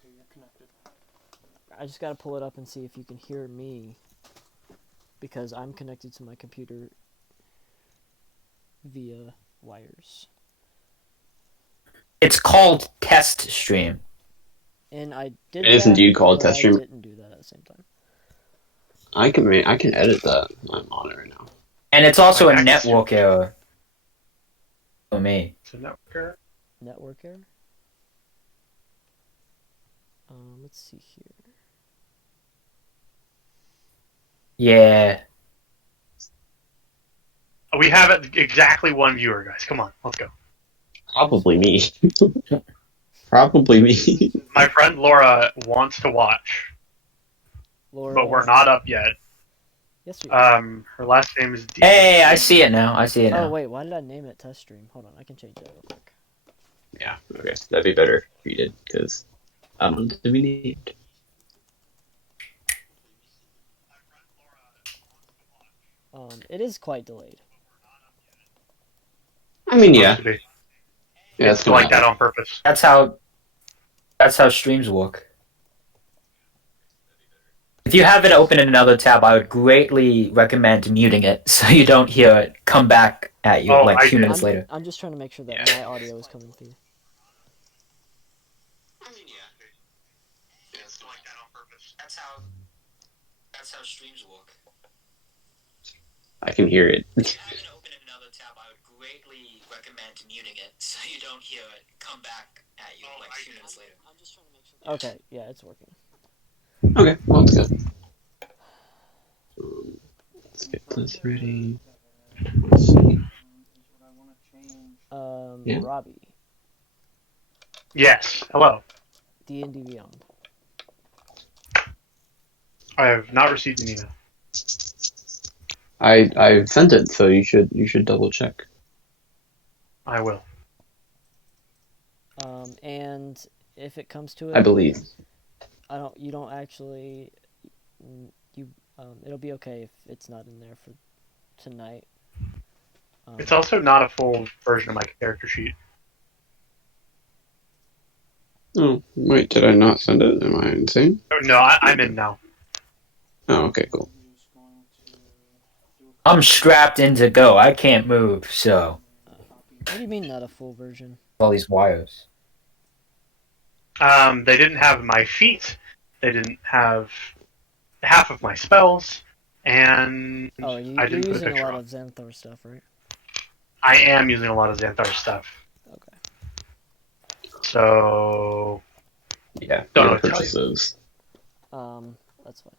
Okay, you're connected. I just gotta pull it up and see if you can hear me, because I'm connected to my computer via wires. It's called test stream. And I did It is that, indeed called but test I stream. didn't do that at the same time. I can edit that. I'm on it right now. And it's also My a Mac is network super- error. For me. It's a network error. Network error? Let's see here. Yeah. We have exactly one viewer, guys. Come on, let's go. Probably me. Probably me. My friend Laura wants to watch, Laura, but we're not up yet. Yes, we are. Her last name is D. Hey, I see it now. Oh, wait, why did I name it test stream? Hold on, I can change that real quick. Yeah, okay. That'd be better if you did, because I don't want to be named. It is quite delayed. I mean, Supposed yeah. to be. Yeah, It's like that on purpose. That's how streams work. If you have it open in another tab, I would greatly recommend muting it so you don't hear it come back at you Oh, a few minutes later. I'm just trying to make sure that my audio is coming through. I mean, yeah. It's like that on purpose. That's how streams work. I can hear it. If you have it open in another tab, I would greatly recommend muting it so you don't hear it come back at you a few minutes later. I'm just trying to make sure. Okay, yeah, it's working. Okay, well, that's good. Let's get this ready. Let's see. Yeah. Robbie. Yes. Hello. D&D Beyond. I have not received an email. I sent it, so you should double check. I will. And if it comes to it, I believe. You don't actually. It'll be okay if it's not in there for tonight. It's also not a full version of my character sheet. Oh, wait, did I not send it? Am I insane? Oh, no, I'm in now. Oh, okay, cool. I'm strapped in to go. I can't move, so. What do you mean not a full version? All these wires. They didn't have my feet. They didn't have half of my spells, and Oh, I you're didn't put a using a picture lot on. of Xanthar stuff, right? I am using a lot of Xanthar stuff. Okay. So Yeah, Don't know no what to tell you. purchases. That's fine.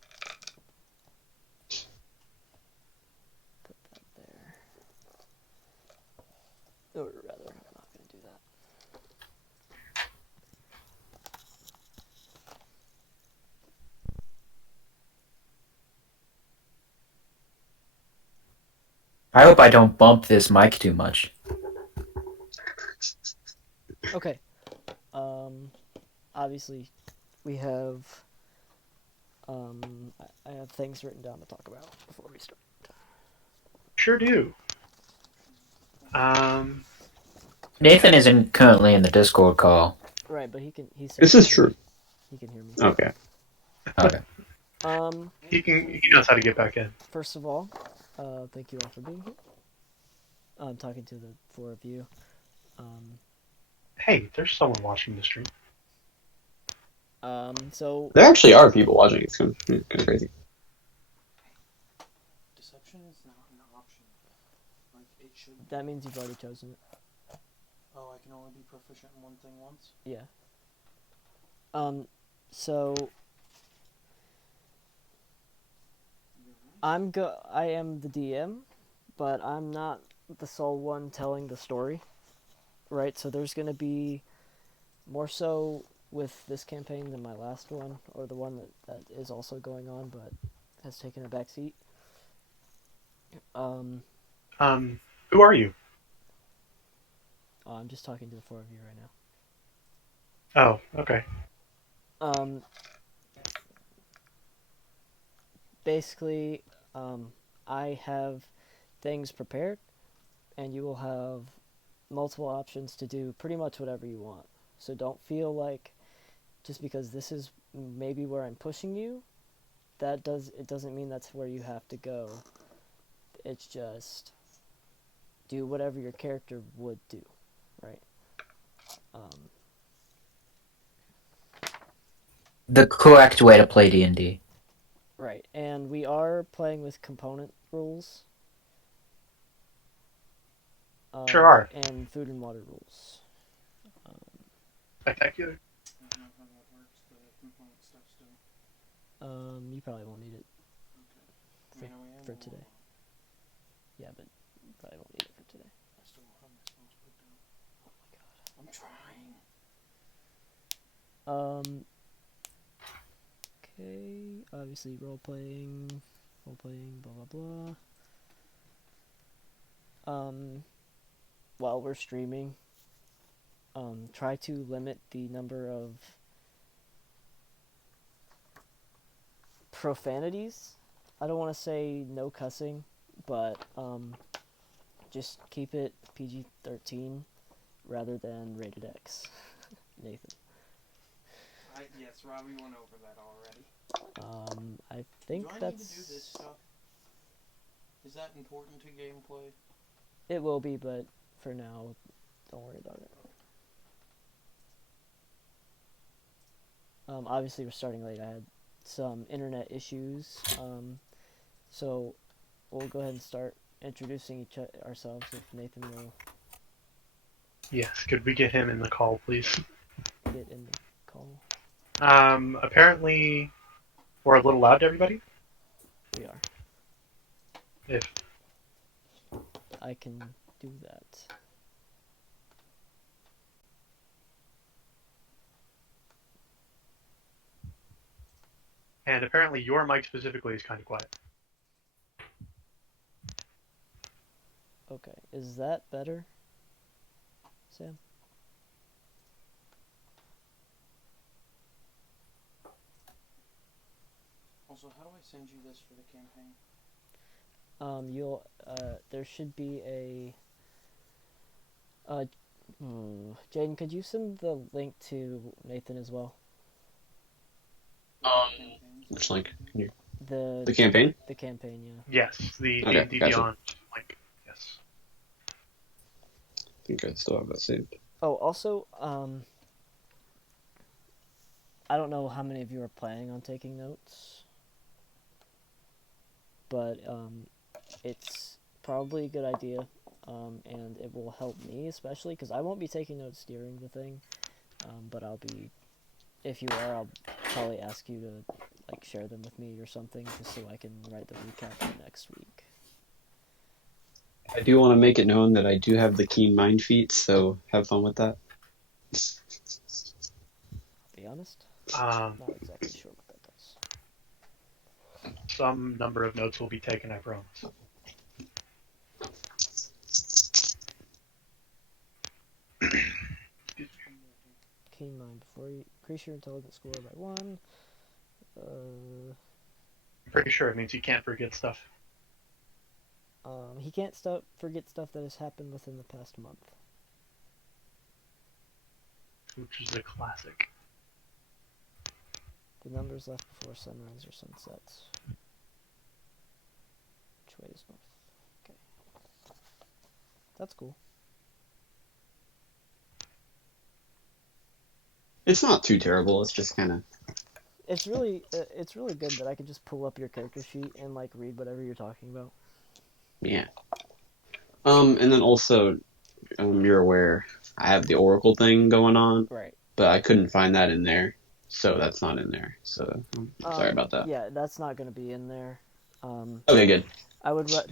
Put that there. Or rather, I'm not going to do that. I hope I don't bump this mic too much. Okay. Obviously, we have. I have things written down to talk about before we start. Sure do. Nathan isn't currently in the Discord call. Right, but he can. This is true. He can hear me. Okay. Okay. He knows how to get back in. First of all, thank you all for being here. I'm talking to the four of you. Hey, there's someone watching the stream. So There actually are people watching. It's kind of crazy. Deception is not an option. Like, it should. that means you've already chosen it. Oh, I can only be proficient in one thing once? Yeah. So I am the DM, but I'm not the sole one telling the story. Right? So there's going to be more so with this campaign than my last one, or the one that is also going on but has taken a back seat. Who are you? Oh, I'm just talking to the four of you right now. Oh, okay. Basically, I have things prepared, and you will have multiple options to do pretty much whatever you want. So don't feel like just because this is maybe where I'm pushing you, it doesn't mean that's where you have to go. It's just do whatever your character would do, right? The correct way to play D&D. Right, and we are playing with component rules. Sure are. And food and water rules. Spectacular. I don't know how that works, the component stuff still. You probably won't need it Okay. I mean, I am for a today. warlock. Yeah, but you probably won't need it for today. I still don't have my spells picked out. Oh my god. I'm trying. Okay, obviously role playing, blah blah blah. While we're streaming, try to limit the number of profanities. I don't want to say no cussing, but just keep it PG-13 rather than rated X. Nathan. Yes, Robbie went over that already. I think do I that's... need to do this stuff? Is that important to gameplay? It will be, but for now, don't worry about it. Obviously, we're starting late. I had some internet issues, so we'll go ahead and start introducing ourselves if Nathan will Yes, could we get him in the call, please? get in the call. Apparently, we're a little loud to everybody. We are. If I can do that. and apparently your mic specifically is kind of quiet. Okay, is that better, Sam? Also, how do I send you this for the campaign? There should be a, Jaden, could you send the link to Nathan as well? Which link? The campaign? The campaign, yeah. Yes, the Okay, D&D gotcha. Beyond link. Yes. I think I still have that saved. Oh, also, I don't know how many of you are planning on taking notes, but it's probably a good idea, and it will help me especially because I won't be taking notes during the thing, but I'll be. If you are, I'll probably ask you to like share them with me or something, just so I can write the recap for next week. I do want to make it known that I do have the keen mind feat, so have fun with that. I'll be honest, Um, not exactly sure what that does. some number of notes will be taken, I promise. Keen mind before you increase your intelligence score by 1. I'm pretty sure it means you can't forget stuff. He can't forget stuff that has happened within the past month. Which is a classic. The numbers left before sunrise or sunsets. Which way is north? Okay. That's cool. It's not too terrible. It's just kind of... It's really good that I can just pull up your character sheet and like read whatever you're talking about. Yeah. And then also, you're aware, I have the Oracle thing going on. Right. But I couldn't find that in there, so that's not in there. So, sorry about that. Yeah, that's not going to be in there. Okay, good.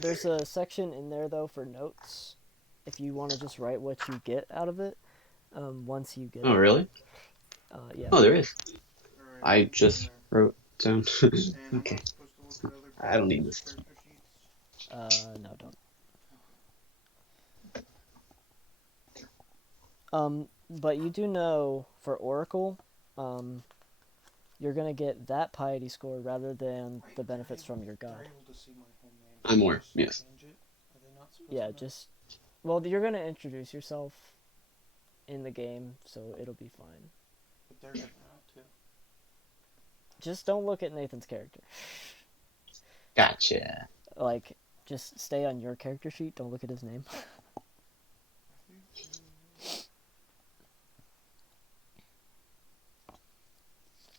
There's a section in there though for notes, if you want to just write what you get out of it. Once you get it. Oh, really? Yeah. Oh, there is. Alright, I just wrote down. And am Okay. I supposed to look at other I don't need people's this. character sheets? No, don't. But you do know for Oracle, you're gonna get that piety score rather than the benefits from your They're god. able to see my whole name. I'm aware, Just yes. change it? Are they not supposed Yeah, to know? just you're gonna introduce yourself in the game, so it'll be fine. But they're gonna know too. just don't look at Nathan's character. Gotcha. Like, just stay on your character sheet. Don't look at his name.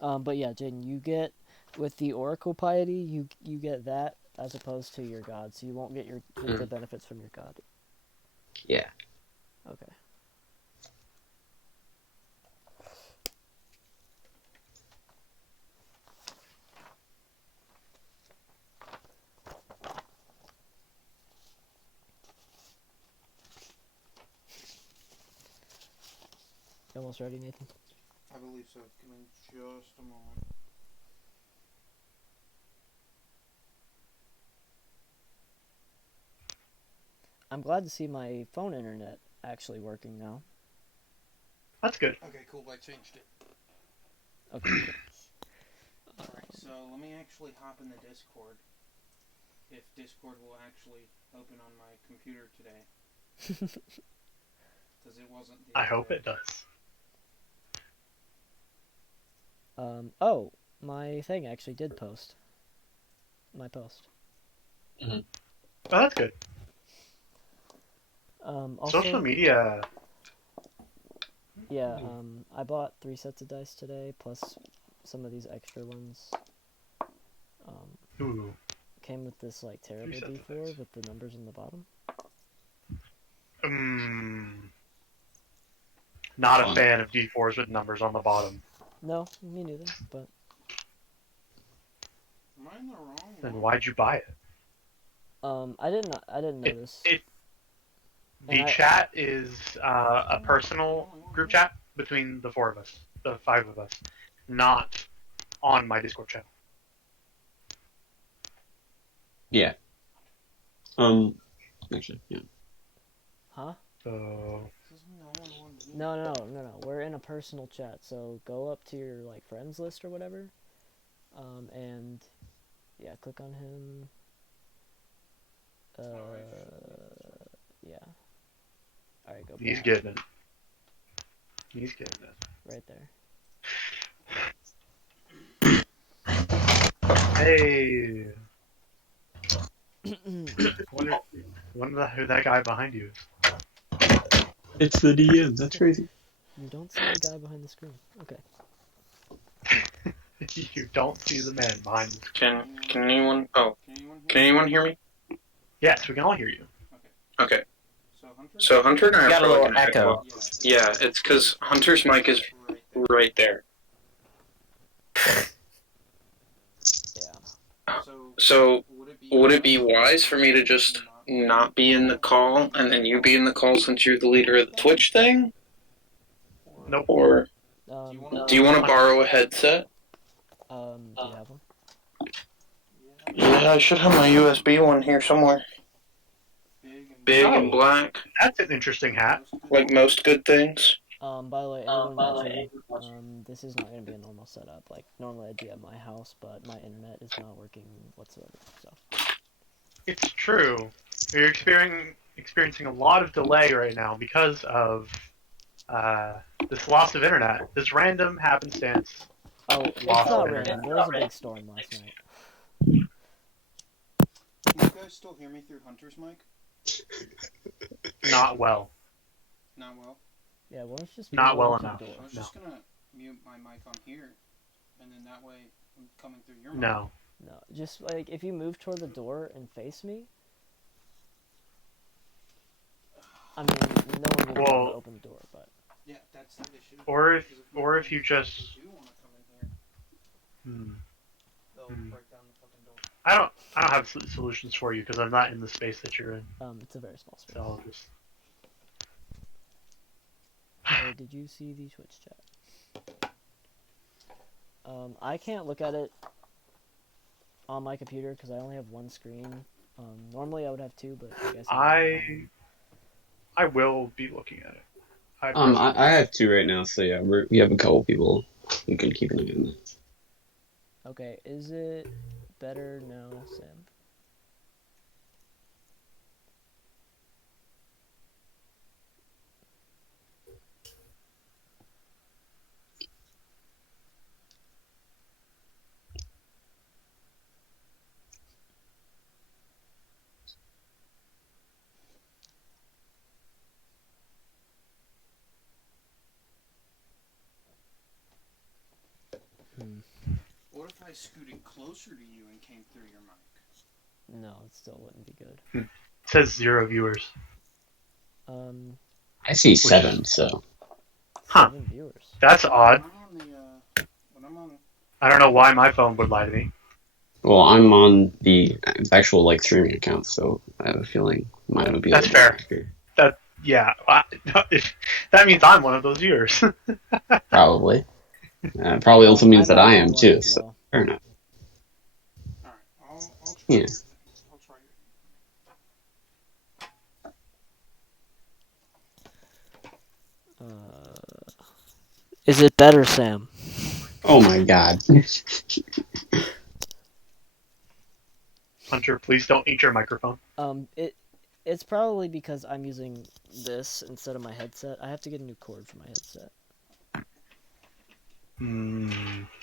But yeah, Jaden, you get with the Oracle piety, you get that as opposed to your god, so you won't get the benefits from your god. Yeah. Okay. You almost ready, Nathan? I believe so. Give me just a moment. I'm glad to see my phone internet actually working now. That's good. Okay, cool. I changed it. Okay, cool. Alright, so let me actually hop in the Discord. If Discord will actually open on my computer today. Because it wasn't the I other hope day. it does. Oh, my thing actually did post. My post. Oh, that's good. Also, Social media. yeah, I bought 3 sets of dice today, plus some of these extra ones. Ooh. Came with this, like, terrible 3 sets of D4 dice. with the numbers in the bottom. Not a Fun. fan of D4s with numbers on the bottom. No, me neither, but... Am I in the wrong Then one? why'd you buy it? I didn't notice. The chat is a personal group chat between the 4 of us, the 5 of us, not on my Discord channel. Yeah. Actually, yeah. Huh? So There's no one on here. No. We're in a personal chat, so go up to your, like, friends list or whatever. And, yeah, click on him. Yeah. Alright, go he's back. getting it. He's getting it. Right there. Hey. Wonder who that guy behind you is. It's the DM. That's crazy. You don't see the guy behind the screen. Okay. You don't see the man behind the screen. Can anyone? Oh, Can anyone hear? can anyone hear me? Yes, we can all hear you. Okay. So So Hunter and I You are got a probably little gonna echo. Yeah, it's because Hunter's mic is right there. Yeah. So would it be wise for me to just not be in the call and then you be in the call since you're the leader of the Twitch thing? Nope. Or do you want to borrow a headset? Do you have one? Yeah, I should have my USB one here somewhere. Big Oh. and black, That's an interesting hat. like most good things. By the way, anyone watching, this is not going to be a normal setup. Like, normally I'd be at my house, but my internet is not working whatsoever, so. It's true. You're experiencing a lot of delay right now because of this loss of internet. This random happenstance. Oh, it's Lost not internet. random. There was a big storm last night. Can you guys still hear me through Hunter's mic? Not well. Not well. Yeah, well, it's just Not move well over to the enough. door. I was just gonna mute my mic on here, and then that way I'm coming through your mic. No. No, just, like, if you move toward the door and face me, I mean, no one will be able to open the door, but... Yeah, that's the issue. Or if Because you if just. do want to come in here, they'll break down the fucking door. I don't have solutions for you because I'm not in the space that you're in. It's a very small space. So I'll just. Hey, did you see the Twitch chat? I can't look at it on my computer because I only have one screen. Normally I would have 2, but I guess I will be looking at it. I have 2 right now, so yeah, we have a couple people we can keep an eye on. Okay, is it better now, Sam? I scooted closer to you and came through your mic. No, it still wouldn't be good. It says 0 viewers. I see 7, so. Huh. 7 viewers. That's odd. When I'm on I don't know why my phone would lie to me. Well, I'm on the actual like streaming account, so I have a feeling mine would be. That's a little fair. bit Yeah, that means I'm one of those viewers. Probably. Probably also means that I am one too. as So well. fair enough. Alright, I'll try Yeah. this. I'll try it. Is it better, Sam? Oh my god. Hunter, please don't eat your microphone. It's probably because I'm using this instead of my headset. I have to get a new cord for my headset.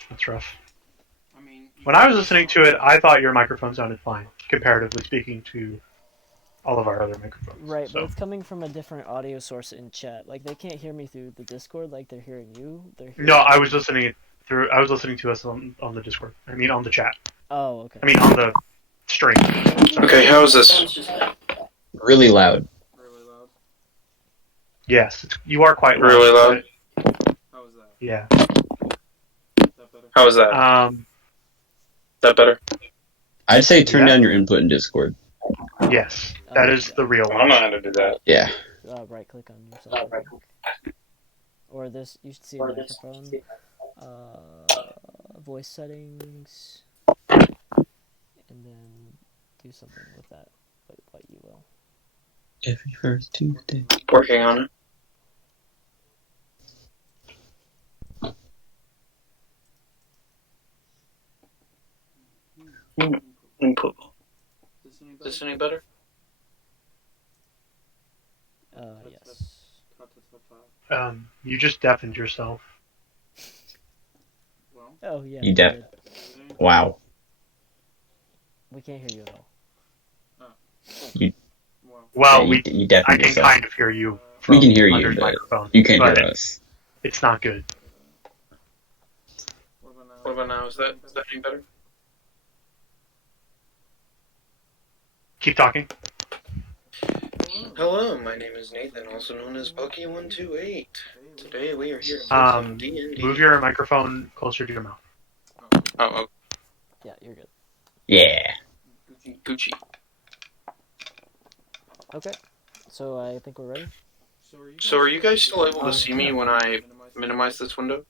That's rough. I mean, When I was listening to it, I thought your microphone sounded fine, comparatively speaking to all of our other microphones. Right, So. but it's coming from a different audio source in chat. Like, they can't hear me through the Discord like they're hearing you. They're hearing No, I was listening to us on the Discord. I mean, on the chat. Oh, okay. I mean, on the stream. Sorry. Okay, how is this? Really loud. really loud. Yes, you are quite loud. Really loud? How was that? Yeah. Is that better? How is that? That better? I'd say turn Yeah. down your input in Discord. Yes, that is the real I don't one. know how to do that. Yeah. Right click on yourself. I think. Or this, you should see a microphone. Voice settings. And then do something with that. What you will. Every first Tuesday. Working on it. Input. Is this any better? Yes. You just deafened yourself. Well, Oh, yeah. You def- did. Wow. We can't hear you at all. Well, Yeah, we you I definitely can yourself. kind of hear you. We From can hear you, Hunter's but microphone, you can't but hear us. it's not good. What about now? Is that any better? Keep talking. Hello, my name is Nathan, also known as Pokey128. Today we are here to play some D&D. Move your microphone closer to your mouth. Oh, Yeah, you're good. Yeah. Gucci. Okay. So I think we're ready. So are you guys still able to see me when I minimize this window?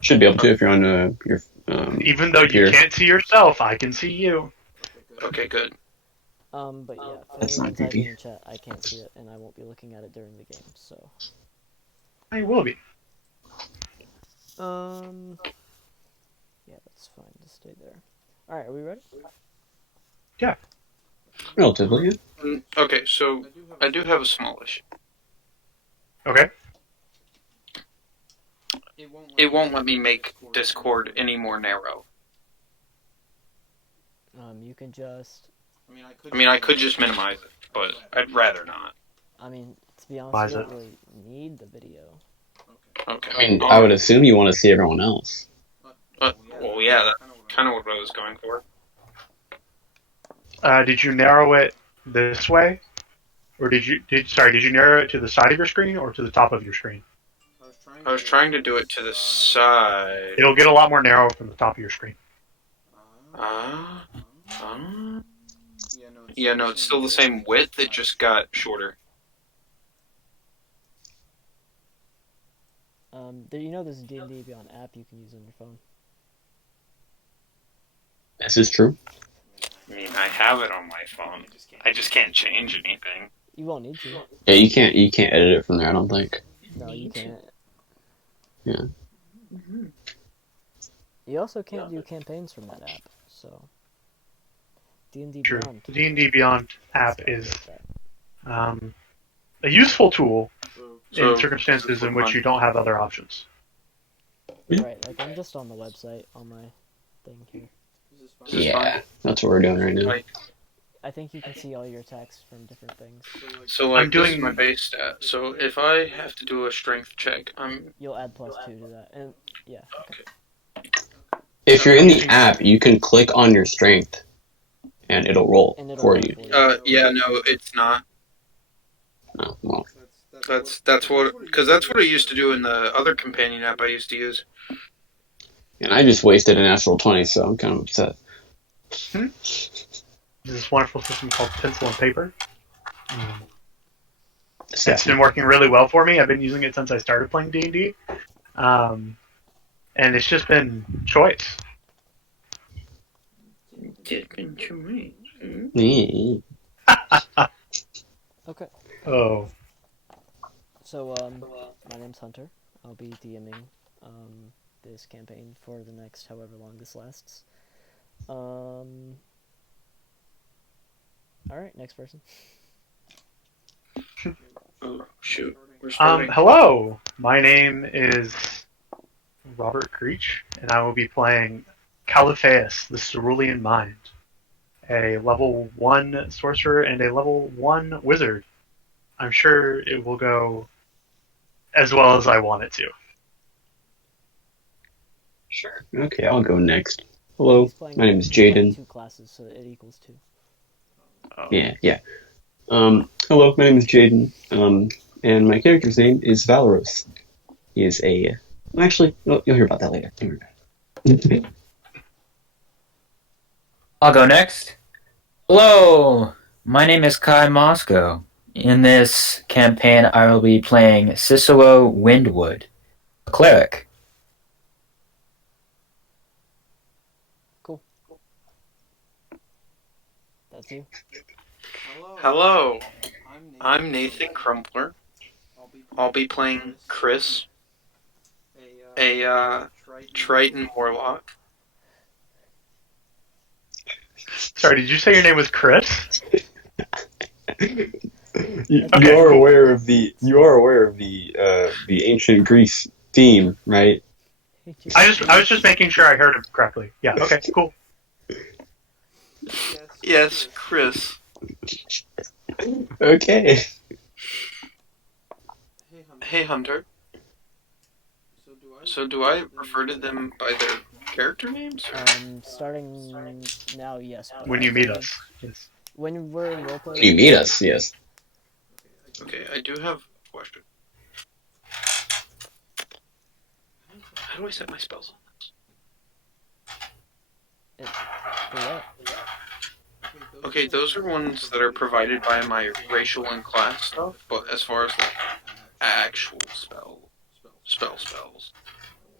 Should be able to if you're on your Even though you computer. can't see yourself, I can see you. Okay, good. But yeah, for That's anyone not typing creepy. in chat, I can't see it, and I won't be looking at it during the game, so. I will be. Yeah, that's fine to stay there. Alright, are we ready? Relatively, yeah. Okay, so I do have a small issue. Okay. It won't let me make Discord any more narrow. You can just. I mean, I could just minimize it, but I'd rather not. I mean, to be honest, Why you is don't it? really need the video. Okay. I mean, I would assume you want to see everyone else. Well, yeah, that's kind of what I was going for. Did you narrow it this way, or did you narrow it to the side of your screen or to the top of your screen? I was trying to do it to the side. It'll get a lot more narrow from the top of your screen. Yeah, no, it's still the same width, it just got shorter. You know there's a D&D Beyond app you can use on your phone. This is true. I mean, I have it on my phone. I just can't change anything. You won't need to. Yeah, you can't edit it from there. I don't think. No, you can't. Yeah. You also can't do campaigns from that app, so. D&D True. Beyond. The D&D Beyond app is a useful tool in circumstances in which you don't have other options. Right, like I'm just on the website on my thing here. Yeah, that's what we're doing right now. I think you can see all your attacks from different things. So like, I'm this is doing- my base stat. So if I have to do a strength check, You'll add +2 to that, and yeah. Okay. If you're in the app, you can click on your strength, and it'll roll for you. Yeah, no, it's not. Oh, well, That's what, because that's what I used to do in the other companion app I used to use. and I just wasted a natural 20, so I'm kind of upset. This wonderful system called pencil and paper. It's Assessment. been working really well for me. I've been using it since I started playing D&D. And it's just been choice. Okay. Oh. So, my name's Hunter. I'll be DMing this campaign for the next however long this lasts. Alright, next person. Oh, shoot. We're starting. Hello. My name is Robert Creech, and I will be playing Caliphaeus, the Cerulean Mind, a level 1 sorcerer and a level 1 wizard. I'm sure it will go as well as I want it to. Sure. Okay, I'll go next. Hello, my name is He's playing Jaden. 2 classes, so it equals 2. Oh. Yeah. Hello, my name is Jaden. And my character's name is Valeros. He is a... Actually, you'll hear about that later. I'll go next. Hello, my name is Kai Moscow. In this campaign, I will be playing Cicero Windwood, a cleric. Cool. That's you. Hello, I'm Nathan Crumpler. I'll be playing Chris, a Triton Warlock. Sorry, did you say your name was Chris? You Okay, are cool. aware of the ancient Greece theme, right? I was just making sure I heard it correctly. Yeah. Okay. Cool. Yes, Chris. Okay. Hey, Hunter. So do I refer to them by their character names? Starting now, yes. but When you meet us. Yes. When we're in roleplay... When you meet us, yes. Okay, I do have a question. How do I set my spells? For what? Okay, those are ones that are provided by my racial and class stuff, but as far as like actual spells,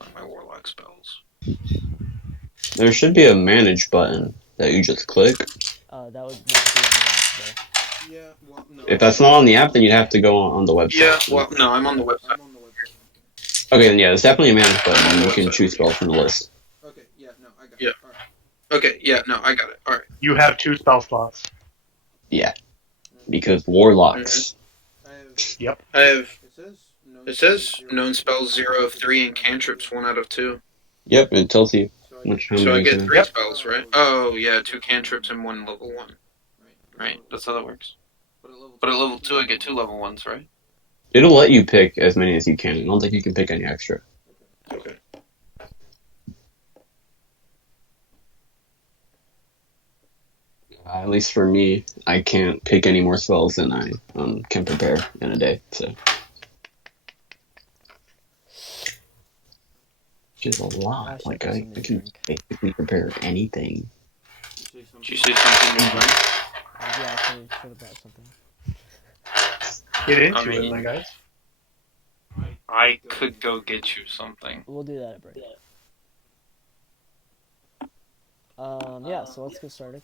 like my warlock spells. There should be a manage button that you just click. That would not be on the app, though. If that's not on the app, then you'd have to go on the website. Yeah, well, no, I'm on the website. Okay, then yeah, there's definitely a manage button, and you can choose spells from the list. Yeah. Okay, yeah, no, I got it. Alright. You have 2 spell slots. Yeah, because warlocks. Yep. I have. It says known spells 0 of 3 and cantrips 1 out of 2. Yep, it tells you how So I many. get 3 spells, right? Oh, yeah, 2 cantrips and 1 level 1. Right, that's how that works. But at level 2, I get 2 level 1s, right? It'll let you pick as many as you can. I don't think you can pick any extra. Okay. At least for me, I can't pick any more spells than I can prepare in a day. So, which is a lot. I Like should I have can basically prepare anything. Did you say something new, Brian? Yeah, actually, should have brought something. Get into I mean- it, my guys. I could go get you something. We'll do that at break. Yeah, so let's get started.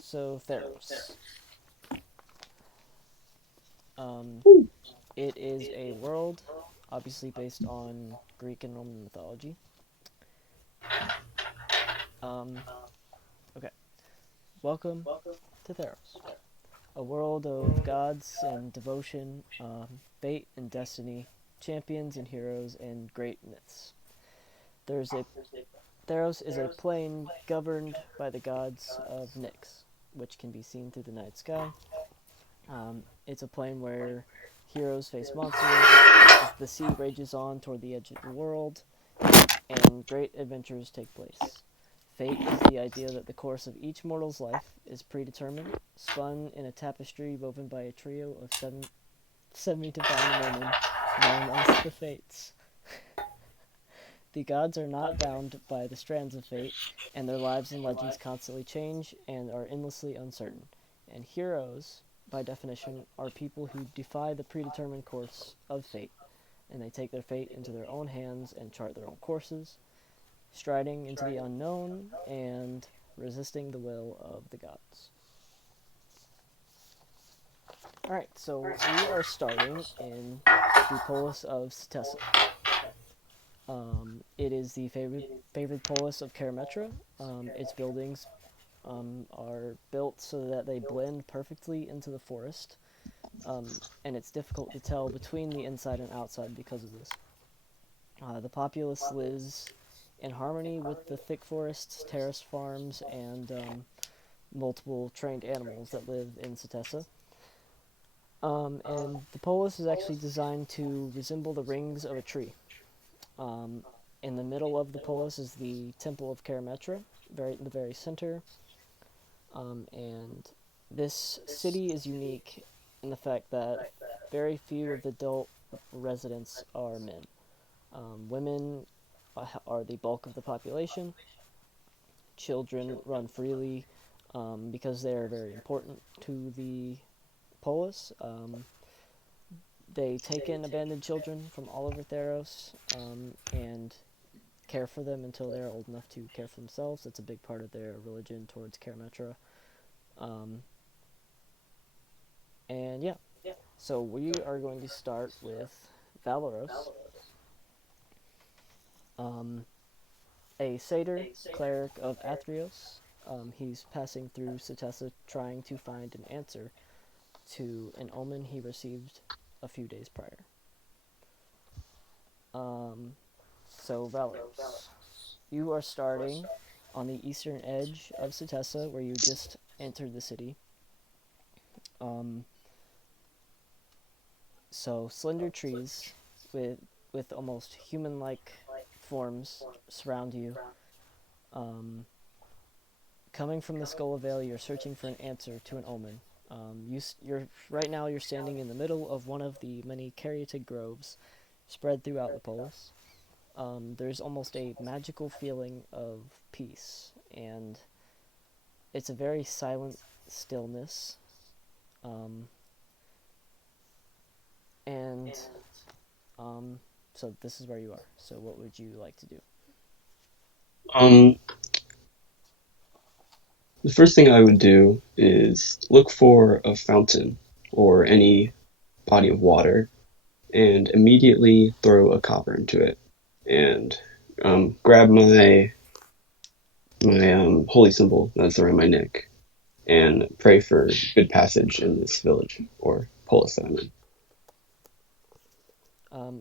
So Theros. It is a world, obviously based on Greek and Roman mythology. Okay. Welcome to Theros, a world of gods and devotion, fate and destiny, champions and heroes, and great myths. Theros is a plane governed by the gods of Nyx, which can be seen through the night sky. It's a plane where heroes face monsters as the sea rages on toward the edge of the world, and great adventures take place. Fate is the idea that the course of each mortal's life is predetermined, spun in a tapestry woven by a trio of 70 divine women known as the Fates. The gods are not bound by the strands of fate, and their lives and legends constantly change and are endlessly uncertain. And heroes, by definition, are people who defy the predetermined course of fate, and they take their fate into their own hands and chart their own courses, striding into the unknown and resisting the will of the gods. Alright, so we are starting in the polis of Setessa. It is the favored polis of Karametra. Its buildings are built so that they blend perfectly into the forest, and it's difficult to tell between the inside and outside because of this. The populace lives in harmony with the thick forests, terrace farms, and multiple trained animals that live in Setessa. And the polis is actually designed to resemble the rings of a tree. In the middle of the polis is the Temple of Karametra, in the very center. And this city is unique in the fact that very few of the adult residents are men. Women are the bulk of the population. Children run freely because they are very important to the polis. They take in abandoned children from all over Theros and care for them until they're old enough to care for themselves. That's a big part of their religion towards Karametra. And yeah, so we are going to start with Valoros, a satyr cleric of Athreos. He's passing through Setessa trying to find an answer to an omen he received a few days prior. So Valoros, you are starting on the eastern edge of Setessa, where you just entered the city. So slender trees with almost human-like forms surround you. Coming from the Skull Vale, you're searching for an answer to an omen. Right now you're standing in the middle of one of the many caryatid groves spread throughout the polis. There's almost a magical feeling of peace, and it's a very silent stillness. So this is where you are. So what would you like to do? The first thing I would do is look for a fountain or any body of water and immediately throw a copper into it and grab my holy symbol that's around my neck and pray for good passage in this village or polis that I'm in.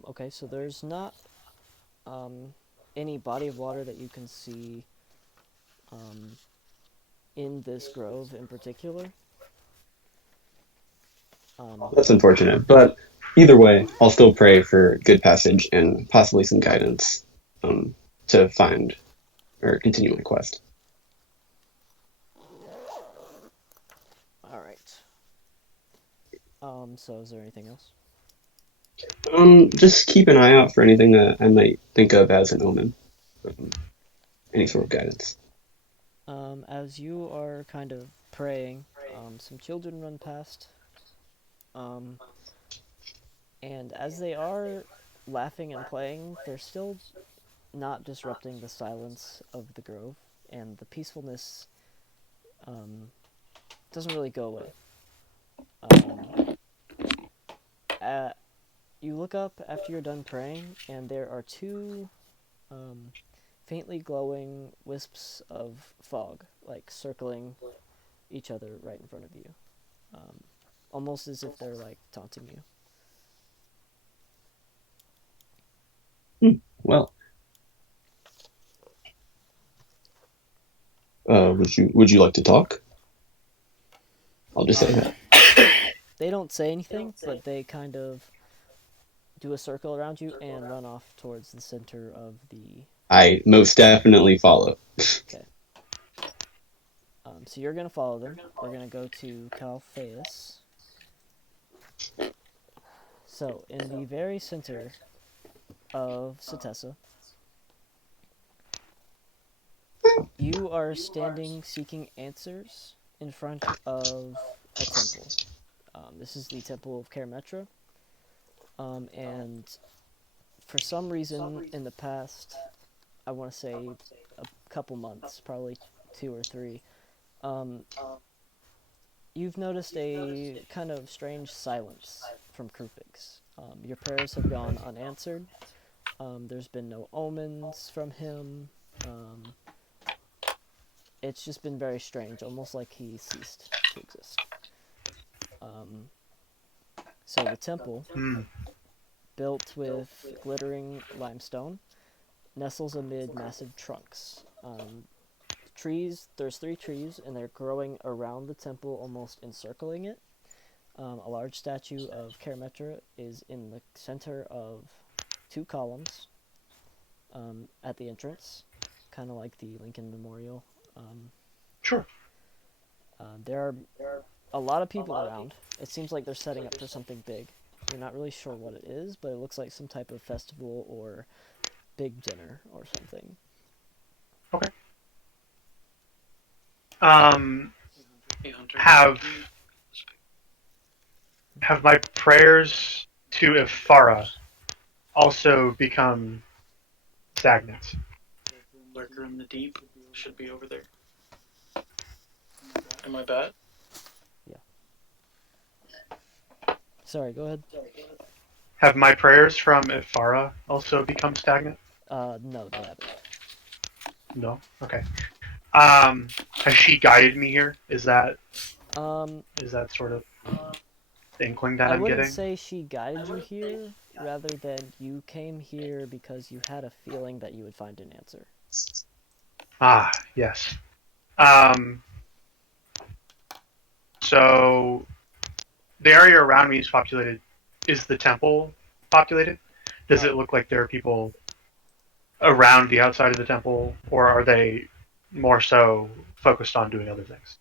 Okay, so there's not any body of water that you can see in this grove in particular. That's unfortunate, but either way, I'll still pray for good passage and possibly some guidance to find or continue my quest. Alright. So is there anything else? Just keep an eye out for anything that I might think of as an omen. Any sort of guidance. As you are kind of praying, some children run past. And as they are laughing and playing, they're still not disrupting the silence of the grove, and the peacefulness doesn't really go away. You look up after you're done praying, and there are two faintly glowing wisps of fog, like circling each other right in front of you, almost as if they're like taunting you. Well, would you like to talk? I'll just say that. they don't say anything, but they kind of do a circle around you and run off towards the center of the. I most definitely follow. Okay. So you're gonna follow them. We're gonna go to Calpheus. So in the very center of Setessa, you are standing seeking answers in front of a temple. This is the Temple of Karametra, and for some reason in the past, I want to say a couple months, probably 2 or 3, you've noticed a kind of strange silence from Krupix. Your prayers have gone unanswered. There's been no omens from him. It's just been very strange, almost like he ceased to exist. So the temple, built with glittering limestone, nestles amid massive trunks. There's 3 trees, and they're growing around the temple, almost encircling it. A large statue of Karametra is in the center of 2 columns at the entrance, kind of like the Lincoln Memorial. Sure. There are a lot of people around. It seems like they're setting up for something big. You're not really sure what it is, but it looks like some type of festival or big dinner or something. Okay. 800. Have my prayers to Ifara also become stagnant? Lurker in the deep should be over there. Am I bad? Sorry, go ahead. Have my prayers from Ifara also become stagnant? No, they haven't. No? Okay. Has she guided me here? Is that sort of the inkling that I I'm wouldn't getting? say she guided you here, rather than you came here because you had a feeling that you would find an answer. Ah, yes. So the area around me is populated. Is the temple populated? Does it look like there are people around the outside of the temple, or are they more so focused on doing other things?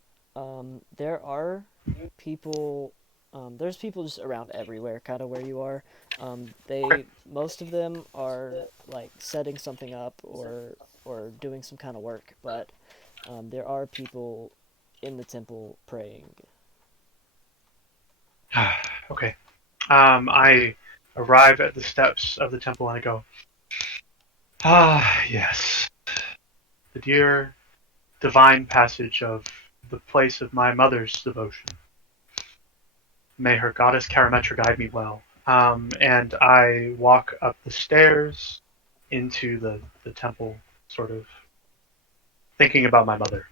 There are people. There's people just around everywhere, kind of where you are. Most of them are like setting something up or doing some kind of work, but there are people in the temple praying. Okay. I arrive at the steps of the temple and I go, yes. The dear divine passage of the place of my mother's devotion. May her goddess Karametra guide me well. And I walk up the stairs into the temple, sort of thinking about my mother.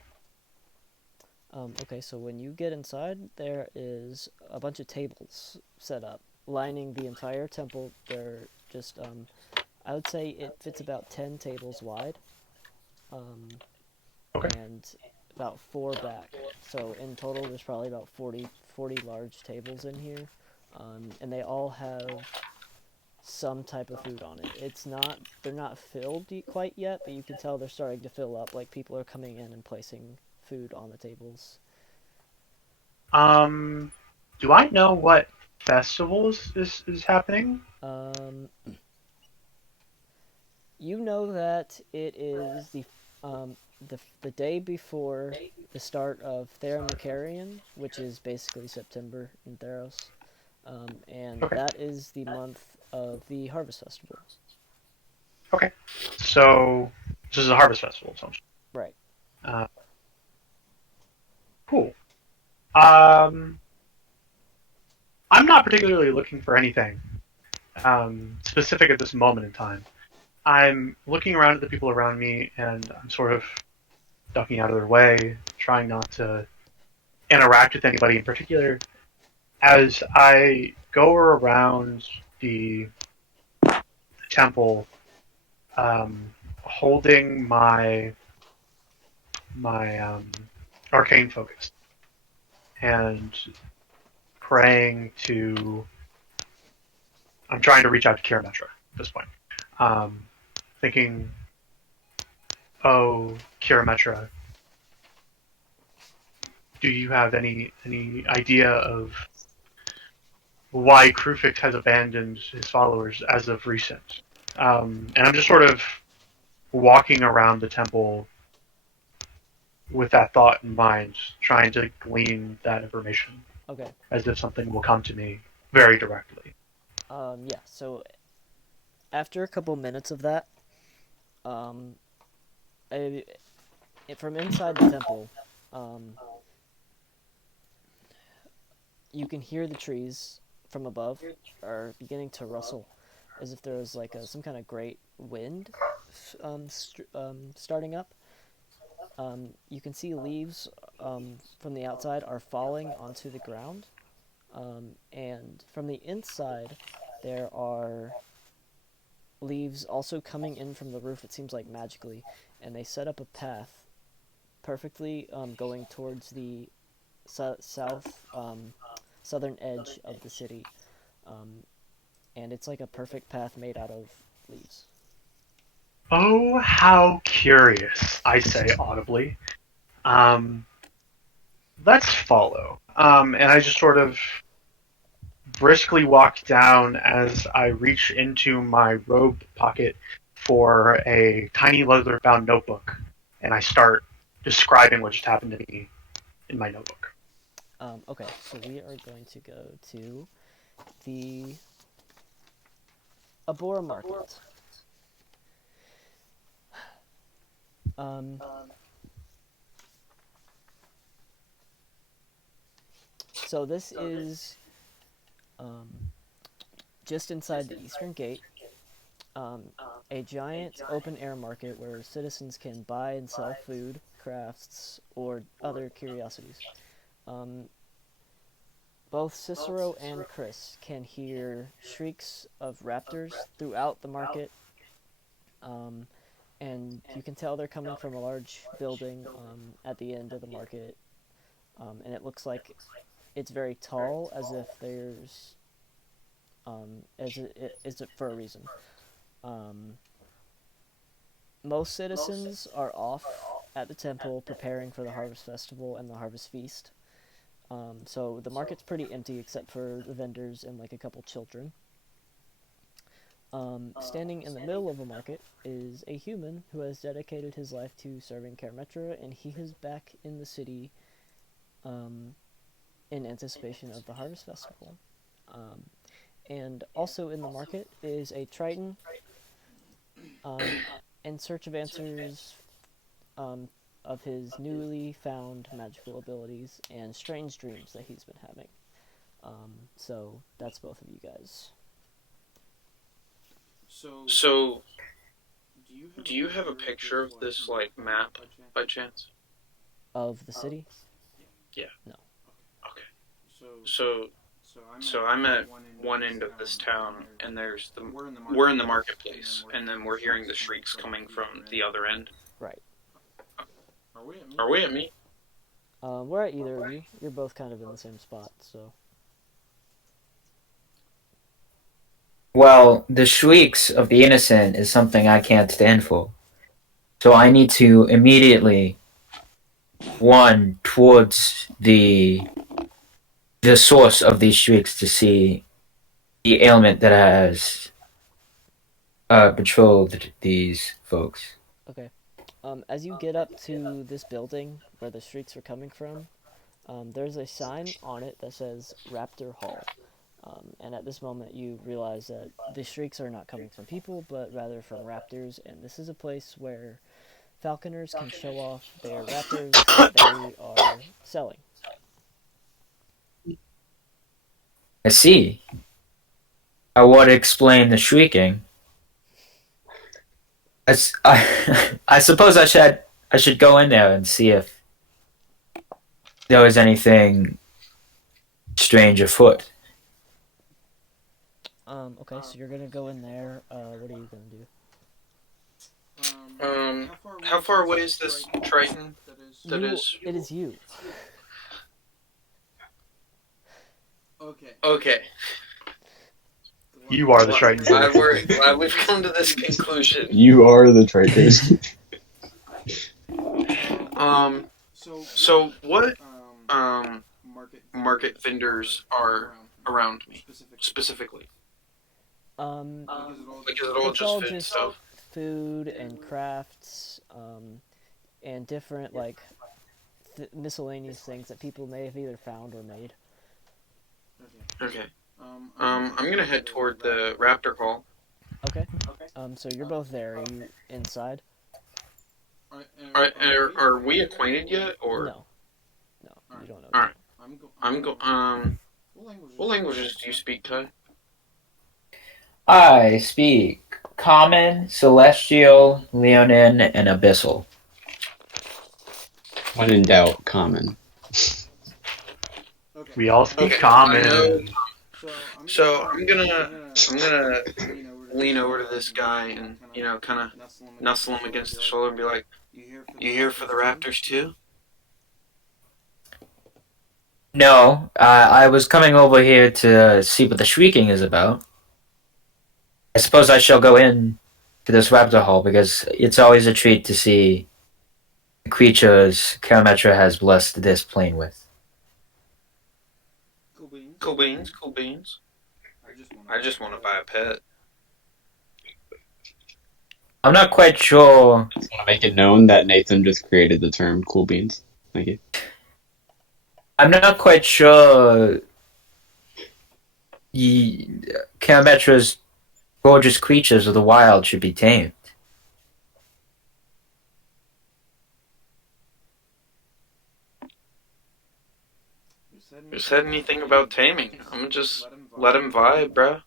Okay, so when you get inside, there is a bunch of tables set up, lining the entire temple. They're just, I would say it fits about 10 tables wide, Okay. and about 4 back. So in total, there's probably about 40 large tables in here, and they all have some type of food on it. They're not filled quite yet, but you can tell they're starting to fill up. Like people are coming in and placing food on the tables. Do I know what festival is happening? You know that it is the day before the start of Theramacarian, which is basically September in Theros, and Okay. that is the month of the Harvest Festival. Okay. So this is a harvest festival, essentially. Right. Cool. I'm not particularly looking for anything specific at this moment in time. I'm looking around at the people around me, and I'm sort of ducking out of their way, trying not to interact with anybody in particular. As I go around the temple, holding my arcane focus and praying to. I'm trying to reach out to Kirametra at this point. Thinking, oh, Kirametra, do you have any idea of why Krufix has abandoned his followers as of recent? And I'm just sort of walking around the temple with that thought in mind, trying to glean that information Okay. as if something will come to me very directly. Yeah. So after a couple minutes of that, um, I, from inside the temple, um, you can hear the trees from above are beginning to rustle, as if there was like some kind of great wind, starting up. You can see leaves from the outside are falling onto the ground, and from the inside, there are leaves also coming in from the roof. It seems like magically, and they set up a path perfectly going towards the south southern edge of the city, um, and it's like a perfect path made out of leaves. Oh, how curious, I say audibly. Um, let's follow. And I just sort of briskly walk down as I reach into my robe pocket for a tiny leather-bound notebook, and I start describing what just happened to me in my notebook. Okay, so we are going to go to the Abora Market. Um, so this is just inside the eastern gate, um, a giant open-air market where citizens can buy and sell food, crafts, or other curiosities. Um, Both Cicero and Chris can hear shrieks of raptors throughout the market, um, and you can tell they're coming from a large building at the end of the market, and it looks like it's very tall, as if there's is it for a reason. Um, Most citizens are off at the temple preparing for the Harvest Festival and the Harvest Feast. So the market's pretty empty except for the vendors and like a couple children. Standing in the middle of a market is a human who has dedicated his life to serving Karametra, and he is back in the city in anticipation of the Harvest Festival. And also in the market is a Triton in search of answers of his newly found magical abilities and strange dreams that he's been having. So that's both of you guys. So, do you have a picture of this like map by chance? Of the city? Yeah. No. Okay. So I'm at one end of this town, and there's the we're in the marketplace, and then we're hearing the shrieks coming from the other end. Right. Are we at me? We're at either of you. You're both kind of in the same spot, so. Well, the shrieks of the innocent is something I can't stand for. So I need to immediately run towards the source of these shrieks to see the ailment that has betrothed these folks. Okay. As you get up to this building where the shrieks are coming from, there's a sign on it that says Raptor Hall. And at this moment, you realize that the shrieks are not coming from people, but rather from raptors, and this is a place where falconers can show off their raptors that they are selling. I see. I would explain the shrieking. I suppose I should go in there and see if there was anything strange afoot. Okay, so you're gonna go in there. What are you gonna do? How far away is this Triton? That is. It is you. Okay. Okay. You are the Triton Glad we've come to this conclusion. You are the traitors. So what Um, um market vendors are around me specifically? specifically? Um, Like, is it all it's just all food just stuff? food and crafts, and different like miscellaneous things that people may have either found or made. Okay. Okay. I'm I'm gonna gonna head head toward toward the Raptor Hall. Okay. So you're both there. Are you inside? Are we acquainted yet, or? No, no, you don't know All each right. I'm go. What languages do you speak, Kai? I speak Common, Celestial, Leonin, and Abyssal. When in doubt, common. We all speak Okay. I know. common. So I'm gonna lean over to this guy and kind of nuzzle him against the shoulder and be like, "You here for the Raptors too?" No, I was coming over here to see what the shrieking is about. I suppose I shall go in to this raptor hall because it's always a treat to see the creatures Karametra has blessed this plane with. Cool beans, cool beans. I just want to buy a pet. I'm not quite sure. Just want to make it known that Nathan just created the term cool beans. Thank you. I'm not quite sure. Karametra's gorgeous creatures of the wild should be tamed. Who said anything about taming? I'm gonna just let him vibe, bruh.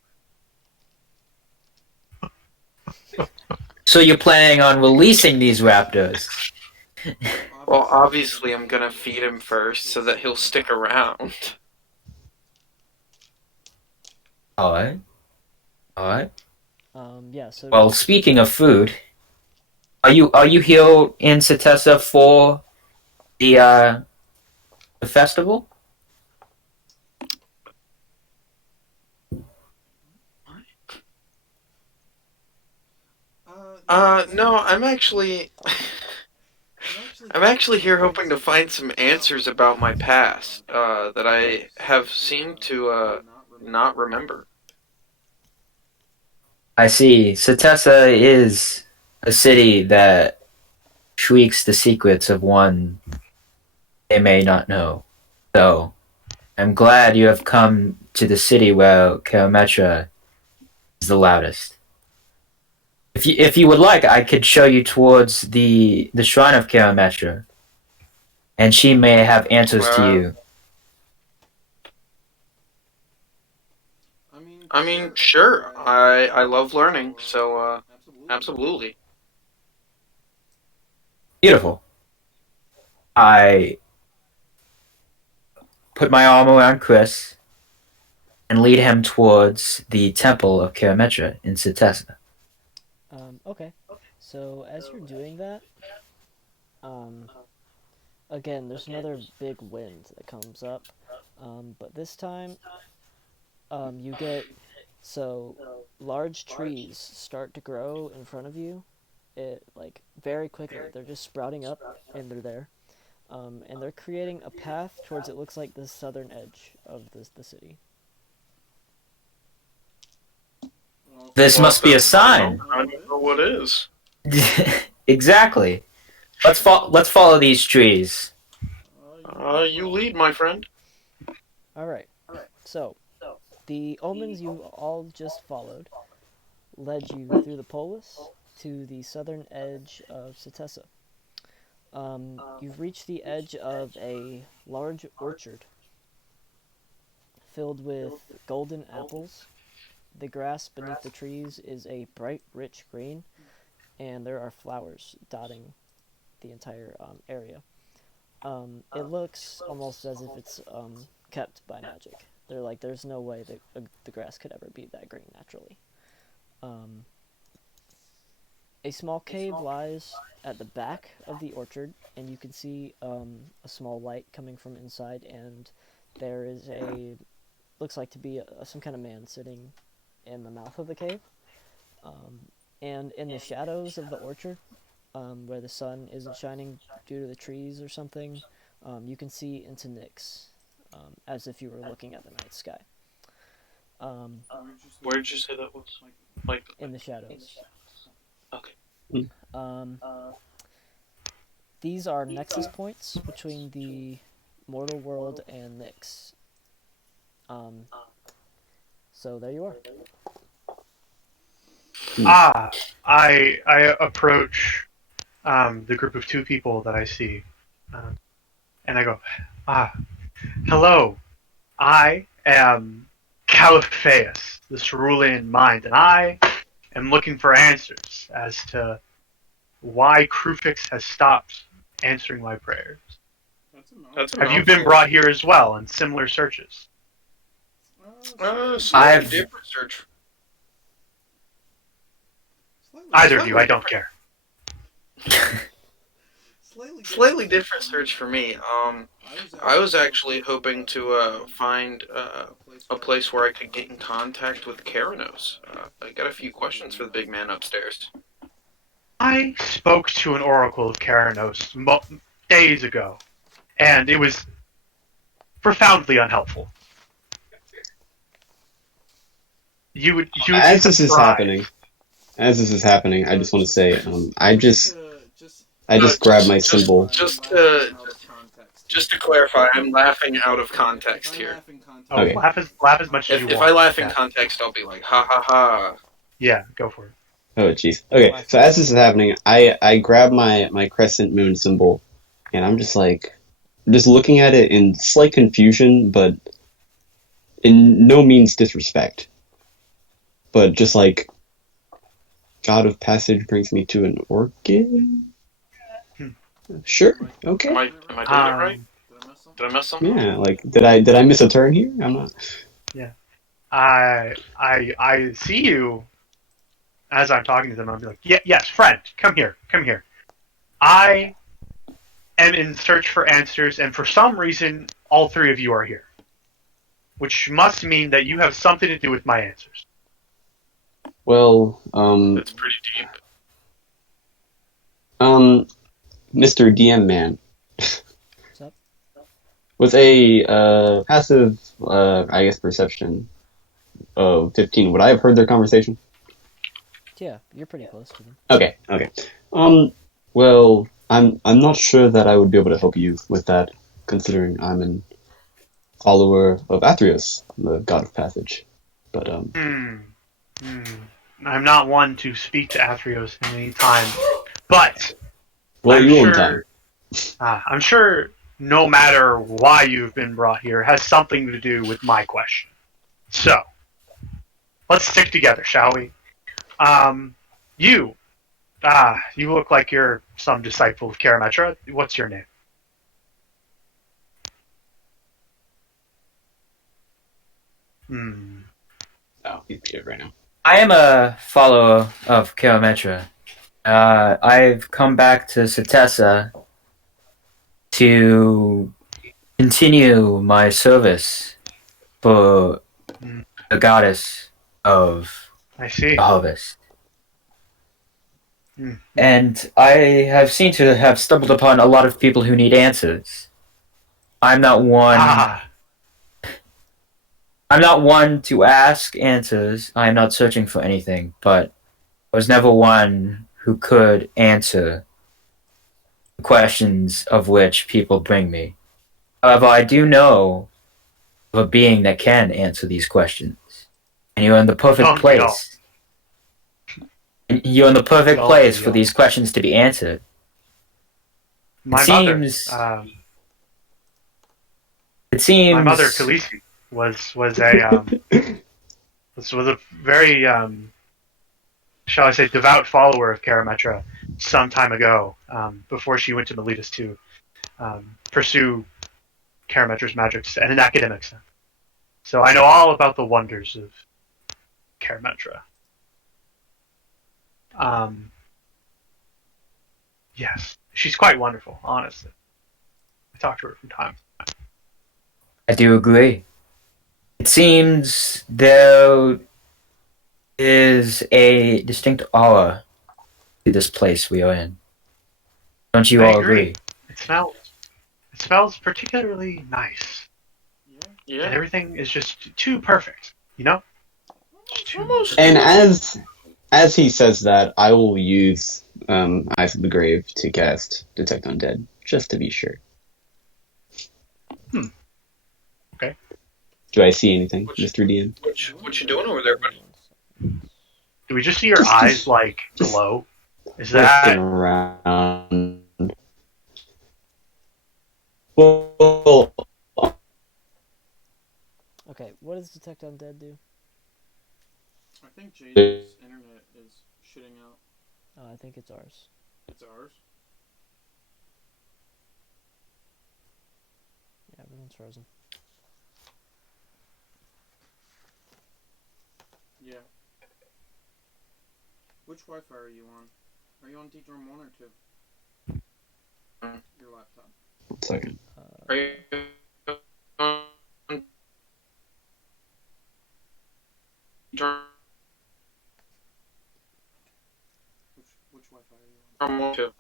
So you're planning on releasing these raptors? Well, obviously I'm gonna feed him first so that he'll stick around. Alright. Alright. Yeah. So Well, speaking of food, are you here in Setessa for the festival? No, I'm actually here hoping to find some answers about my past, that I have seemed to, not remember. I see. Setessa is a city that shrieks the secrets of one they may not know. So, I'm glad you have come to the city where Karametra is the loudest. If you would like, I could show you towards the shrine of Karametra, and she may have answers to Uh, you. I mean, sure, I love learning, so, absolutely. Beautiful. I put my arm around Chris and lead him towards the temple of Karametra in Setessa. Okay. So as you're doing that, um, again, there's another big wind that comes up, but this time, you get so large trees start to grow in front of you. It like very quickly. They're just sprouting up, and they're there. And they're creating a path towards it looks like the southern edge of the city. This Well, if must be a that's not a sign. moment, I don't know what is. Exactly. Let's follow these trees. You lead, my friend. All right. So the omens you all just followed led you through the poleis to the southern edge of Setessa. You've reached the edge of a large orchard filled with golden apples. The grass beneath the trees is a bright, rich green, and there are flowers dotting the entire area. It looks almost as if it's kept by magic. They're like, there's no way that the grass could ever be that green naturally. Um, a small cave lies at the back of the orchard, and you can see a small light coming from inside, and there is a looks like to be some kind of man sitting in the mouth of the cave. And in the shadows of the orchard, where the sun isn't shining due to the trees or something, you can see into Nyx, as if you were looking at the night sky. Where did you say that was? Like in the shadows. okay. These are nexus points between the mortal world and Nyx. So there you are. I approach the group of two people that I see, and I go, hello, I am Caliphaeus, the cerulean mind, and I am looking for answers as to why Krufix has stopped answering my prayers. Have you been brought here as well in similar searches? I've different search. Either of you, I don't care. Slightly different search for me. I was actually hoping to find a place where I could get in contact with Keranos. I got a few questions for the big man upstairs. I spoke to an oracle of Keranos days ago, and it was profoundly unhelpful. As this is happening, I just want to say, I just grabbed my symbol. Just to clarify, I'm laughing out of context here. Oh, okay. Laugh as much as you want. If I laugh in context, I'll be like, ha ha ha. Yeah, go for it. Oh, jeez. Okay, so as this is happening, I grab my crescent moon symbol, and I'm just looking at it in slight confusion, but in no means disrespect. But just like, God of Passage brings me to an orchid? Sure, okay. Am I doing it right? Did I mess something? Yeah, like, did I miss a turn here? I'm not... Yeah. I see you as I'm talking to them. I'll be like, yes, friend, come here. I am in search for answers, and for some reason, all three of you are here. Which must mean that you have something to do with my answers. Well, That's pretty deep. Mr. DM Man. What's up? With a passive, I guess, perception of 15, would I have heard their conversation? Yeah, you're pretty close to them. Okay. Well, I'm not sure that I would be able to help you with that, considering I'm an follower of Athreus, the god of passage. But I'm not one to speak to Athreus in any time, but well, you own time. I'm sure no matter why you've been brought here, it has something to do with my question. So, let's stick together, shall we? You look like you're some disciple of Karametra. What's your name? Oh, he's muted right now. I am a follower of Karametra. I've come back to Setessa to continue my service for the goddess of the harvest. And I have seen to have stumbled upon a lot of people who need answers. I'm not one. I'm not one to ask answers. I am not searching for anything, but I was never one who could answer the questions of which people bring me. However, I do know of a being that can answer these questions. And you're in the perfect place. You're in the perfect place for these questions to be answered. It seems, my mother, Khaleesi, was a very shall I say devout follower of Karametra some time ago, before she went to Miletus to pursue Karametra's magics in an academic sense. So I know all about the wonders of Karametra. Yes, she's quite wonderful, honestly. I talk to her from time to time. I do agree. It seems there is a distinct aura to this place we are in. Don't you I all agree. agree? It smells particularly nice. Yeah. And Yeah. everything is just too perfect, you know? Just too Almost. And as he says that, I will use Eyes of the Grave to cast Detect Undead, just to be sure. Okay. Do I see anything, Mr. DM? What you doing over there, buddy? Do we just see your Just- eyes, like, just glow? Is Looking that... around. Well, Okay, what does Detect Undead do? I think Jaden's internet is shitting out. I think it's ours. It's ours. Yeah, everyone's frozen. Yeah. Which Wi-Fi are you on? Are you on T-Drum 1 or 2? Your laptop. 1 second. Are you on Which Wi-Fi are you on? Drum 2?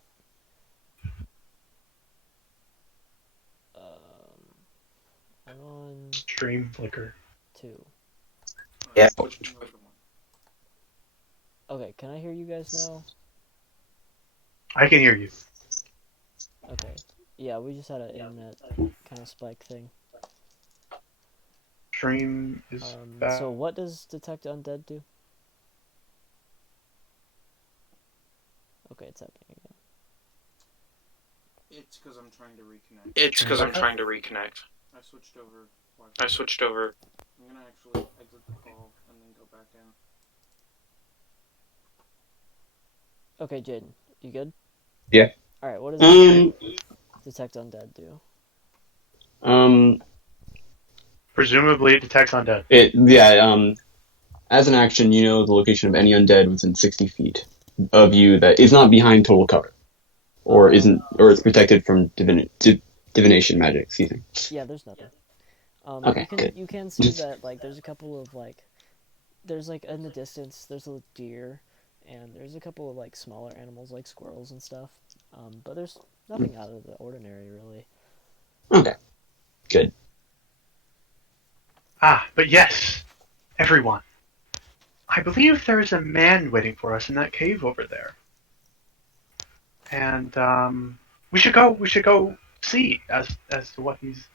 I'm on Stream flicker. 2. Yeah. Switch to another one. Okay, can I hear you guys now? I can hear you. Okay. Yeah, we just had an internet kind of spike thing. Stream is back. So what does Detect Undead do? Okay, it's happening again. It's because I'm trying to reconnect. I switched over Wi-Fi. I'm gonna actually exit the call and then go back in. Okay, Jaden, you good? Yeah. Alright, what does Detect Undead do? Presumably it detects undead. As an action, you know the location of any undead within 60 feet of you that is not behind total cover, or is protected from divination magic. Excuse me. Yeah, there's nothing. Okay, good. You can see that like there's a couple of there's like in the distance there's a deer, and there's a couple of like smaller animals like squirrels and stuff. But there's nothing out of the ordinary really. Okay, good. But yes, everyone. I believe there is a man waiting for us in that cave over there. And we should go see as to what he's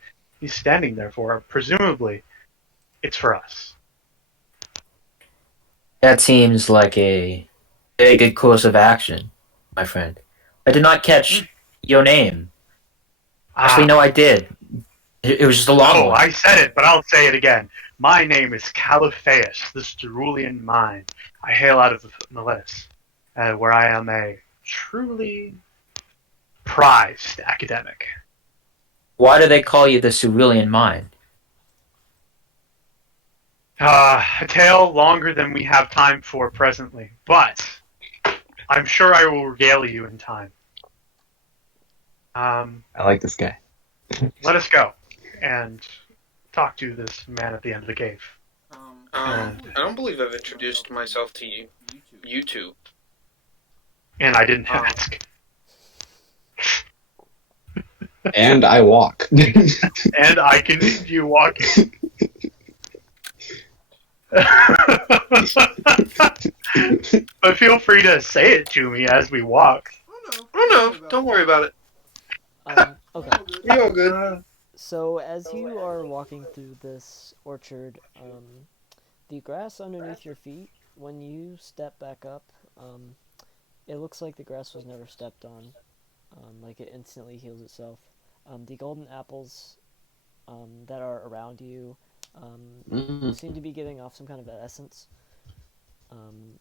standing there for. Presumably it's for us. That seems like a very good course of action, my friend. I did not catch your name. Actually, no, I did. It was just a long one. I said it, but I'll say it again. My name is Caliphaeus, the Cerulean Mind. I hail out of the Melis, where I am a truly prized academic. Why do they call you the Cerulean Mind? A tale longer than we have time for presently, but I'm sure I will regale you in time. I like this guy. Let us go and talk to this man at the end of the cave. I don't believe I've introduced myself to you two. And I didn't ask. And I walk. And I continue walking. But feel free to say it to me as we walk. Oh no, don't worry about it. Okay. You're all good. So as you are walking through this orchard, the grass underneath your feet, when you step back up, it looks like the grass was never stepped on. Like it instantly heals itself. The golden apples that are around you seem to be giving off some kind of essence.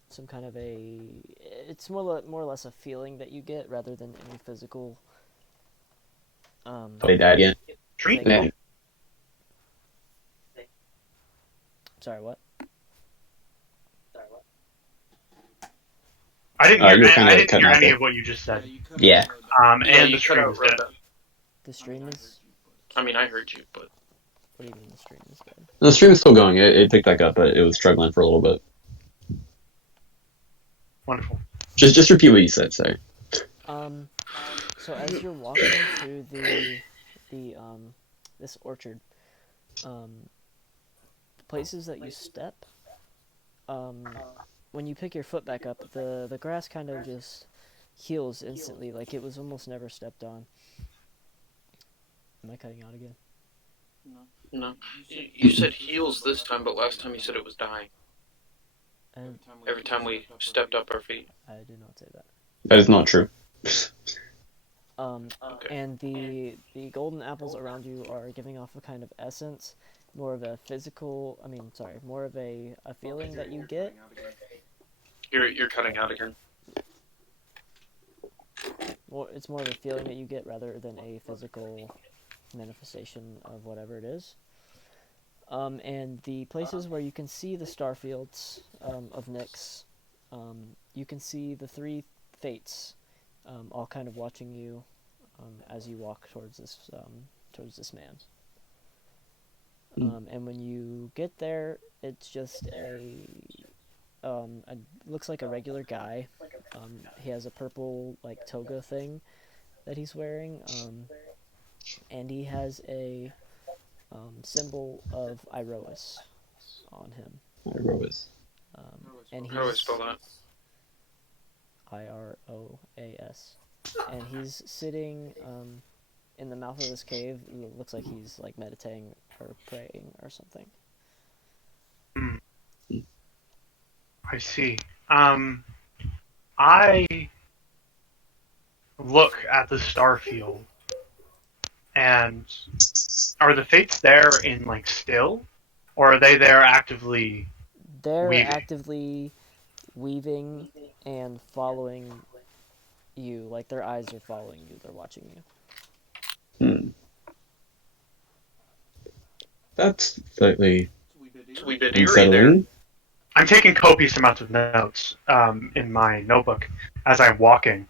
Some kind of it's more or less a feeling that you get rather than any physical. They died again. Treatment. Sorry, what? I didn't hear any there. of what you just said. Yeah. And the stream is dead. The stream is. I mean, I heard you, but What do you mean the stream is dead? The stream is still going. It picked back up, but it was struggling for a little bit. Wonderful. Just repeat what you said. Sorry. So as you're walking through the this orchard, the places that you step, when you pick your foot back up, the grass kind of just heals instantly, like it was almost never stepped on. Am I cutting out again? No. You said heals this time, but last time you said it was dying. And Every time we stepped up our feet. I did not say that. That is not true. Okay. And the golden apples around you are giving off a kind of essence, more of a physical. More of a feeling that you get. You're cutting out again. It's more of a feeling that you get rather than a physical manifestation of whatever it is. And the places where you can see the star fields of Nyx, you can see the three fates, all kind of watching you as you walk towards this man. And when you get there, it's just looks like a regular guy. He has a purple like toga thing that he's wearing, and he has a symbol of Iroas on him. Iroas. And How do I spell that? Iroas. And he's sitting in the mouth of this cave. It looks like he's like meditating or praying or something. I see. I look at the star field, and are the fates there in like still, or are they there actively? They're weaving? actively weaving and following you. Like their eyes are following you. They're watching you. That's slightly It's a wee bit eerie there. unsettling. I'm taking copious amounts of notes in my notebook as I'm walking.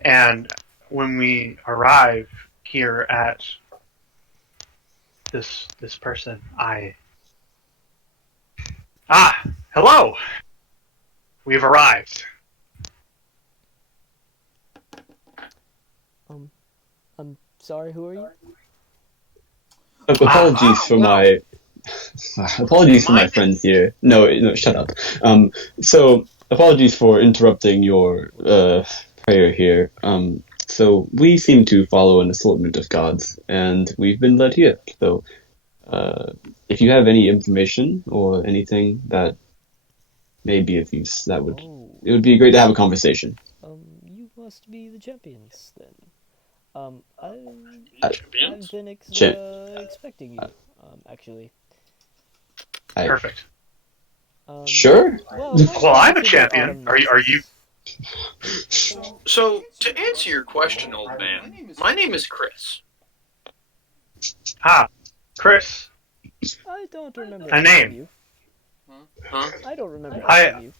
And when we arrive here at this person, hello! We've arrived. I'm sorry. Who are you? Apologies for my friends here. No, shut up. So apologies for interrupting your prayer here. So we seem to follow an assortment of gods, and we've been led here. So, if you have any information or anything that may be of use, it would be great to have a conversation. You must be the champions then. Champions? I've been expecting you. Actually. Perfect. Sure. Well, I'm a champion. Are you? So, to answer your question, old man, my name is Chris. Chris. I don't remember A name. you. Huh? I don't remember you.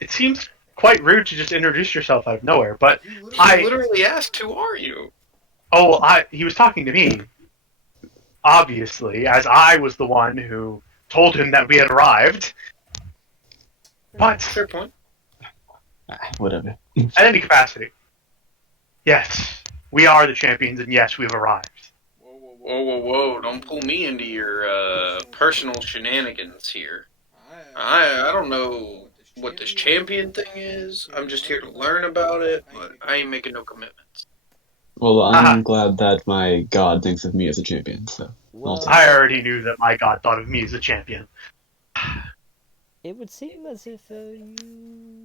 It seems quite rude to just introduce yourself out of nowhere, but I literally asked, who are you? he was talking to me, obviously, as I was the one who told him that we had arrived. But Fair point. Whatever. At any capacity, yes, we are the champions, and yes, we've arrived. Whoa, don't pull me into your personal shenanigans here. I don't know what this champion thing is. I'm just here to learn about it, but I ain't making no commitments. Well, I'm glad that my god thinks of me as a champion, so... Well, I already knew that my god thought of me as a champion. It would seem as if you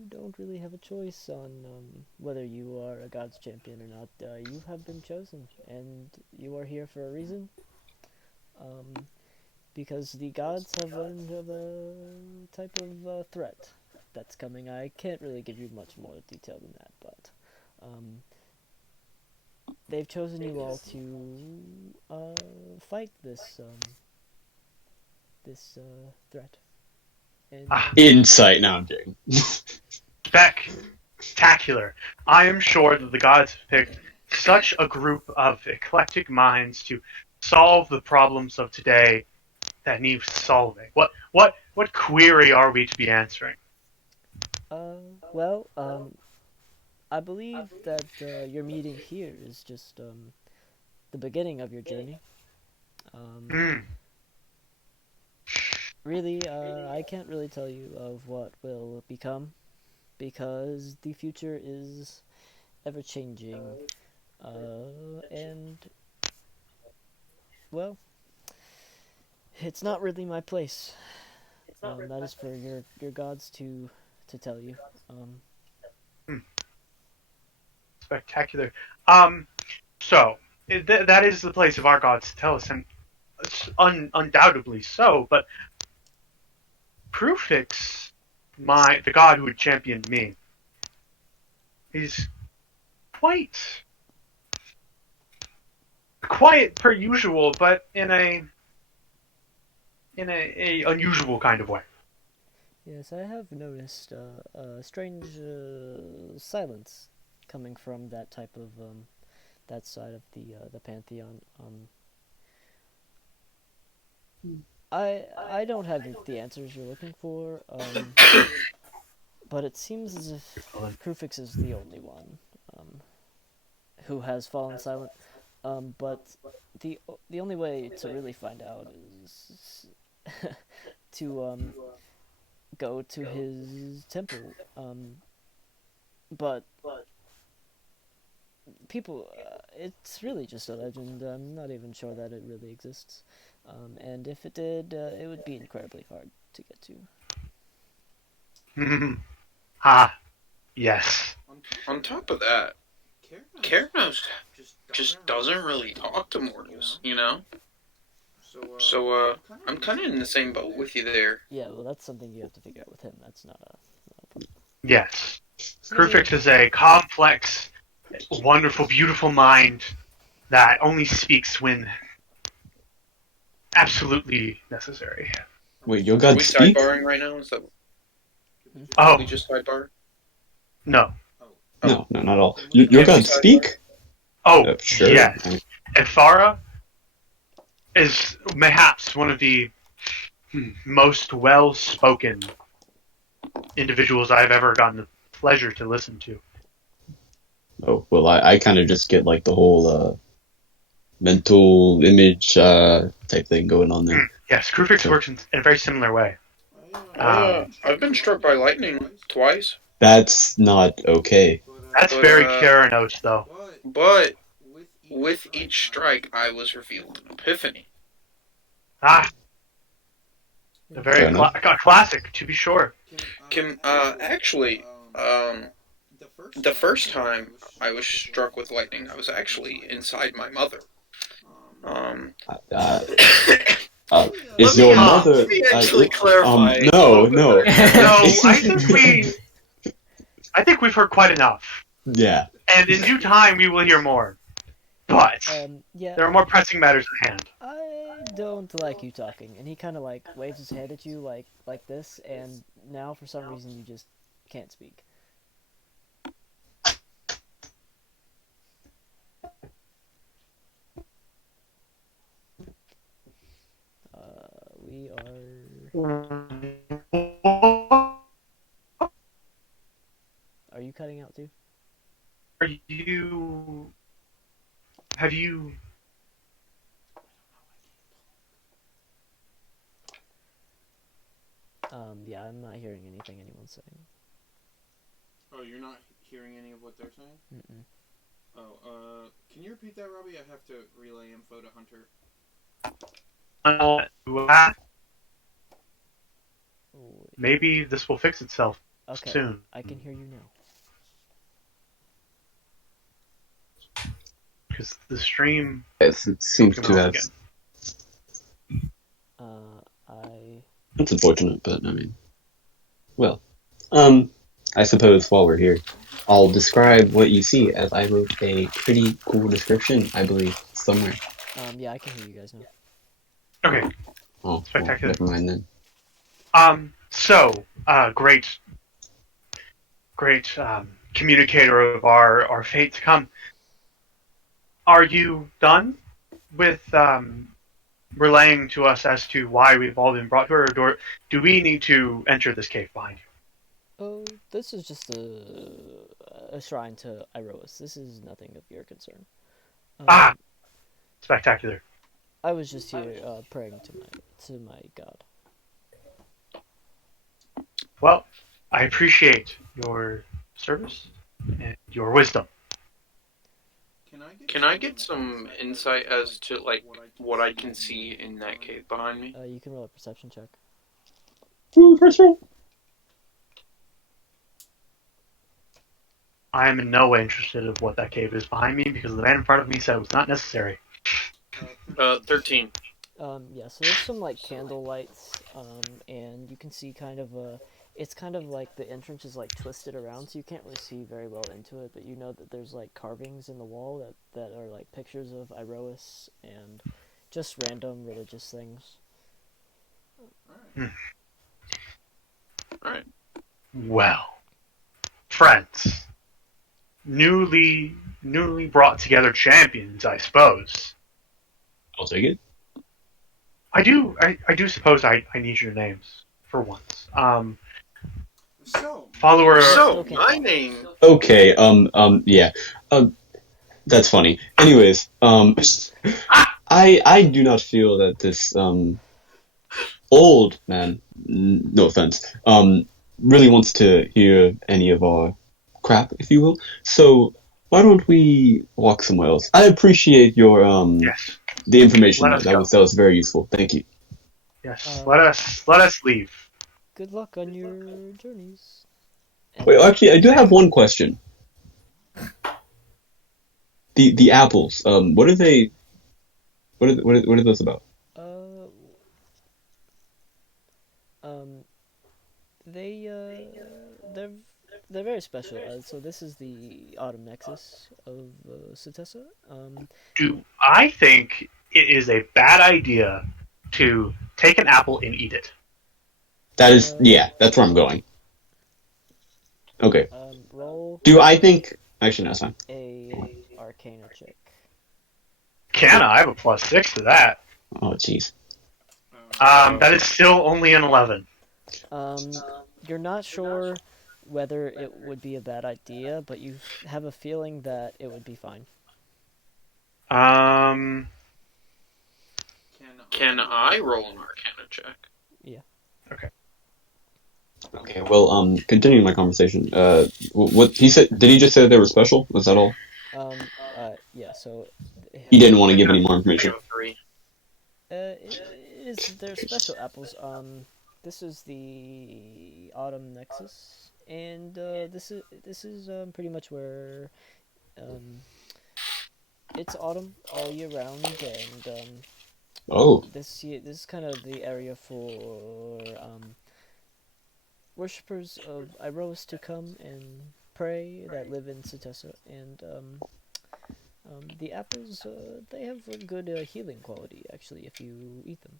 don't really have a choice on whether you are a god's champion or not. You have been chosen, and you are here for a reason. Because the gods have learned of a type of threat that's coming. I can't really give you much more detail than that, but they've chosen you all to fight this threat. And, Insight, now I'm kidding. Spectacular. I am sure that the gods have picked such a group of eclectic minds to solve the problems of today that need solving? What query are we to be answering? Well, I believe that your meeting here is just the beginning of your journey. Hmm. Really, I can't really tell you of what will become because the future is ever changing, and well, it's not really my place. That is for your gods to tell you. Hmm. Spectacular. So that is the place of our gods to tell us, and it's undoubtedly so. But Prufix, the god who had championed me, is quite quiet per usual, but in a unusual kind of way. Yes, I have noticed a strange silence coming from that type of that side of the pantheon. I don't have the answers you're looking for, but it seems as if Krufix is the only one who has fallen silent. But the only way to really find out is to go to his temple. But people, it's really just a legend. I'm not even sure that it really exists. And if it did, it would be incredibly hard to get to. Ah, yes. On top of that, Keranos just doesn't really talk to mortals, you know? So, I'm kind of in the same boat with you there. Yeah, well, that's something you have to figure out with him. That's not a problem. Yes. Krufix is a complex, wonderful, beautiful mind that only speaks when absolutely necessary. Wait, your Are god we speak? sidebarring right now? Is that Oh, we just sidebar? no. No, no, not at all. Your Can we god sidebar? speak? Oh, Sure. yes. And Farah is perhaps one of the most well-spoken individuals I've ever gotten the pleasure to listen to. Oh, well, I kind of just get like the whole mental image type thing going on there. Yes, Krufix So works in a very similar way. I've been struck by lightning twice, that's not okay. That's but, very Keranos, though. but with each strike, I was revealed an epiphany. Ah, a very Fair enough. classic, to be sure. Actually, the first time I was struck with lightning, I was actually inside my mother. Uh, Let is me, your uh, mother? let me actually clarify. No, no. No, I think we've heard quite enough. Yeah. And in due time, we will hear more. But Yeah. there are more pressing matters at hand. I don't like you talking, and he kind of like waves his hand at you like this, and now for some reason you just can't speak. We are. Are you cutting out too? Have you? Yeah, I'm not hearing anything anyone's saying. Oh, you're not hearing any of what they're saying? Mm-mm. Oh, can you repeat that, Robbie? I have to relay info to Hunter. Maybe this will fix itself soon. I can hear you now. Because the stream. Yes, it seems to have. It's unfortunate, but I mean, well, I suppose while we're here, I'll describe what you see, as I wrote a pretty cool description, I believe, somewhere. Yeah, I can hear you guys now. Okay. Oh, Spectacular. well, never mind then. Great communicator of our fate to come. Are you done with relaying to us as to why we've all been brought to her, or do we need to enter this cave behind you? Oh, this is just a shrine to Iroas. This is nothing of your concern. Spectacular. I was just here praying to my god. Well, I appreciate your service and your wisdom. Can I get some insight as to like what I can see in that cave behind me? You can roll a perception check. Ooh, first roll. I am in no way interested in what that cave is behind me because the man in front of me said it was not necessary. 13. Yeah, so there's some like candle lights, and you can see kind of it's kind of like the entrance is like twisted around, so you can't really see very well into it, but you know that there's like carvings in the wall that are like pictures of Iroas and just random religious things. Alright. Well, friends, newly brought together champions, I suppose. I'll take it. I do suppose I need your names for once. Follower. So, my name. Okay. Yeah. That's funny. Anyways, I do not feel that this old man, no offense, really wants to hear any of our crap, if you will. So why don't we walk somewhere else? I appreciate your Yes. the information. Let us That was very useful. Thank you. Yes. Let us leave. Good luck on your journeys. Wait, actually, I do have one question. The apples. What are they? What are those about? They're very special. So this is the Autumn Nexus of Setessa. Do I think it is a bad idea to take an apple and eat it? That is, yeah, that's where I'm going. Okay. Roll. Do I think? Actually, no, it's fine. A Arcana check. I have a +6 to that. Oh, jeez. That is still only an 11. You're not sure whether it would be a bad idea, but you have a feeling that it would be fine. Can I roll an Arcana check? Yeah. Okay. Okay. Well, continuing my conversation. What he said? Did he just say that they were special? Was that all? Yeah. So. He didn't want to give any more information. 3. They're special apples. This is the Autumn Nexus, and this is pretty much where it's autumn all year round, and this is kind of the area for worshippers of Iroas to come and pray that live in Setessa, and the apples they have a good healing quality actually if you eat them.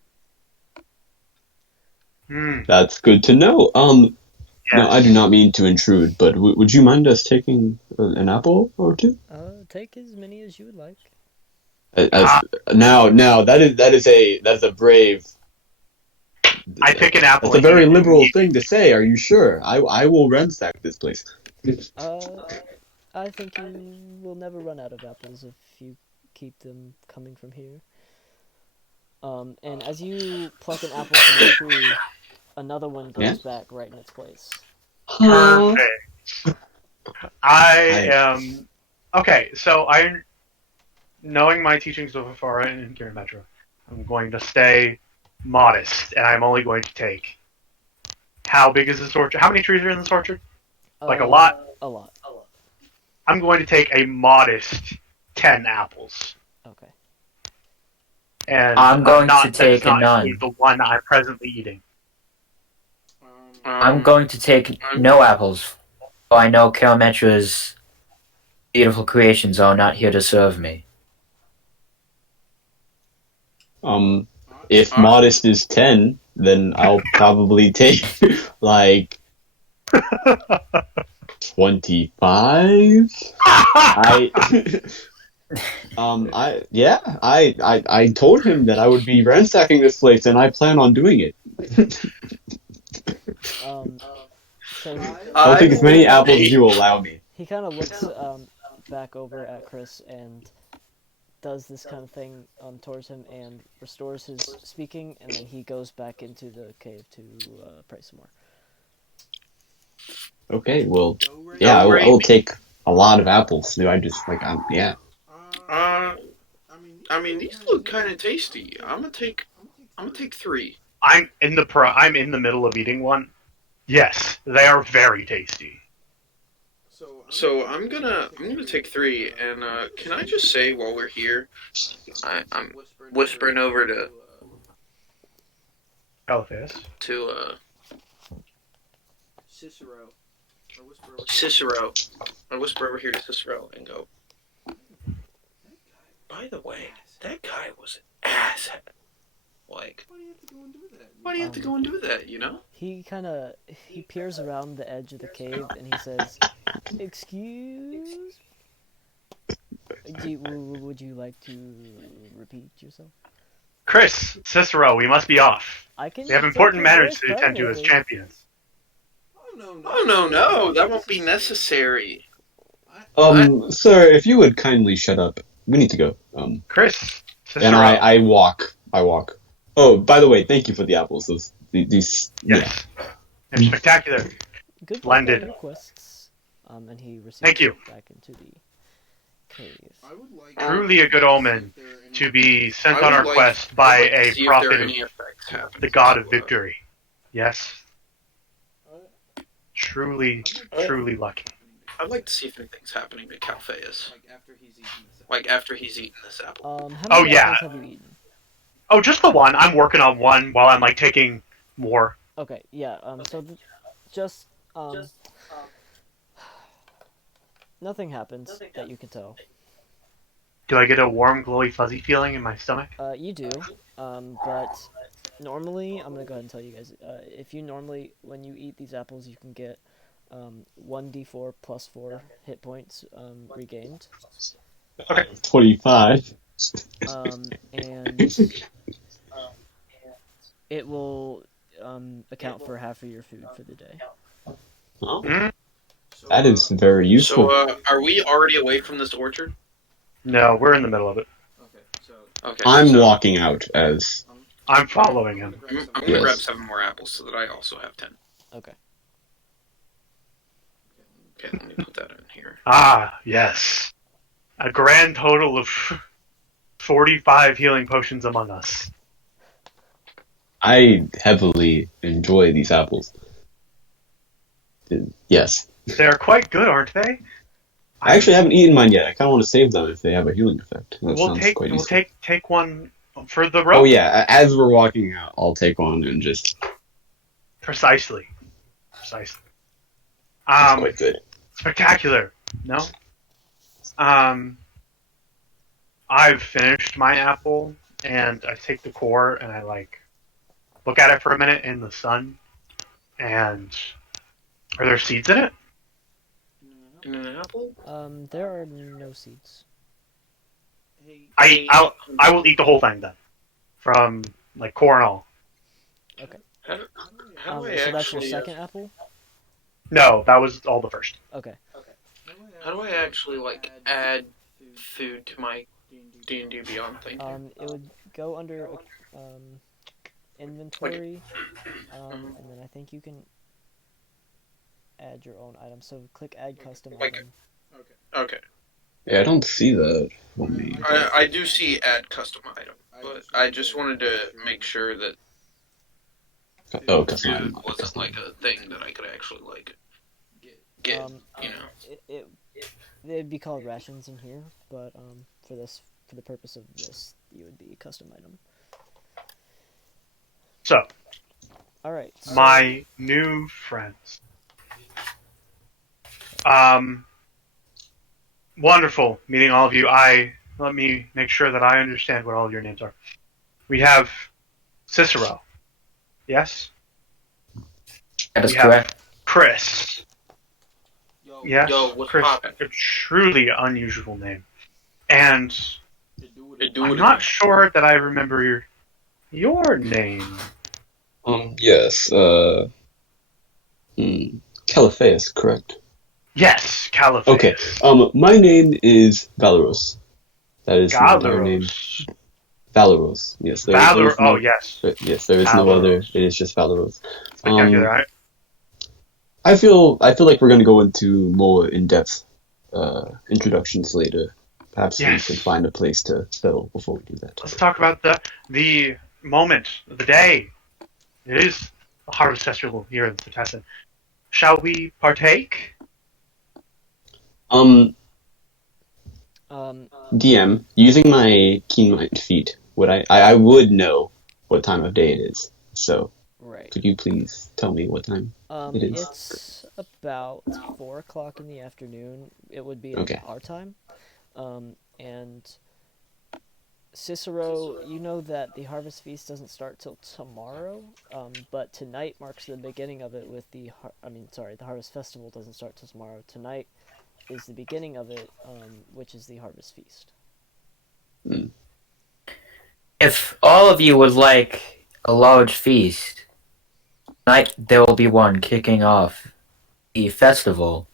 That's good to know. Yes. No, I do not mean to intrude, but would you mind us taking an apple or two? Take as many as you would like. Now, that is a brave. I pick an apple. That's a very liberal thing to say. Are you sure? I will ransack this place. I think you will never run out of apples if you keep them coming from here. And as you pluck an apple from the tree, another one goes back right in its place. Perfect. I am... Okay, so knowing my teachings so far in Kirin Metro, I'm going to stay modest, and I'm only going to take... How big is this orchard? How many trees are in this orchard? Like a lot? A lot. I'm going to take a modest 10 apples. Okay. And I'm going to take a none. The one I'm presently eating. I'm going to take no apples. I know Karametra's beautiful creations are not here to serve me. If modest is 10, then I'll probably take like 25. I told him that I would be ransacking this place, and I plan on doing it. So I'll I take as many will apples as wait. you allow me. he kind of looks back over at Chris and does this kind of thing towards him and restores his speaking, and then he goes back into the cave to pray some more. Okay, well, yeah, Don't I worry. will take a lot of apples. Do I just like yeah? Uh, I mean, these look kind of tasty. I'm gonna take 3. I'm in the middle of eating one. Yes, they are very tasty. So I'm gonna take 3. And can I just say while we're here, I'm whispering over Caliphas. to Cicero. I whisper over here to Cicero and go. By the way, that guy was an asshat. Like, why do you have to go and do that? You know? He peers around the edge of the cave and he says, "Excuse? Would you like to repeat yourself?" Chris, Cicero, we must be off. I can We have take important your matters voice to attend to as privately. champions. Oh no, that won't be necessary. Sir, if you would kindly shut up, we need to go. Chris, And Cicero. I walk. Oh, by the way, thank you for the apples. These Yes. They're spectacular. Good luck Splendid. on your quests. And he receives Thank you. back into the cave. Truly a good omen to be sent I on would our like- quest I'd by like to a see if there are prophet any of effects happening the god to, of victory. Yes. Truly, truly lucky. I'd like to see if anything's happening to Calpheus. Like after he's eaten this apple. How Oh, many yeah. apples have you eaten? Oh, just the one. I'm working on one while I'm like taking more. Okay, yeah. Nothing happens that you can tell. Do I get a warm, glowy, fuzzy feeling in my stomach? You do. But normally, I'm gonna go ahead and tell you guys. If you normally, when you eat these apples, you can get 1d4 plus 4 hit points regained. 25. And it will account for half of your food for the day. Oh, Mm? that is very useful. So, are we already away from this orchard? No, we're in the middle of it. Okay. I'm so walking out as I'm following him. I'm gonna grab Yes. 7 more apples so that I also have 10. Okay. Okay, let me put that in here. Ah, yes. A grand total of 45 healing potions among us. I heavily enjoy these apples. Yes. They are quite good, aren't they? I actually haven't eaten mine yet. I kind of want to save them if they have a healing effect. That We'll sounds take quite we'll useful. take one for the road. Oh yeah, as we're walking out, I'll take one and just. Precisely. It's Um, quite good. spectacular. No. I've finished my apple, and I take the core and I like look at it for a minute in the sun. And are there seeds in it? In an apple? There are no seeds. I will eat the whole thing then, from like core and all. How do I So that's your actually? second apple? No, that was all the first. Okay. How do I actually like add food to my D&D Beyond thing? It would go under inventory, and then I think you can add your own item. So click add custom item. Okay. Yeah, I don't see that for me. I do see add custom item, but I just wanted to make sure that Oh, custom food item. wasn't Custom like a thing that I could actually like get. You know. It'd be called rations in here, but for the purpose of this, you would be a custom item. So, All right. So, my new friends. Wonderful meeting all of you. Let me make sure that I understand what all of your names are. We have Cicero. Yes? That is We have correct. Chris. Yes, Yo, what's Chris. poppin'? A truly unusual name. And I'm not sure that I remember your name. Yes, Caliphaeus, correct? Yes, Caliphaeus. Okay, my name is Valeros. That is my entire name. Galaros. Valeros. Yes, Valor. there's no, Oh, yes. yes, there is no other. Valeros. It is just Valeros. Spectacular. I feel like we're going to go into more in-depth introductions later. Perhaps we Yes. can find a place to settle before we do that. Let's talk about the moment, the day. It is the Harvest Festival here in Setessa. Shall we partake? DM, using my keen mind feat, I would know what time of day it is. So, Right. could you please tell me what time it is? It's about 4 o'clock in the afternoon. It would be in Okay. our time. And Cicero, you know that the Harvest Feast doesn't start till tomorrow, but tonight marks the beginning of it with the Harvest Festival doesn't start till tomorrow. Tonight is the beginning of it, which is the Harvest Feast. If all of you would like a large feast, tonight there will be one kicking off the festival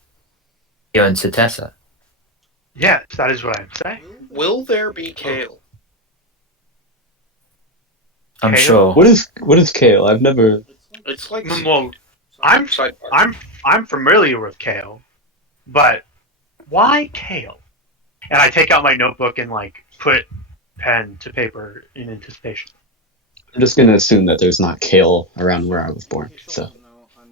here in Setessa. Yes, that is what I'm saying. Will there be kale? I'm Kale? sure. What is kale? I've never. It's like Well, I'm familiar with kale, but why kale? And I take out my notebook and put pen to paper in anticipation. I'm just gonna assume that there's not kale around where I was born. So.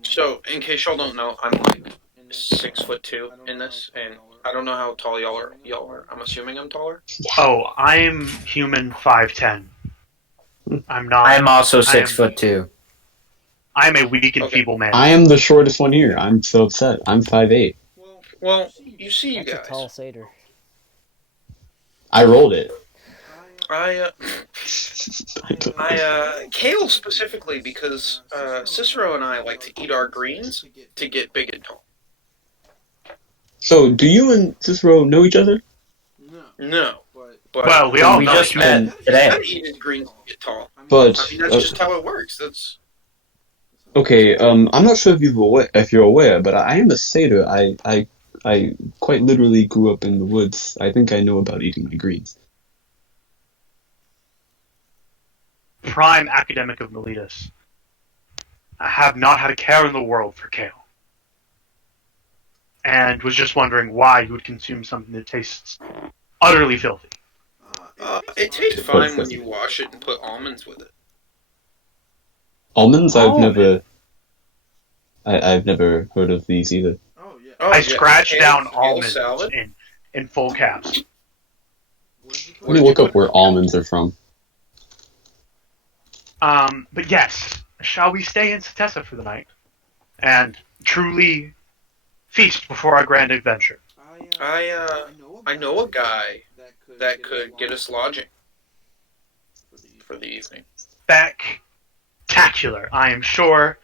So, in case y'all don't know, I'm like 6'2" in this, and I don't know how tall y'all are. I'm assuming I'm taller. Oh, I'm human 5'10". I'm not. I am also 6'2". I'm a weak and feeble man. I am the shortest one here. I'm so upset. I'm 5'8". Well, you see, you That's a tall guys. satyr. I rolled it. Kale specifically because Cicero and I like to eat our greens to get big and tall. So, do you and Cicero know each other? No. But Well, we all know just each other. met today. I eat his greens to get tall. But I mean, that's just how it works. That's okay. I'm not sure if you're aware, but I am a satyr. I quite literally grew up in the woods. I think I know about eating my greens. Prime academic of Miletus. I have not had a care in the world for kale. And was just wondering why you would consume something that tastes utterly filthy. it tastes fine when you wash it and put almonds with it. Almonds? Almonds? I've never heard of these either. I scratched down kale almonds salad. in full caps. Let me look up where almonds are from. But yes, shall we stay in Setessa for the night and truly feast before our grand adventure? I know a guy that could get us lodging for the evening. Spectacular. I am sure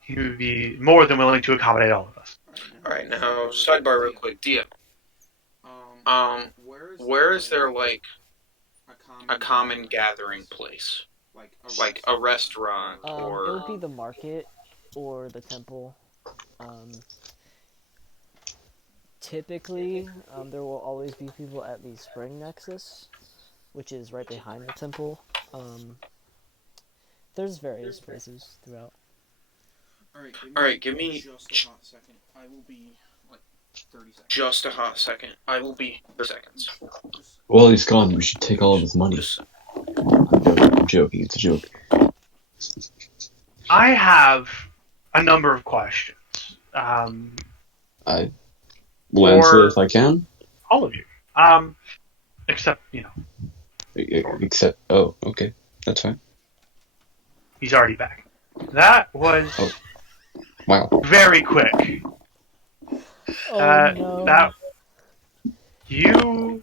he would be more than willing to accommodate all of us. All right, now sidebar real quick, Dia. Where is there like a common gathering place, like a restaurant or? It would be the market or the temple. Typically, there will always be people at the spring nexus, which is right behind the temple. There's various places throughout. All right, give me just a hot second. I will be 30 seconds. Well, he's gone. We should take all of his money. I'm joking. It's a joke. I have a number of questions. I will answer if I can. All of you. Except, Except, oh, okay. That's fine. he's already back. That was Wow. very quick. No. That you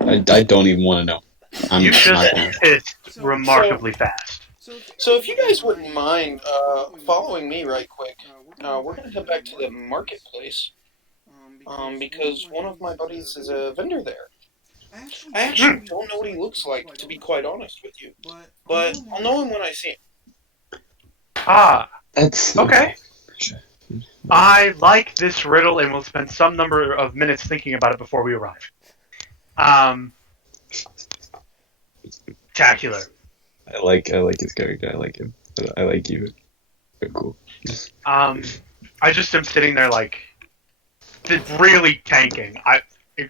I don't even want to know. I'm you not just gonna. hit remarkably fast. So if you guys wouldn't mind following me right quick, we're gonna head back to the marketplace. because one of my buddies is a vendor there. I actually don't know what he looks like, to be quite honest with you, but I'll know him when I see him. Ah, That's okay. I like this riddle, and we'll spend some number of minutes thinking about it before we arrive. Spectacular. I like his character. I like him. I like you. You're cool. I just am sitting there like, really tanking.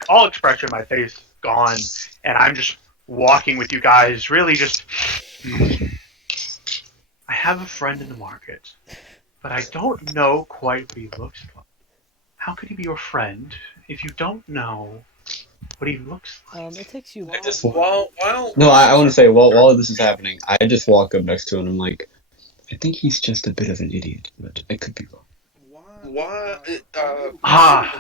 All expression in my face gone, and I'm just walking with you guys, really just. I have a friend in the market, but I don't know quite what he looks like. How could he be your friend if you don't know what he looks like? It takes you. No, I want to say while this is happening, I just walk up next to him and I'm like, I think he's just a bit of an idiot, but I could be wrong. Why?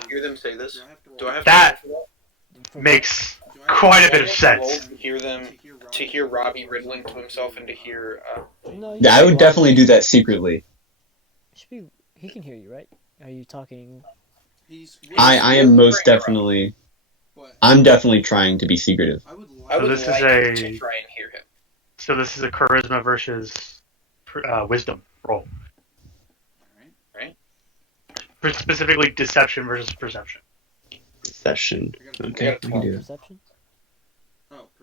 Hear them say this? Do I have that to makes quite a bit of sense. To hear Robbie riddling to himself and to hear. No, Yeah, I would definitely do that secretly. He can hear you, right? Are you talking? I am most definitely. I'm definitely trying to be secretive. I would to try and hear him. So this is a charisma versus wisdom roll. Right. Specifically, deception versus perception. Perception. Okay, we can do that. Perception?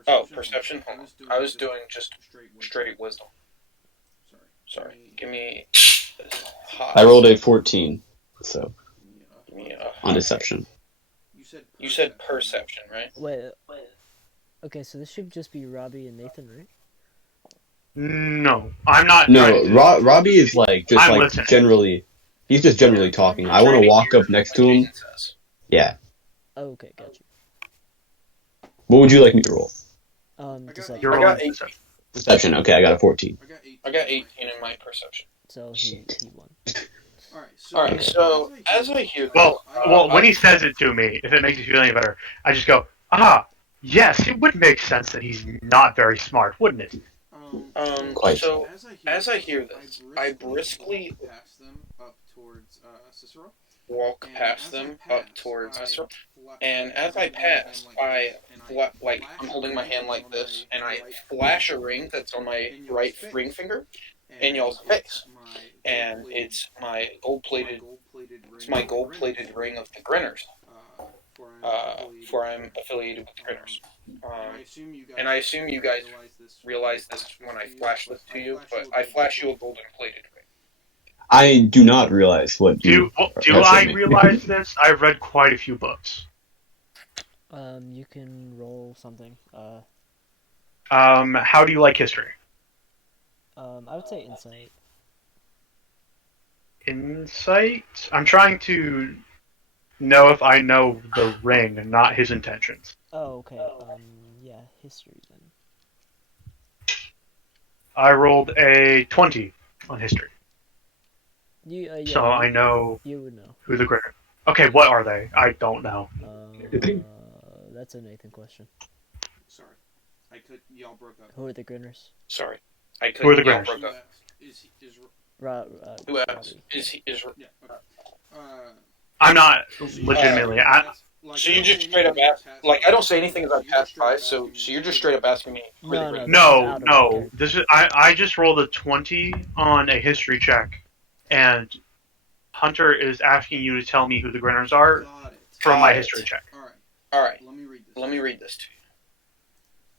Oh, perception? I was doing just straight wisdom. Sorry. Give me... I rolled a 14, so... Give me on deception. You said perception, right? Wait. Okay, so this should just be Robbie and Nathan, right? No, I'm not. No, Robbie is like just I'm like listening. generally. He's just generally talking. I want to walk up next to him. Yeah. Oh, okay, got you. What would you like me to roll? Deception. You're I got rolling 8. Deception. Okay, I got a 14. I got 18 in my perception. So he won. Alright, so as I hear this, Well, when he says it to me, if it makes you feel any better, I just go, yes, it would make sense that he's not very smart, wouldn't it? Quite. So as I hear this, I briskly walk past them up towards Cicero, and as I pass, I'm holding my hand like this, and I flash a ring that's on my right ring finger in y'all's face, and it's my gold-plated ring of the Grinners, for I'm affiliated with the Grinners. And I assume you guys realize this when I flash this to you, but I flash you a golden-plated ring. I do not realize what you. Do I realize this? I've read quite a few books. You can roll something. How do you like history? I would say insight. Insight? I'm trying to know if I know the ring and not his intentions. Oh, okay. Yeah, history then. I rolled a 20 on history. Yeah, so I know you would know who the Grinner. Okay, what are they? I don't know. That's a Nathan question. Sorry, y'all broke up. Who are the Grinners? Sorry, who are the Grinners? Broke up. Who else? Is Yeah. I'm not legitimately. So you just straight up ask, I don't say anything as I pass by, so you're just straight up asking me. No. This is I just rolled a 20 on a history check, and Hunter is asking you to tell me who the Grinners are from my history check. All right. Let me read this to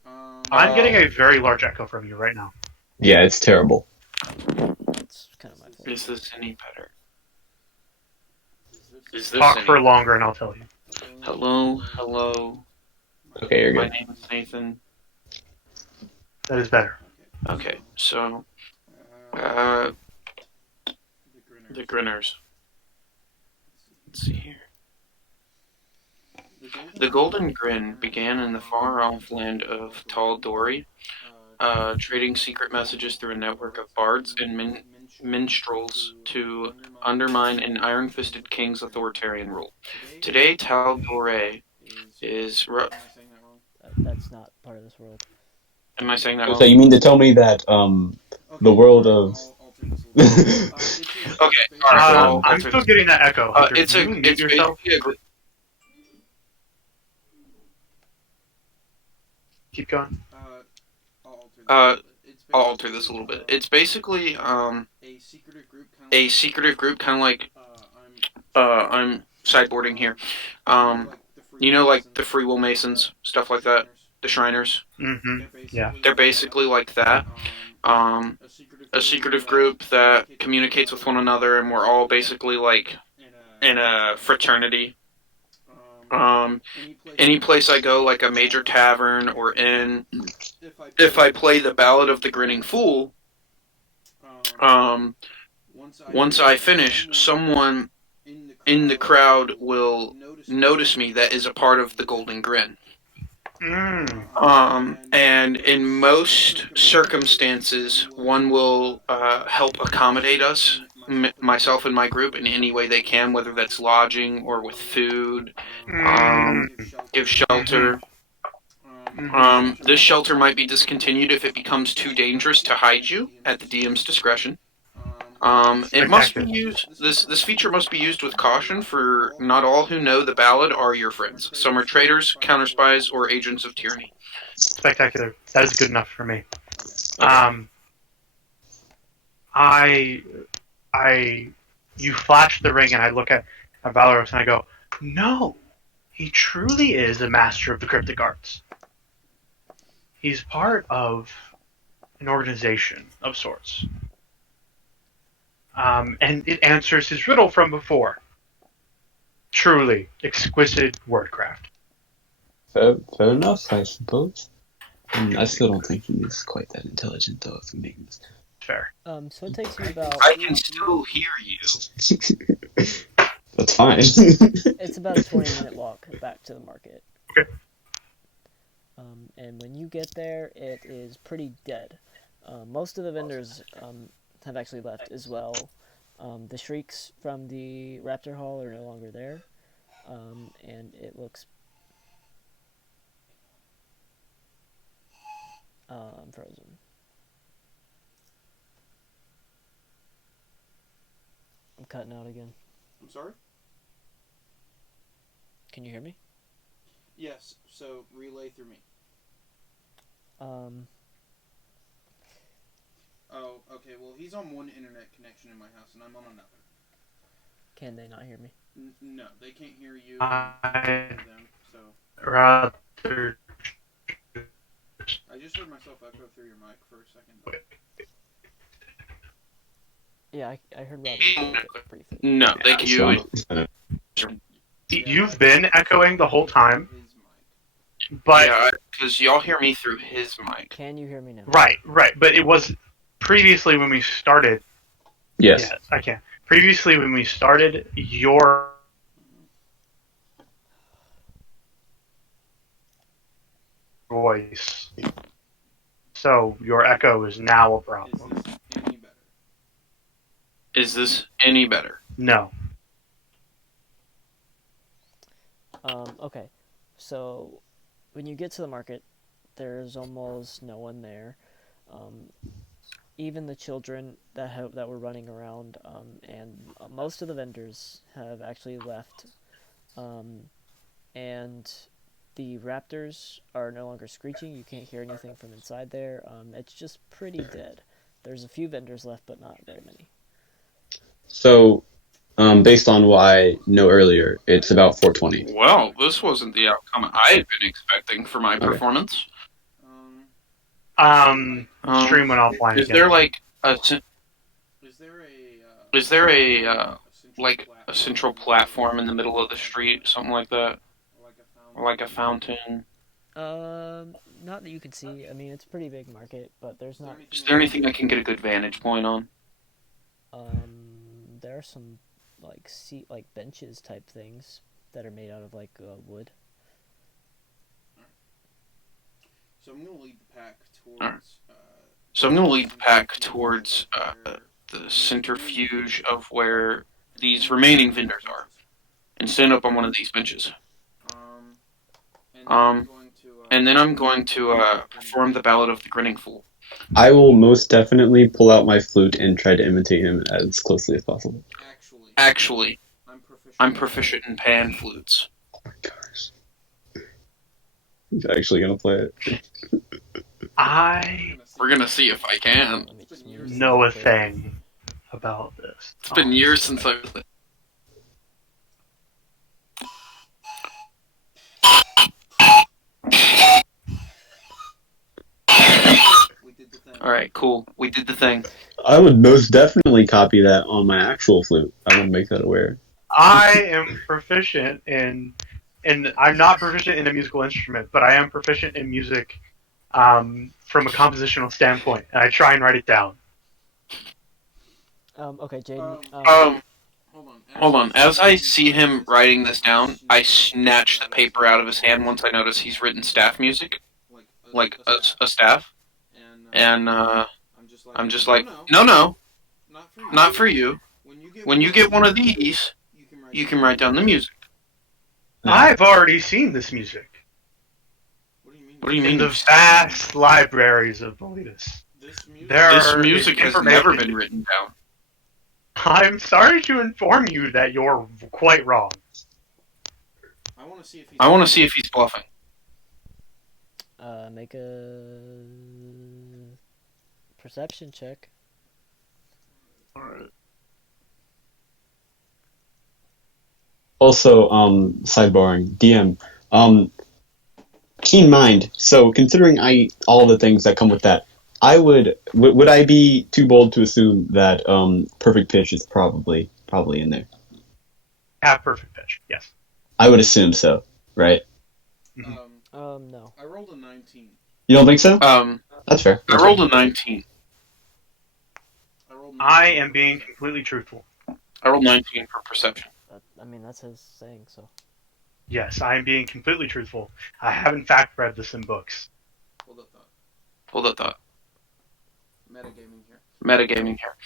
you. I'm getting a very large echo from you right now. Yeah, it's terrible. It's kind of my fault. Is this any better? Talk for longer and I'll tell you. Hello. Okay, you're good. My name is Nathan. That is better. Okay, so the Grinners. Let's see here. The Golden Grin began in the far-off land of Taldori, trading secret messages through a network of bards and minstrels to undermine an iron-fisted king's authoritarian rule. Today, Taldore is... That's not part of this world. Am I saying that wrong? So you mean to tell me that the world of... Okay, alright. I'm still getting that echo. It's basically keep going. I'll alter this a little bit. It's basically a secretive group, kind of like I'm sideboarding here. Like the Free Will Masons, stuff like that. The Shriners. Mm-hmm. Yeah. They're basically like that. Um, a secretive group that communicates with one another, and we're all basically like in a fraternity. Um, any place I go, like a major tavern or inn, if I play the Ballad of the Grinning Fool, once I finish, someone in the crowd will notice me that is a part of the Golden Grin. And in most circumstances, one will help accommodate us, myself and my group, in any way they can, whether that's lodging or with food, give shelter. This shelter might be discontinued if it becomes too dangerous to hide you at the DM's discretion. It must be used. This feature must be used with caution, for not all who know the ballad are your friends. Some are traitors, counterspies, or agents of tyranny. Spectacular. That is good enough for me. Okay. You flash the ring, and I look at Valoros, and I go, no, he truly is a master of the cryptic arts. He's part of an organization of sorts. And it answers his riddle from before. Truly exquisite wordcraft. Fair enough, I suppose. I still don't think he's quite that intelligent, though, if I'm being honest. Fair. So it takes you about. I can still hear you. That's fine. It's about a 20-minute walk back to the market. Okay. And when you get there, it is pretty dead. Most of the vendors have actually left as well. The shrieks from the Raptor Hall are no longer there. And it looks... I'm frozen. I'm cutting out again. I'm sorry? Can you hear me? Yes, so relay through me. Oh, okay, well, he's on one internet connection in my house, and I'm on another. Can they not hear me? No, they can't hear you. I Them, so rather. I just heard myself echo through your mic for a second. Yeah, I heard Robbie briefly. No, they can hear you. You've been echoing the whole time, but Yeah, because y'all hear me through his mic. Can you hear me now? right. But it was previously when we started. Yes. Yes, I can. Previously, when we started, your voice. So your echo is now a problem. Is this any better? No. Okay. So, when you get to the market, there's almost no one there. Even the children that were running around, and most of the vendors have actually left. And the raptors are no longer screeching. You can't hear anything from inside there. It's just pretty dead. There's a few vendors left, but not very many. So, based on what I know earlier, it's about 4:20. Well, this wasn't the outcome I had been expecting for my performance. Stream went offline Is again. there like a central platform in the middle of the street, something like that, or like a fountain? Not that you can see. I mean, it's a pretty big market, but there's not. Is there anything I can get a good vantage point on? There are some like benches type things that are made out of wood. So I'm gonna lead the pack towards. Alright. So I'm going to lead the pack towards the centrifuge of where these remaining vendors are, and stand up on one of these benches. And then I'm going to perform the Ballad of the Grinning Fool. I will most definitely pull out my flute and try to imitate him as closely as possible. Actually, I'm proficient in pan flutes. Oh my gosh. He's actually gonna play it. We're gonna see if I can. Let me just move know a this. thing about this. It's been years since I was. All right, cool. We did the thing. I would most definitely copy that on my actual flute. I want to make that aware. I am proficient in, and I'm not proficient in a musical instrument, but I am proficient in music from a compositional standpoint, and I try and write it down. Okay, Jaden. Hold on. As I see him writing this down, I snatch the paper out of his hand once I notice he's written staff music, like a staff, and I'm just like, no, not for you. When you get one of these, you can write down the music. I've already seen this music What do you in mean? the vast libraries of poleis. This music has never been written down. I'm sorry to inform you that you're quite wrong. I want to see if he's bluffing. Make a perception check. Alright. Also, sidebarring, DM, keen mind. So, considering all the things that come with that, would I be too bold to assume that perfect pitch is probably in there? Have perfect pitch, yes. I would assume so, right? No. I rolled a 19. You don't think so? That's fair. I rolled a 19. I am being completely truthful. I rolled 19 for perception. That's his saying, so. Yes, I am being completely truthful. I have in fact read this in books. Hold that thought. Metagaming here.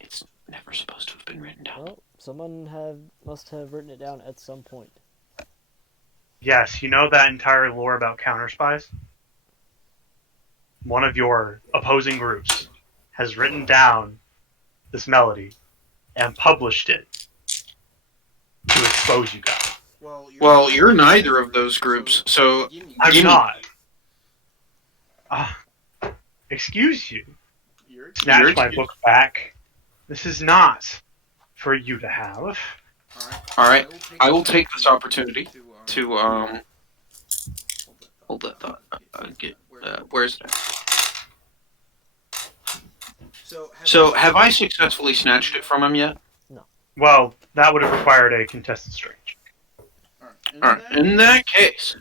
It's never supposed to have been written down. Well, someone must have written it down at some point. Yes, you know that entire lore about counterspies? One of your opposing groups has written down this melody and published it to expose you guys. Well, you're neither of those groups, so I'm not. Excuse you. Snatch my book back. This is not for you to have. Alright, I will take this opportunity to, hold that thought. Where's it? So, have I successfully snatched it from him yet? Well, that would have required a contested strength. Alright, in that case,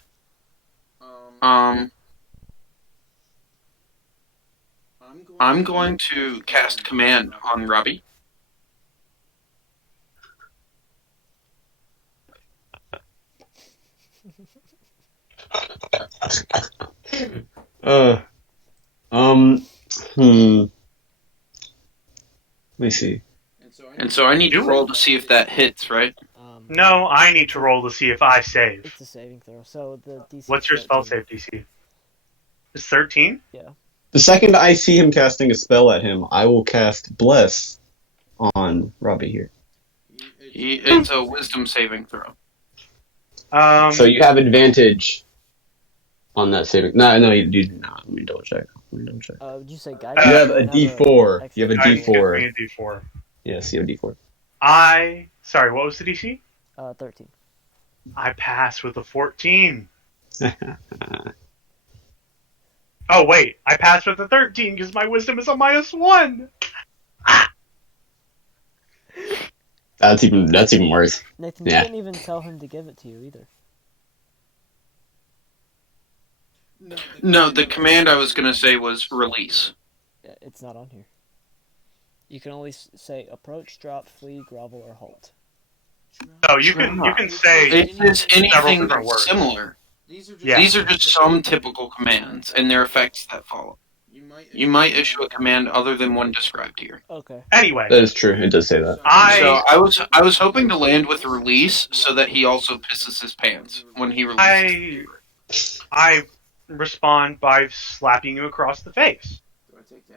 I'm going to cast Command on Robbie. Let me see. And so I need to roll to see if that hits, right? No, I need to roll to see if I save. It's a saving throw, so the DC. What's your spell save DC? It's 13? Yeah. The second I see him casting a spell at him, I will cast Bless on Robbie here. It's a Wisdom saving throw. So you have advantage on that saving. No, you do not. Let me double check. Would you say guide? You have a D4. You have a D4. A D4. Yes, you have a D4. Sorry, what was the DC? 13. I passed with a 14. Oh, wait. I passed with a 13 because my wisdom is a -1. That's even worse. Nathan, Yeah. you didn't even tell him to give it to you either. No, the command I was going to say was release. Yeah, it's not on here. You can only say approach, drop, flee, grovel, or halt. So you can say It is anything different words. similar. Yeah. These are just some typical commands and their effects that follow. You might issue a command other than one described here. Okay. Anyway, That is true. It does say that. So I was hoping to land with release so that he also pisses his pants when he releases. I respond by slapping you across the face.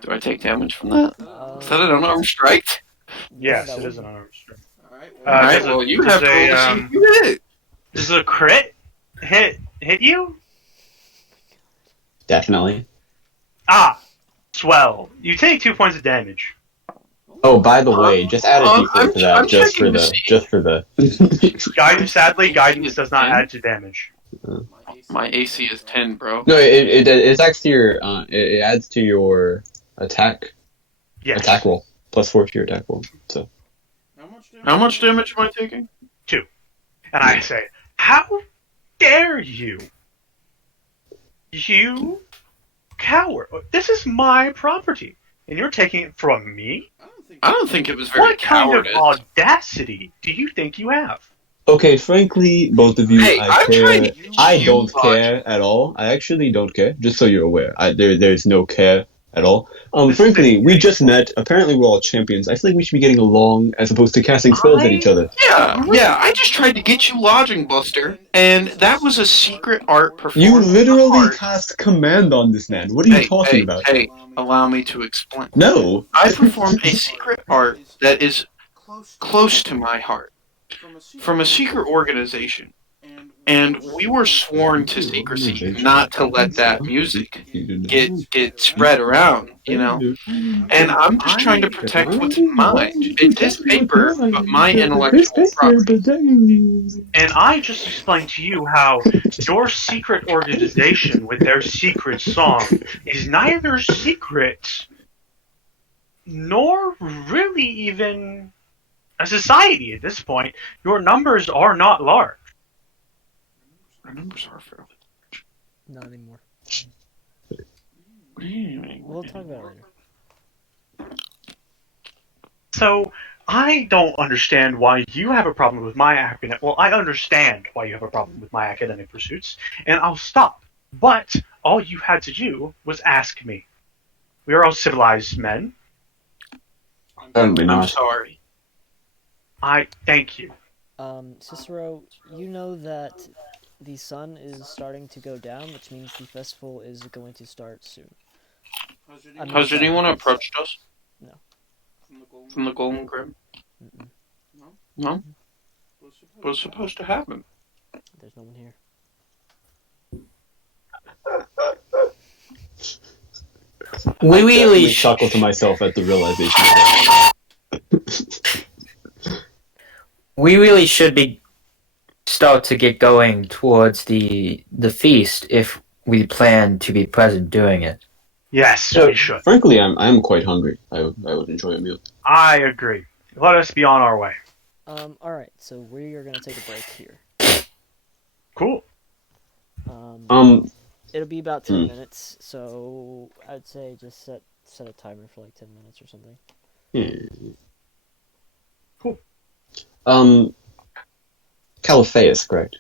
Do I take damage from that? Is that an unarmed strike? Yes, that it is would- an unarmed strike. Alright, well you have to roll to see if you hit. This is a crit hit hit you? Definitely. Ah, swell. You take 2 points of damage. Oh, by the way, just add a d4 to that, I'm checking to see. just for the. Sadly, AC guidance is does not 10? add to damage. My AC is 10, bro. No, it adds to your it adds to your attack Yes. roll +4 to your attack roll. So How much damage am I taking? 2. And I say, how dare you? You coward. This is my property. And you're taking it from me? I don't think it was very What kind of cowardice. audacity do you think you have? okay, frankly, both of you, Hey, I I'm trying care. to use I you don't logic. care at all. I actually don't care. Just so you're aware, there's no care at all. This Frankly, is we just met. Apparently, we're all champions. I feel like we should be getting along as opposed to casting spells at each other. Yeah, I just tried to get you lodging, Buster, and that was a secret art performed You on the literally heart. cast command on this man. What are you talking about? Hey, allow me to explain. No. I performed a secret art that is close to my heart from a secret organization. And we were sworn to secrecy, not to let that music get spread around, you know? And I'm just trying to protect what's mine. It's his paper, but my intellectual property. And I just explained to you how your secret organization with their secret song is neither secret nor really even a society at this point. Your numbers are not large. Our numbers are fairly. Not anymore. What do you mean? We'll talk about it later. So I don't understand why you have a problem with my academic. Well, I understand why you have a problem with my academic pursuits, and I'll stop. But all you had to do was ask me. We are all civilized men. Apparently I'm not. sorry. I thank you. Cicero, you know that the sun is starting to go down, which means the festival is going to start soon. Has anyone approached us? No. From the Golden Grim? Mm-mm. No? What's supposed to happen? There's no one here. We really chuckle to myself at the realization of that. We really should be start to get going towards the feast if we plan to be present doing it. Yes, we should. Frankly, I'm quite hungry. I would enjoy a meal. I agree. Let us be on our way. Alright, so we are gonna take a break here. Cool. It'll be about 10 minutes, so I'd say just set a timer for like 10 minutes or something. Cool. Caliphaeus, correct?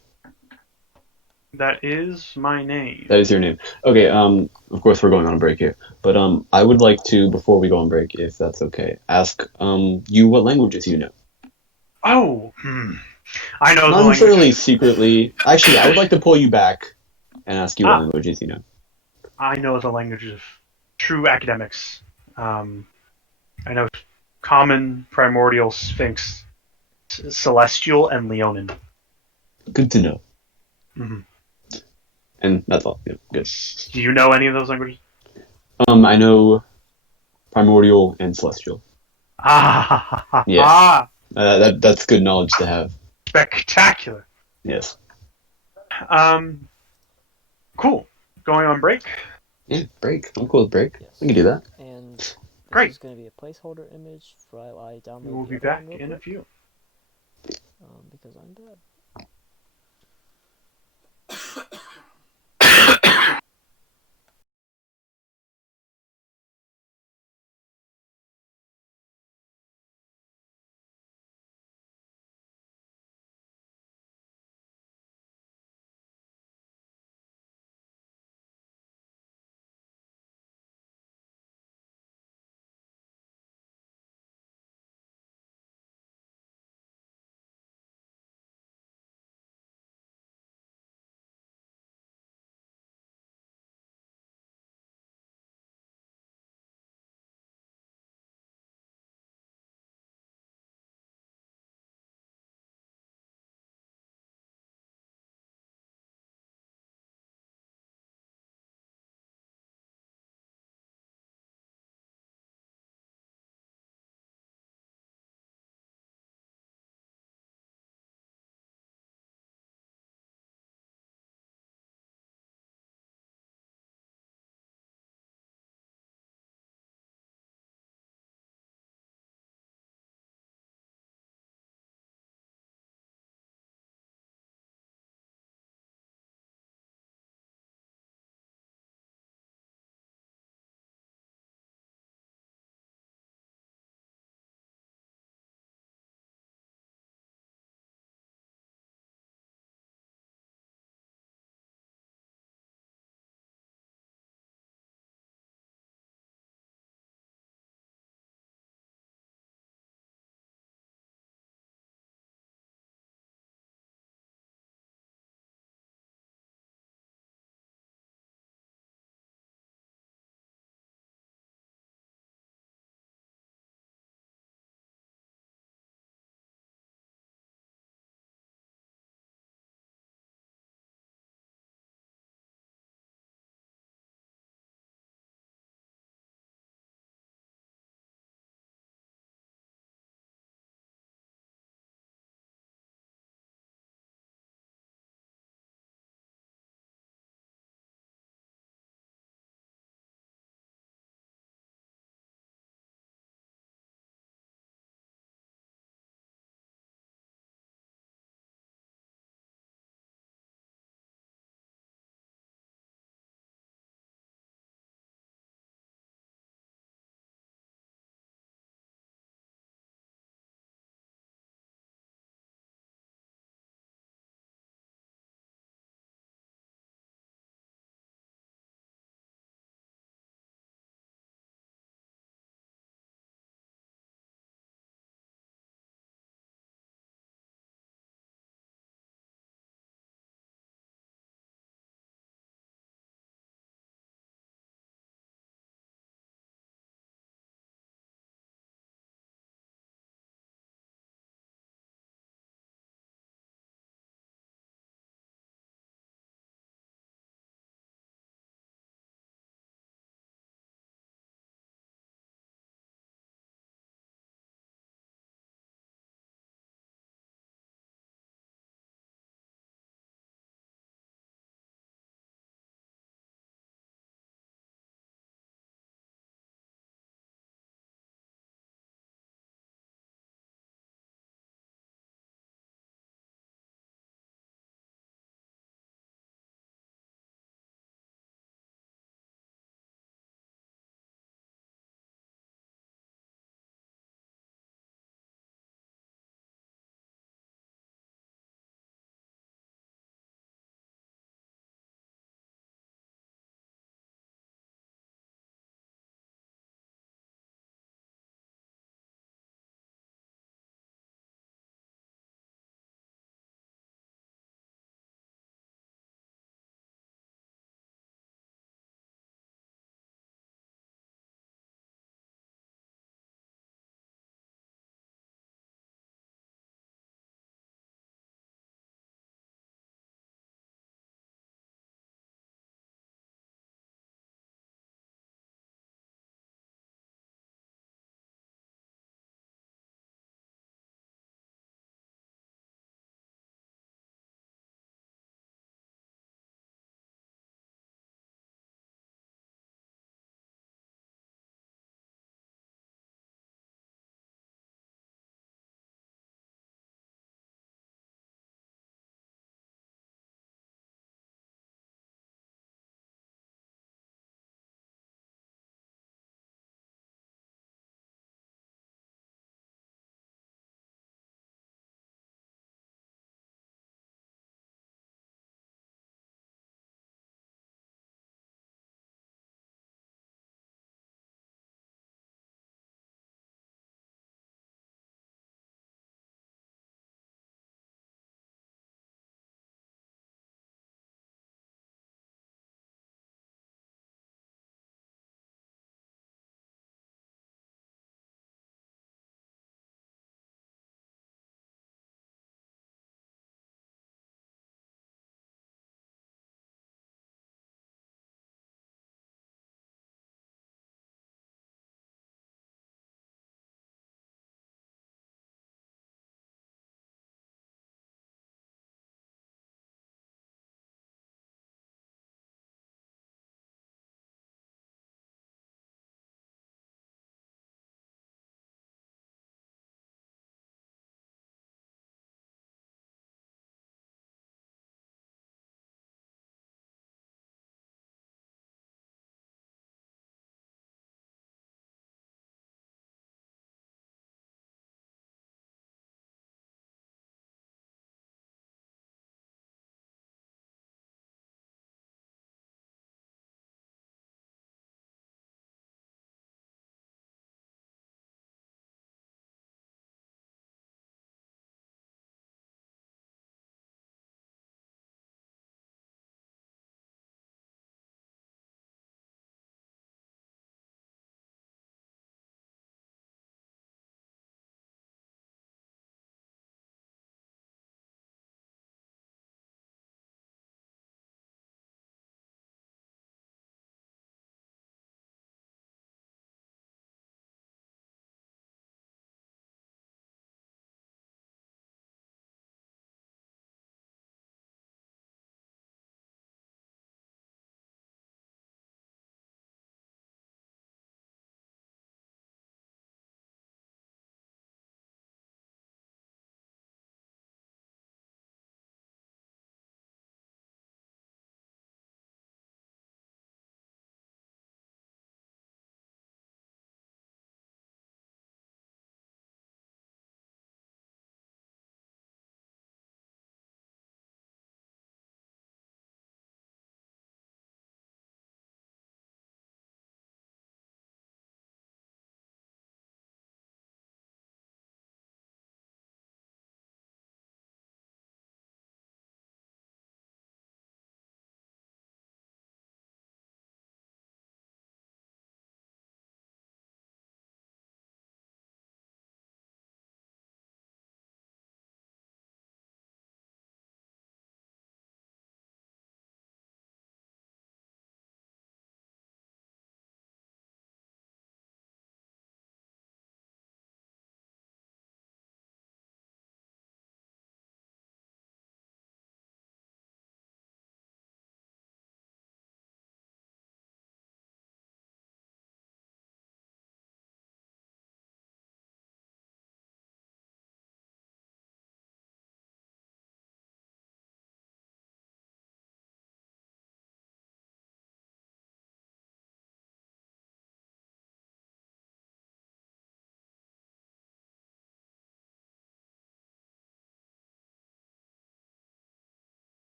That is my name. That is your name. Okay, of course we're going on a break here. But I would like to, before we go on break, if that's okay, ask you what languages you know. Oh, I know Not the necessarily language. secretly. Actually, I would like to pull you back and ask you what languages you know. I know the languages of true academics. I know Common, Primordial, Sphinx, Celestial, and Leonin. Good to know. Mm-hmm. And that's all. Yeah, good. Do you know any of those languages? I know Primordial and Celestial. Ah, That's good knowledge to have. spectacular. Yes. Cool. Going on break? Yeah, break. I'm cool with break. Yes. We can do that. And this Great. is going to be a placeholder image while I download We will the be other back one real in a quick, few. because I'm dead.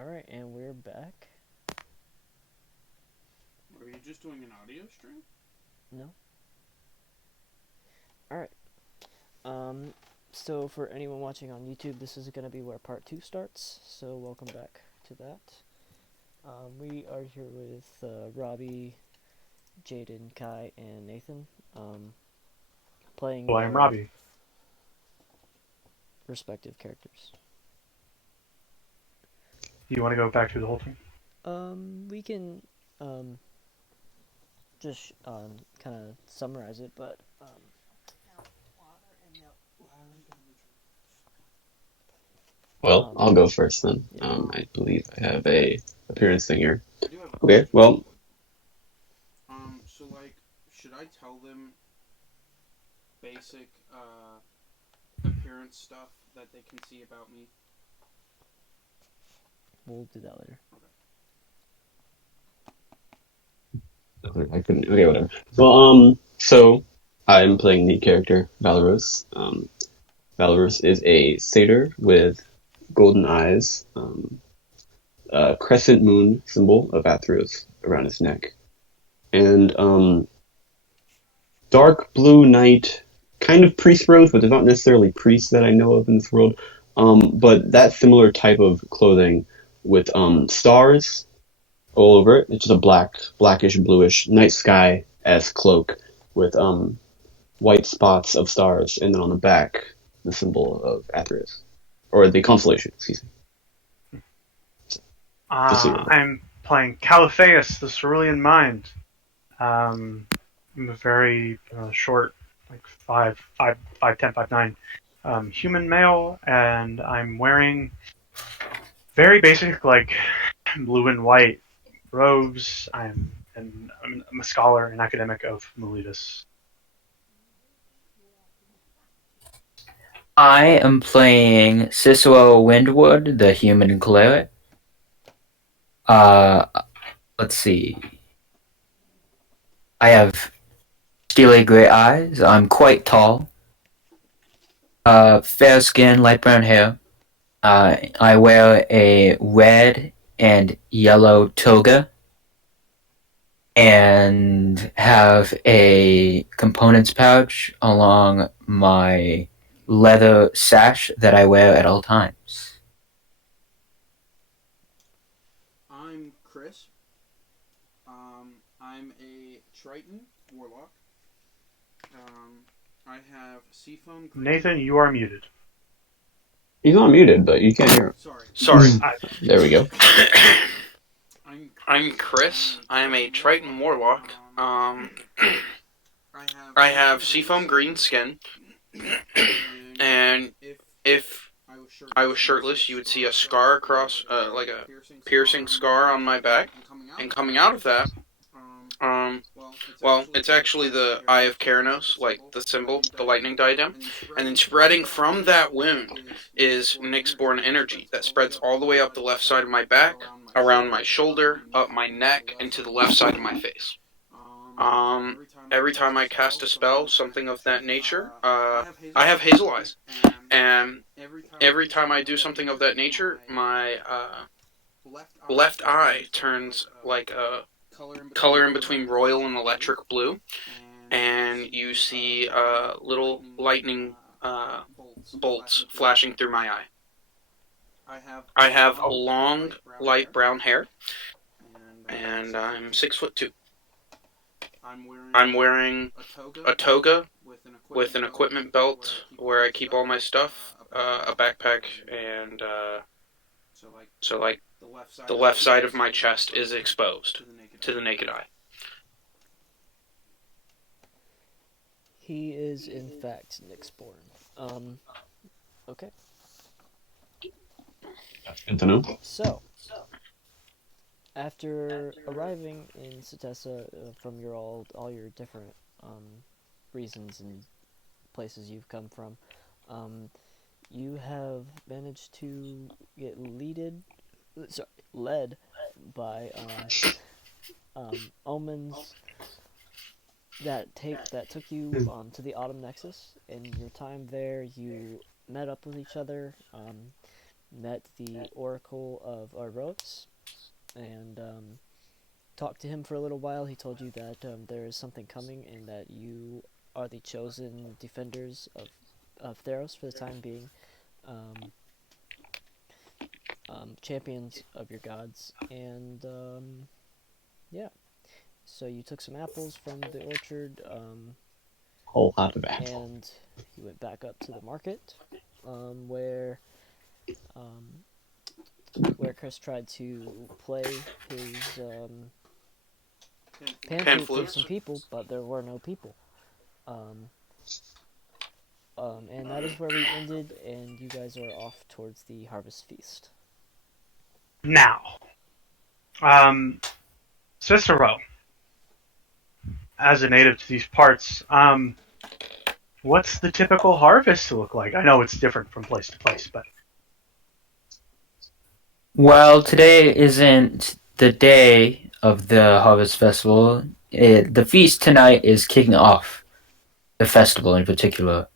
Alright, and we're back. Are you just doing an audio stream? No. Alright. So for anyone watching on YouTube, this is going to be where part 2 starts. So welcome back to that. We are here with Robbie, Jaden, Kai, and Nathan. Playing Well, I'm Robbie. respective characters. Do you want to go back through the whole thing? We can just kind of summarize it, but Well, I'll go first then. Yeah. I believe I have a appearance thing here. Okay, well, So like, should I tell them basic appearance stuff that they can see about me? we'll do that later. I couldn't. Okay, whatever. Well, so I'm playing the character Valeros. Valeros is a satyr with golden eyes, a crescent moon symbol of Athros around his neck, and dark blue knight, kind of priest robes, but there's not necessarily priests that I know of in this world. But that similar type of clothing with stars all over it. It's just a blackish, bluish night sky-esque cloak with white spots of stars, and then on the back, the symbol of Athros, or the constellation. Excuse me. I'm playing Caliphaeus, the Cerulean Mind. I'm a very short, like 5'10", 5'9", human male, and I'm wearing very basic, like blue and white robes. I'm a scholar and academic of Miletus. I am playing Cicero Windwood, the human cleric. Let's see. I have steely gray eyes. I'm quite tall. Fair skin, light brown hair. I wear a red and yellow toga and have a components pouch along my leather sash that I wear at all times. I'm Chris. I'm a Triton warlock. I have seafoam. Nathan, you are muted. He's not muted, but you can't hear him. Sorry. There we go. I'm Chris. I am a Triton warlock. I have seafoam green skin, and if I was shirtless, you would see a scar across, like a piercing scar on my back, and coming out of that, well, it's actually the Eye of Keranos, like the symbol, the lightning diadem, and then spreading from that wound is Nyxborn energy that spreads all the way up the left side of my back, around my shoulder, up my neck, and to the left side of my face. Every time I cast a spell, something of that nature, I have hazel eyes, and every time I do something of that nature, my left eye turns like a color in between royal and electric blue, and you see little lightning bolts flashing through my eye. I have long, light brown hair, and I'm 6'2". I'm wearing a toga with an equipment belt where I keep all my stuff, a backpack, and so like the left side of my chest is exposed to the naked eye. He is in fact Nyxborn. Okay. Good to know. So, after arriving in Setessa from all your different reasons and places you've come from, you have managed to get led by omens that took you to the Autumn Nexus. In your time there, you met up with each other, met the Oracle of Arros and talked to him for a little while. He told you that there is something coming and that you are the chosen defenders of Theros for the time being. Champions of your gods. And yeah. So you took some apples from the orchard. Whole lot of apples. And you went back up to the market, where Chris tried to play his pan flute for some people, but there were no people. And that is where we ended, and you guys are off towards the harvest feast. Now, Cicero, as a native to these parts, what's the typical harvest look like? I know it's different from place to place, but... Well, today isn't the day of the Harvest Festival. The feast tonight is kicking off the festival in particular.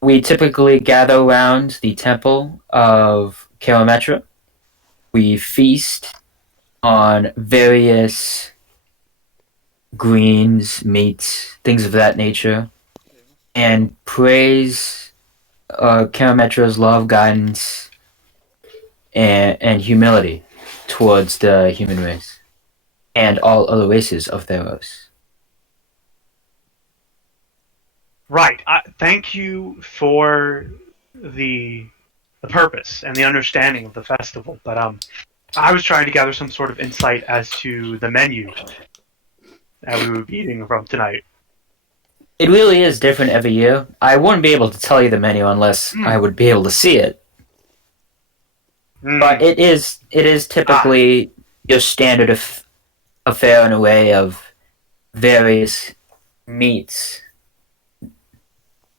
We typically gather around the temple of Karametra. We feast on various greens, meats, things of that nature, and praise Karametra's love, guidance, and humility towards the human race and all other races of Theros. Right. Thank you for the purpose and the understanding of the festival, but I was trying to gather some sort of insight as to the menu that we would be eating from tonight. It really is different every year. I wouldn't be able to tell you the menu unless I would be able to see it. But it is typically your standard affair in a way of various meats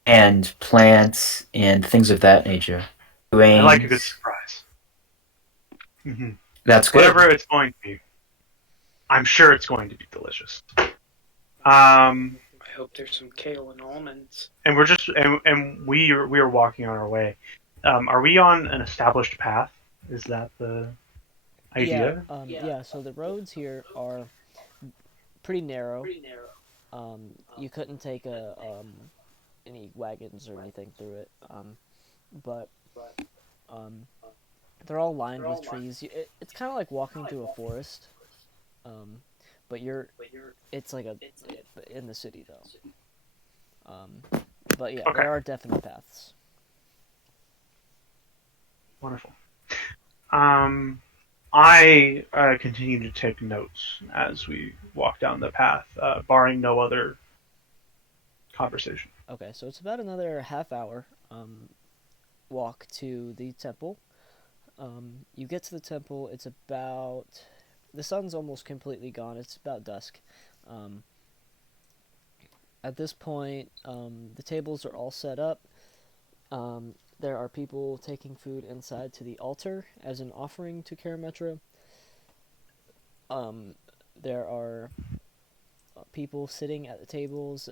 and plants and things of that nature. Grains. I like a good surprise. Mm-hmm. That's good. Whatever it's going to be, I'm sure it's going to be delicious. I hope there's some kale and almonds. And we're just and we are walking on our way. Are we on an established path? Is that the idea? Yeah. So the roads here are pretty narrow. You couldn't take any wagons or anything through it. But they're all lined with trees. It's kind of like walking through a forest. But it's like in the city though. But yeah, Okay. there are definite paths. Wonderful. I continue to take notes as we walk down the path, barring no other conversation. Okay, so it's about another half hour walk to the temple. You get to the temple, it's about... The sun's almost completely gone, it's about dusk. At this point, the tables are all set up. There are people taking food inside to the altar as an offering to Karametra. There are people sitting at the tables.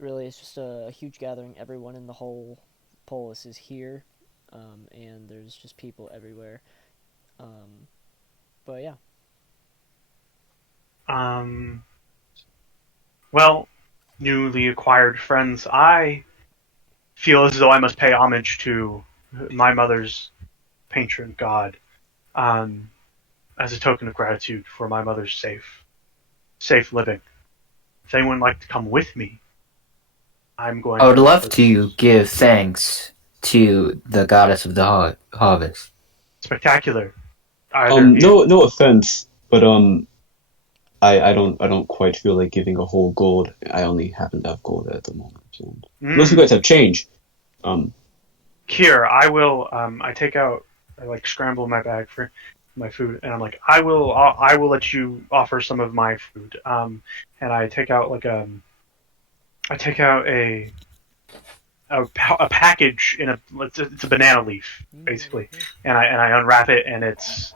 Really, it's just a huge gathering. Everyone in the whole poleis is here, and there's just people everywhere. But yeah. Well, newly acquired friends, I feel as though I must pay homage to my mother's patron god, as a token of gratitude for my mother's safe living. If anyone would like to come with me, I'm going I would love to give thanks to the goddess of the harvest. Spectacular. No offense, but I don't quite feel like giving a whole gold. I only happen to have gold at the moment. And unless you guys have change. Here, I will. I take out. I like scramble my bag for my food, and I'm like, I will let you offer some of my food. And I take out I take out a package in it's a banana leaf basically, and I unwrap it, and it's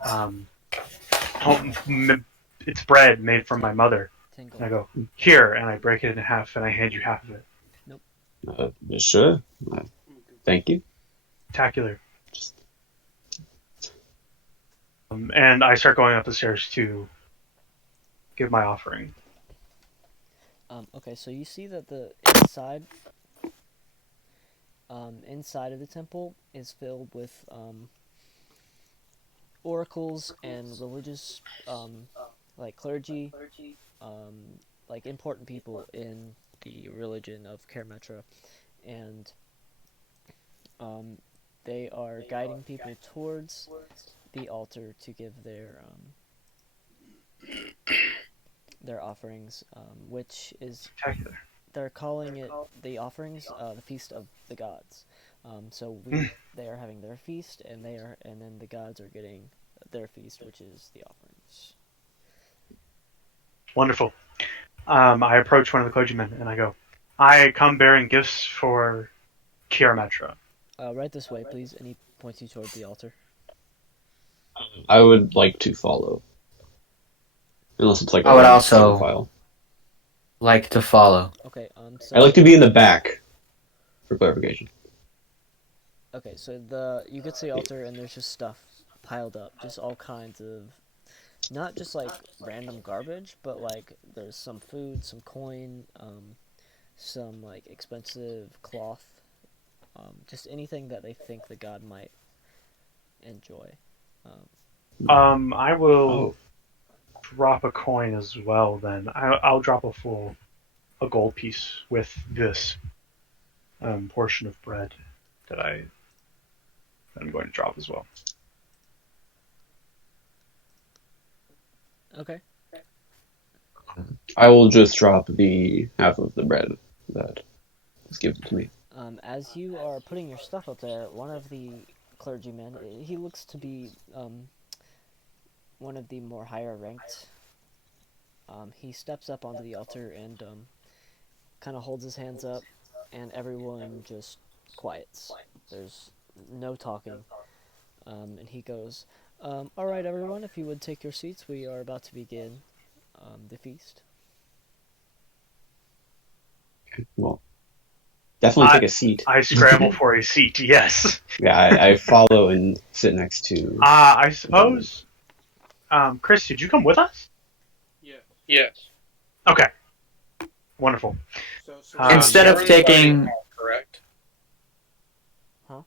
it's bread made from my mother. And I go, here, and I break it in half, and I hand you half of it. Nope. Sure. Thank you. Spectacular. And I start going up the stairs to give my offering. Okay, so you see that the inside of the temple is filled with oracles and religious, like clergy, like important people in the religion of Karametra, and they are guiding people towards the altar to give their offerings, which is Spectacular. they're calling it the offerings, the feast of the gods. So they are having their feast, and then the gods are getting their feast, which is the offerings. Wonderful. I approach one of the clergymen and I go, I come bearing gifts for Kirametra. Right this way, please. And he points you toward the altar. I would like to follow. Unless it's like I would a also single file. like to follow. Okay. I like to be in the back, for clarification. Okay, so you get to the altar and there's just stuff piled up, just all kinds of, not just like random garbage, but like there's some food, some coin, some like expensive cloth, just anything that they think the god might enjoy. I will Oh, drop a coin as well. Then I'll drop a gold piece with this portion of bread that I'm going to drop as well. Okay. I will just drop the half of the bread that was given to me. As you are putting your stuff up there, one of the clergymen, he looks to be one of the more higher ranked. He steps up onto the altar and kind of holds his hands up, and everyone just quiets. There's no talking. And he goes, all right, everyone, if you would take your seats, we are about to begin the feast. Well, definitely take a seat. I scramble for a seat, yes. Yeah, I follow and sit next to. I suppose. Chris, did you come with us? Yes. Okay. Wonderful. Instead of taking. Correct. Huh?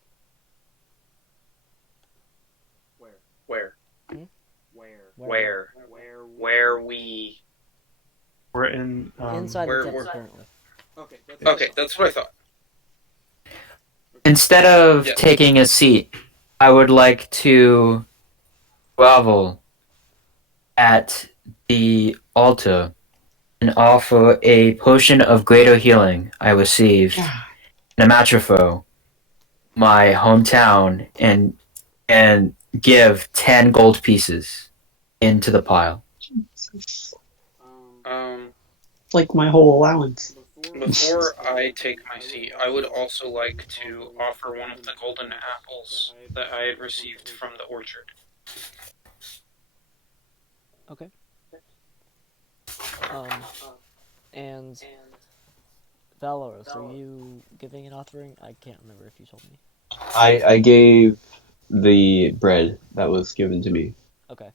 Where? Hmm? Where we? We're in. Inside where- the temple where- currently. Okay, that's what I thought. Instead of Yes. taking a seat, I would like to grovel at the altar and offer a potion of greater healing I received in Amatropho, my hometown, and give 10 gold pieces into the pile. Like my whole allowance. Before I take my seat, I would also like to offer one of the golden apples that I had received from the orchard. Okay. And Valoros, are you giving an offering? I can't remember if you told me. I gave the bread that was given to me. Okay.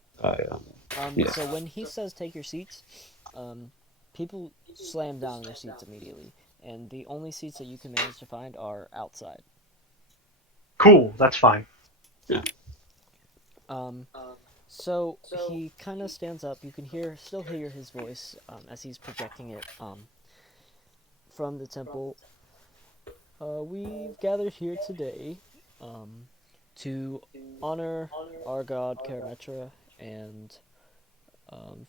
Yeah. So when he says take your seats, people slam down their seats immediately, and the only seats that you can manage to find are outside. Cool, that's fine. So he kind of stands up. You can still hear his voice as he's projecting it from the temple. We've gathered here today to honor our god Karametra and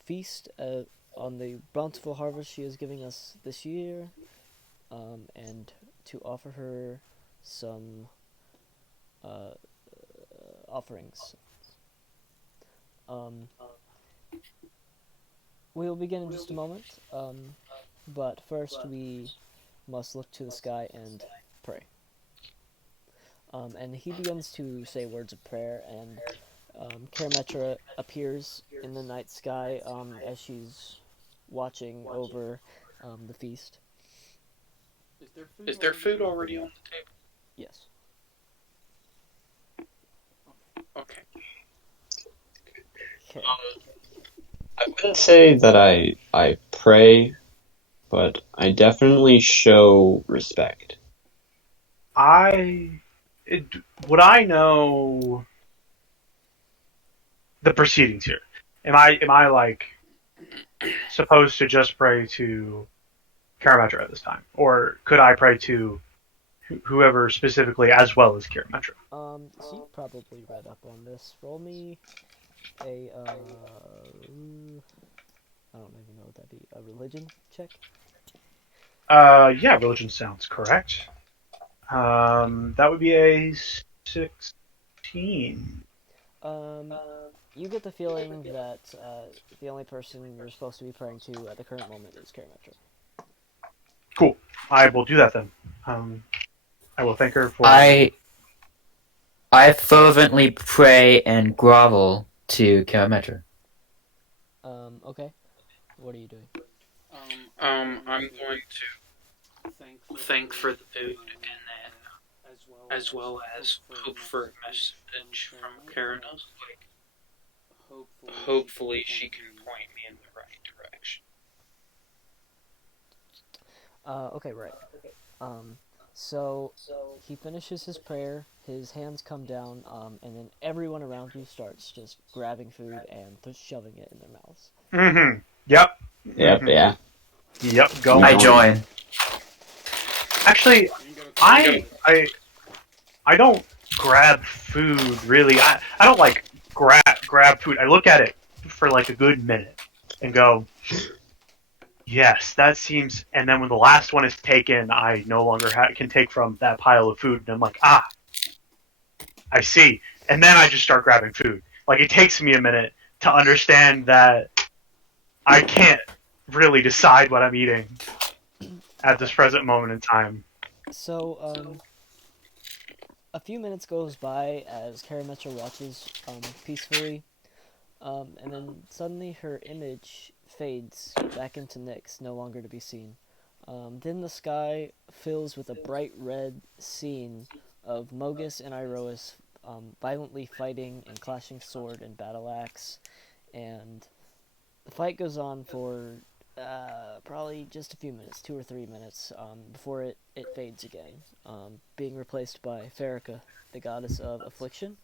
feast on the bountiful harvest she is giving us this year, and to offer her some offerings. We will begin in just a moment, but first we must look to the sky and pray. And he begins to say words of prayer, and Karametra appears in the night sky as she's watching over the feast. Is there food already on the table? Yes. Okay. I wouldn't say that I pray, but I definitely show respect. Would I know the proceedings here? Am I like supposed to just pray to Karametra at this time, or could I pray to whoever specifically as well as Karametra? So you probably read up on this. Roll me a I don't even know what that'd be. A religion check. Yeah, religion sounds correct. That would be a 16. You get the feeling that the only person you're supposed to be praying to at the current moment is Karametra. Cool. I will do that then. I will thank her for. I fervently pray and grovel to Karametra. Okay. What are you doing? I'm going to thank for the food and then, as well as hope for a message from Karanos. Like, hopefully she can point me in the right direction. Okay, right. So he finishes his prayer, his hands come down, and then everyone around you starts just grabbing food and shoving it in their mouths. Mm-hmm. Yep. Yep, Mhm. yeah. Yep. Go. I join. Actually, I don't grab food really. I don't like grab food. I look at it for like a good minute and go, yes, that seems. And then when the last one is taken, I no longer can take from that pile of food, and I'm like, I see. And then I just start grabbing food. Like it takes me a minute to understand that I can't really decide what I'm eating at this present moment in time. So, a few minutes goes by as Karametra watches peacefully, and then suddenly her image fades back into Nyx, no longer to be seen. Then the sky fills with a bright red scene of Mogus and Iroas violently fighting and clashing sword and battle axe, and the fight goes on for probably just a few minutes, 2 or 3 minutes, before it fades again, being replaced by Farika, the goddess of affliction.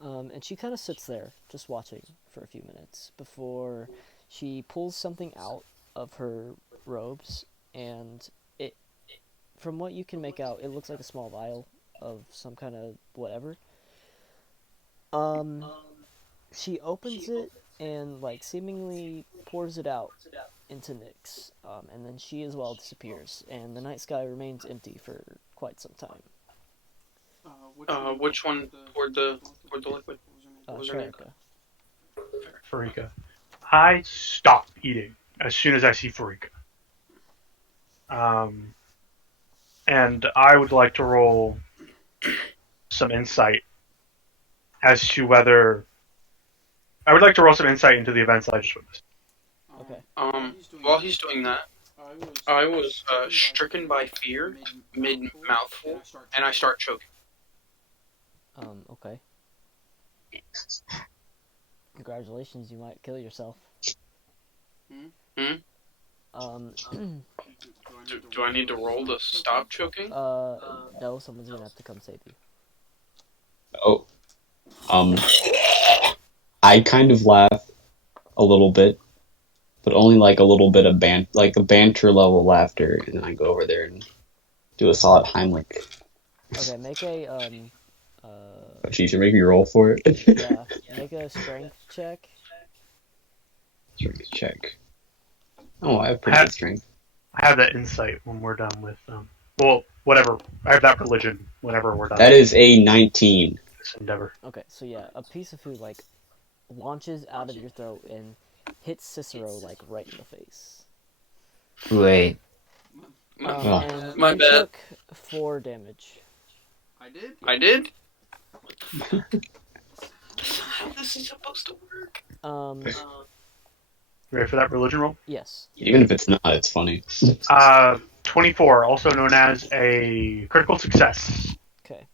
And she kind of sits there, just watching for a few minutes, before she pulls something out of her robes, and it, from what you can make out, it looks like a small vial of some kind of whatever. She opens it and, like, seemingly pours it out into Nyx, and then she as well disappears, and the night sky remains empty for quite some time. Which one poured the liquid? Uh, What was her name? Farika. I stop eating as soon as I see Farika. And I would like to roll some insight as to whether. I would like to roll some insight into the events I just witnessed. Okay. While he's doing that, I was stricken by fear mid mouthful, and I start choking. Okay. Congratulations, you might kill yourself. Hmm? Do I need to roll to stop choking? No, someone's gonna have to come save you. Oh. I kind of laugh a little bit, but only like a little bit of like a banter level laughter, and then I go over there and do a solid Heimlich. Okay, make a, Oh, geez, you're making me roll for it? yeah, make a strength check. Strength check. Oh, I have pretty good strength. I have that insight when we're done with well, whatever. I have that religion whenever we're done. That is a 19. This endeavor. Okay, so yeah, a piece of food, like, launches out of your throat and hits Cicero, like, right in the face. Wait. And My you bad. took 4 damage. I did? How this is supposed to work? Ready for that religion roll? Yes. Even if it's not, it's funny. 24, also known as a critical success. Okay.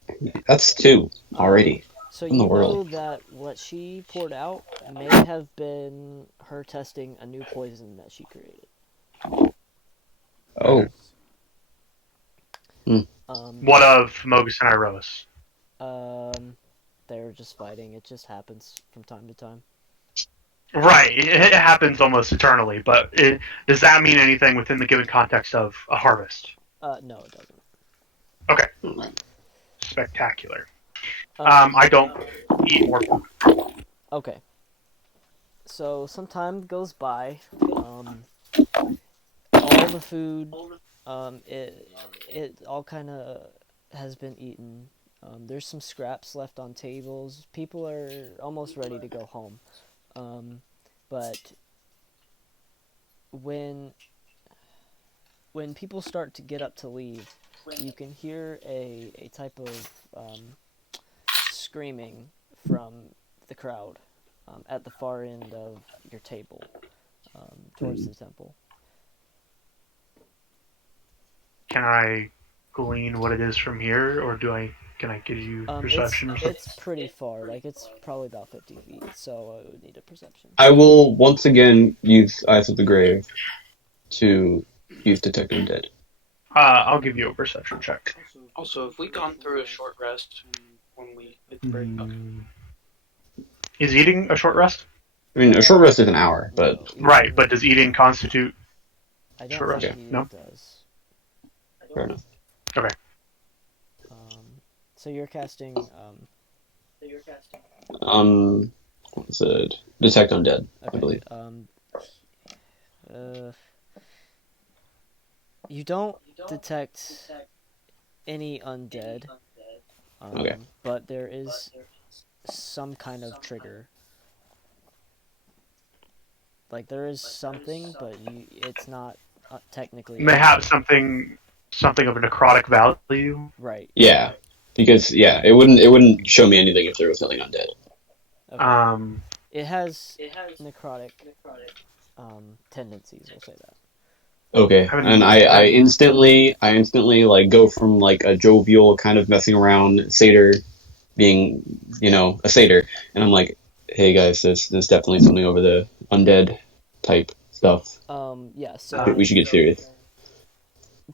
That's 2 already. So in the you know world? that what she poured out may have been her testing a new poison that she created. Oh. Hmm. What of Mogus and Iroas? Um, they're just fighting. It just happens from time to time. Right, it happens almost eternally, but does that mean anything within the given context of a harvest? No, it doesn't. Okay, Alright. spectacular. Um, I don't eat more food. okay. So some time goes by. All the food, it all kind of has been eaten. There's some scraps left on tables. People are almost ready to go home. But when people start to get up to leave, you can hear a type of screaming from the crowd at the far end of your table towards the temple. Can I glean what it is from here, or can I give you perception or something? It's pretty far. Like it's probably about 50 feet. So I would need a perception. I will once again use Eyes of the Grave to use Detect Undead. I'll give you a perception check. Also, have we gone through a short rest when we hit the break? Is eating a short rest? I mean, a short rest is an hour, but No, Right, but does eating constitute I don't short rest? think No? it does. fair enough. Okay. So you're casting. What was it? Detect Undead, I Okay. believe. You don't detect any undead. Okay. But there is some kind of trigger. Like there is something, but it's not technically. May have something of a necrotic value. Right. Yeah, because it wouldn't show me anything if there was nothing undead. Okay. It has necrotic tendencies. We'll say that. Okay, and I instantly like go from like a jovial kind of messing around satyr, being a satyr, and I'm like, hey guys, there's definitely something over the undead type stuff. Yeah. So We should get serious.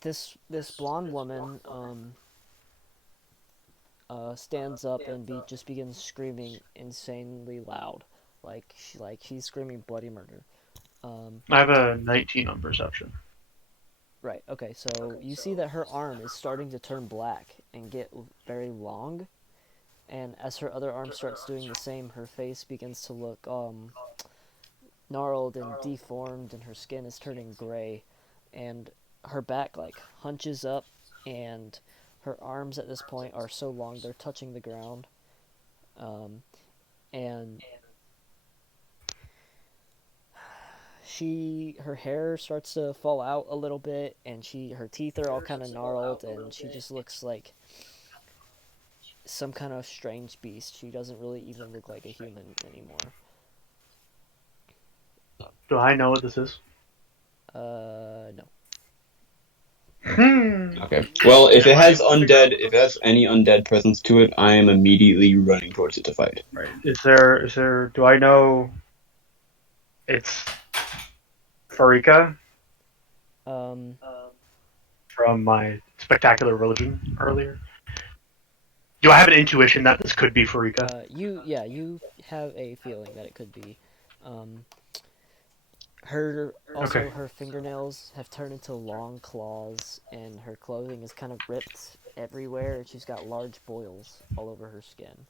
this blonde woman stands up and just begins screaming insanely loud, like she's screaming bloody murder. I have a 19 on perception. Right. Okay. So you see that her arm is starting to turn black and get very long, and as her other arm starts doing the same, her face begins to look gnarled and deformed, and her skin is turning gray, and her back like hunches up, and her arms at this point are so long they're touching the ground, and her hair starts to fall out a little bit, and her teeth are all kind of gnarled, and she just looks like some kind of strange beast. She doesn't really even look like a human anymore. Do I know what this is? No. Okay. Well, if it has any undead presence to it, I am immediately running towards it to fight. Right. Is there? Do I know? It's Farika from my spectacular religion earlier. Do I have an intuition that this could be Farika? You have a feeling that it could be. Her fingernails have turned into long claws, and her clothing is kind of ripped everywhere, and she's got large boils all over her skin.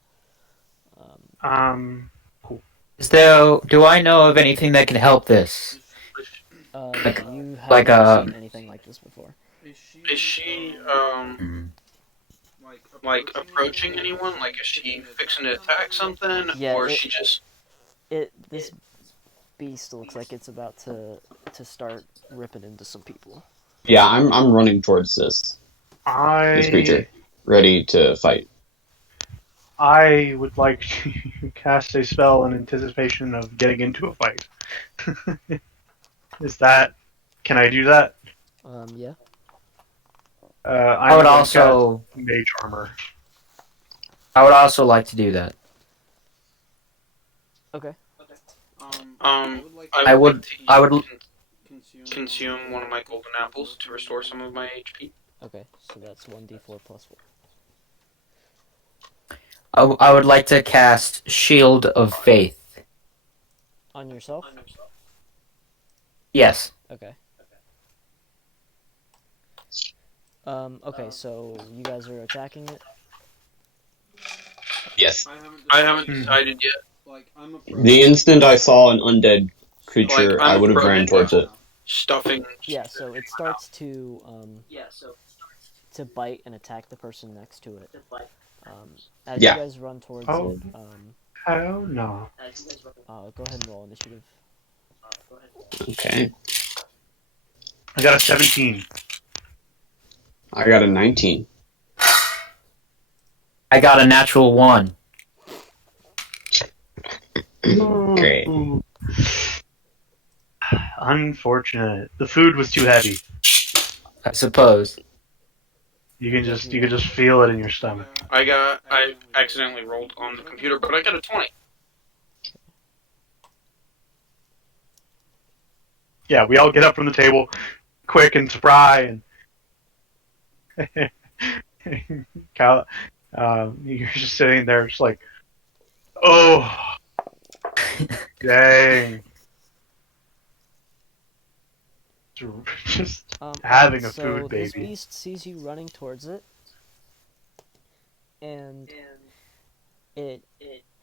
Cool. Do I know of anything that can help this? You haven't seen anything like this before. Is she like approaching anyone? Like, is she fixing to attack something, or is she just? This beast looks like it's about to start ripping into some people. Yeah, I'm running towards this creature, ready to fight. I would like to cast a spell in anticipation of getting into a fight. Can I do that? Yeah. I would also mage armor. I would also like to do that. Okay. I would. I would. Consume one of my golden apples to restore some of my HP. Okay, so that's 1d4 plus 4. I would like to cast Shield of Faith. On yourself? Yes. Okay. Okay, so you guys are attacking it? Yes. I haven't decided yet. The instant I saw an undead creature, I'm I would have ran approaching towards it. stuffing. Yeah, so it starts to bite and attack the person next to it. As Yeah. you guys run towards Oh. it, Oh no. go ahead and roll initiative. Okay. I got a 17. I got a 19. I got a natural 1. Great. Unfortunate. The food was too heavy. I suppose. You can just feel it in your stomach. I accidentally rolled on the computer, but I got a 20. Yeah, we all get up from the table, quick and spry, and Cal, you're just sitting there, just like, oh, dang, just having a food baby. This beast sees you running towards it, and it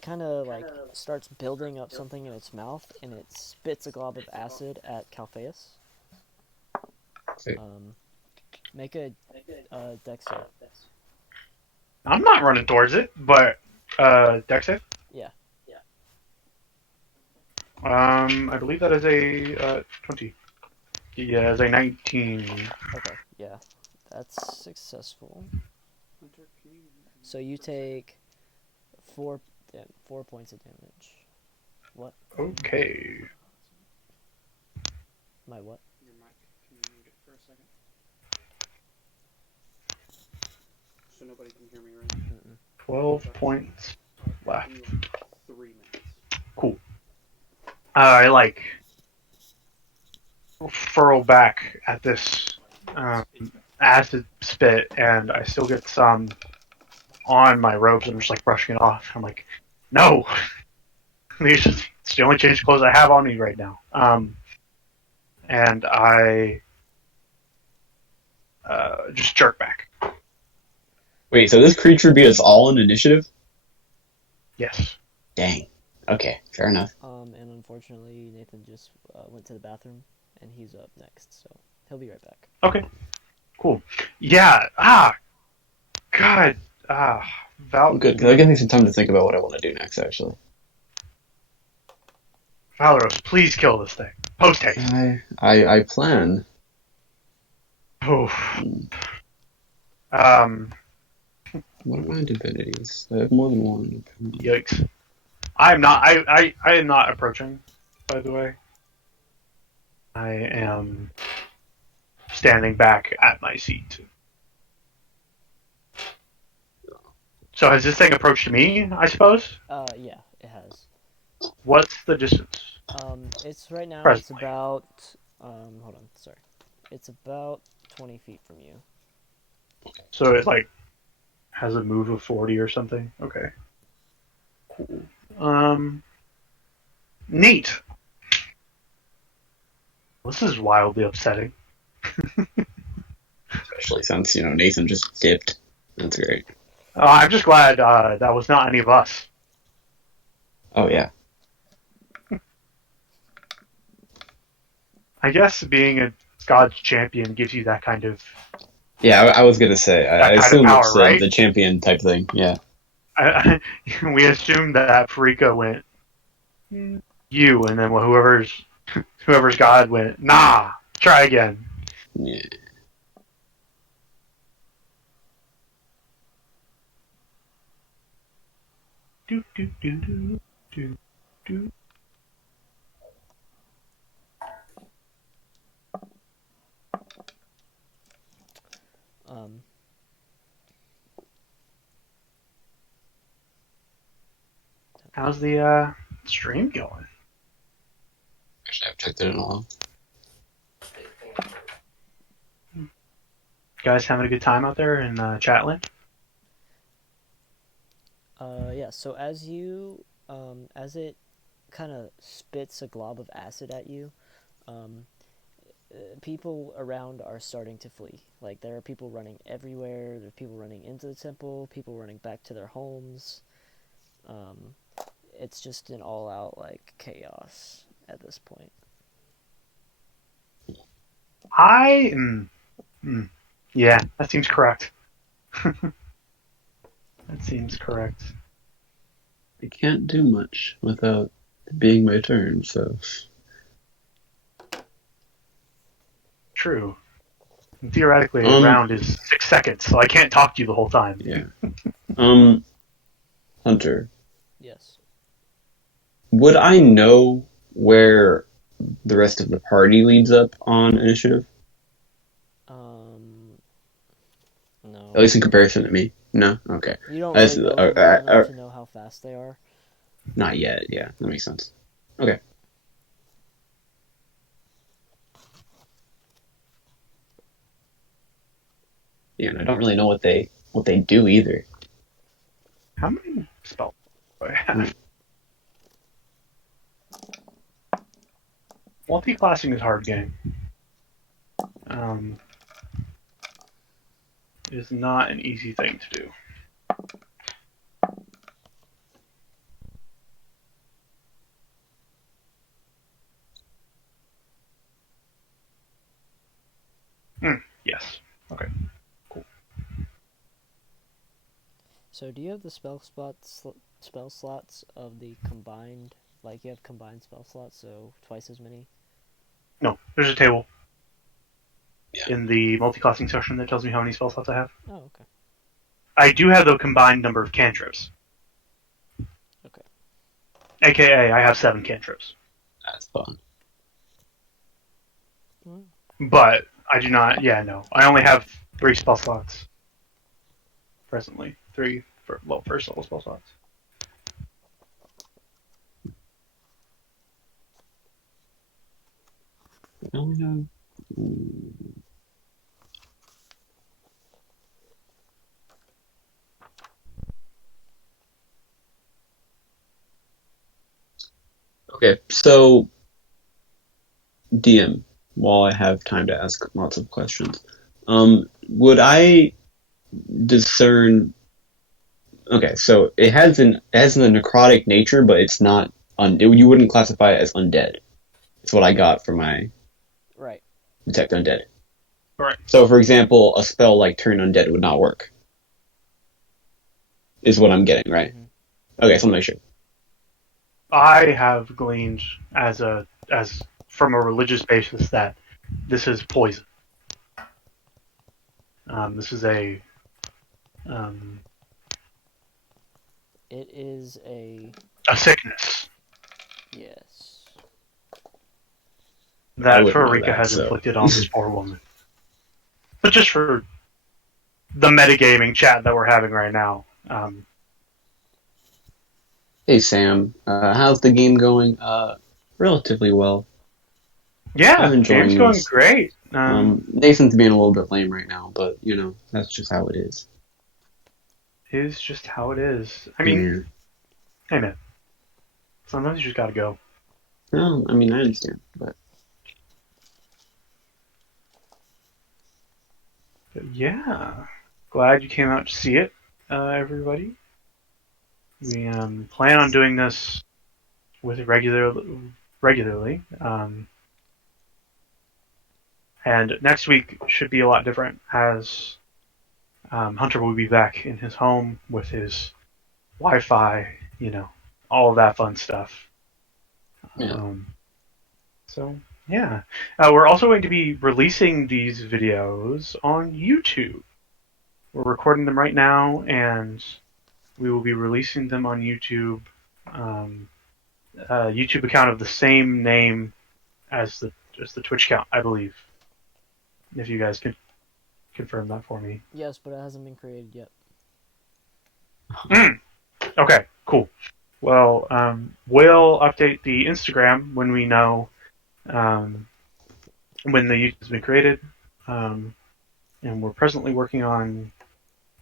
kind of like starts building up something in its mouth, and it spits a glob of acid at Calpheus. Okay. Make a dex save. I'm not running towards it, but dex save? Yeah. I believe that is a 20. Yeah, it's a 19. Okay. Yeah, that's successful. So you take 4 points of damage. What? Okay. My what? Your mic, can you mute it for a second? So nobody can hear me, right? Mm-mm. 12 points left. 3 minutes. Cool. I like furrow back at this acid spit, and I still get some on my robes, and I'm just like brushing it off. I'm like, no, it's the only change of clothes I have on me right now. And I just jerk back. Wait, so this creature beat us all in initiative? Yes. Dang. Okay, fair enough. And unfortunately, Nathan just went to the bathroom, and he's up next, so he'll be right back. Okay. Cool. Yeah. God. Well, good, because that gives me some time to think about what I want to do next, actually. Valeros, please kill this thing. Post haste. I plan. Oh. What are my divinities? I have more than one. Yikes. I am not. I am not approaching. By the way, I am standing back at my seat. So has this thing approached me? I suppose. Yeah, it has. What's the distance? It's right now. Presently. It's about. Hold on. Sorry. It's about 20 feet from you. So it like has a move of 40 or something. Okay. Cool. Neat. This is wildly upsetting. Especially since, Nathan just dipped. That's great. I'm just glad that was not any of us. Oh, yeah. I guess being a God's champion gives you that kind of... Yeah, I was going to say, I assume power, it's right? the champion type thing, yeah. We assumed that Farika went, you, and then whoever's God went, nah, try again. Yeah. Do, do, do, do, do, do. How's the stream going? Actually, I've checked it in a while. You guys having a good time out there in Chatland? Yeah. So as it kind of spits a glob of acid at you, um, people around are starting to flee. Like, there are people running everywhere. There are people running into the temple. People running back to their homes. Um, it's just an all-out like chaos at this point. Yeah, that seems correct. That seems correct. I can't do much without it being my turn, so. True. And theoretically, a round is 6 seconds, so I can't talk to you the whole time. Yeah. Hunter, Yes. would I know where the rest of the party leads up on initiative? No. At least in comparison to me? No? Okay. You don't really know them well enough to know how fast they are. Not yet, yeah. That makes sense. Okay. Yeah, and I don't really know what they do either. How many spells do I have? Multi-classing is a hard game. It is not an easy thing to do. Yes. Okay. Cool. So do you have the spell slots of the combined? Like, you have combined spell slots, so twice as many. No, there's a table Yeah. in the multi-classing section that tells me how many spell slots I have. Oh, okay. I do have the combined number of cantrips. Okay. AKA, I have 7 cantrips. That's fun. But I do not. Yeah, no. I only have 3 spell slots presently. 3 for first level spell slots. I only have. Okay, so DM, while I have time to ask lots of questions, would I discern? Okay, so it has a necrotic nature, but it's not you wouldn't classify it as undead. It's what I got from my Right. detect undead. Right. So, for example, a spell like turn undead would not work. Is what I'm getting, right? Mm-hmm. Okay, so I'll make sure. I have gleaned as from a religious basis that this is poison. This is a. It is a sickness. Yes. That Farika has inflicted on this poor woman. But just for the metagaming chat that we're having right now. Hey Sam, how's the game going? Relatively well. Yeah, I'm enjoying game's going this. great. Nathan's being a little bit lame right now, but that's just how it is. It is just how it is. I mean, hey man, sometimes you just gotta go. No, I mean I understand, but yeah, glad you came out to see it, everybody. We plan on doing this with regularly, and next week should be a lot different as Hunter will be back in his home with his Wi-Fi, all of that fun stuff. yeah. So yeah, we're also going to be releasing these videos on YouTube. We're recording them right now, and we will be releasing them on YouTube. YouTube account of the same name as the Twitch account, I believe. If you guys could confirm that for me. Yes, but it hasn't been created yet. Okay, cool. Well, we'll update the Instagram when we know when the YouTube has been created, and we're presently working on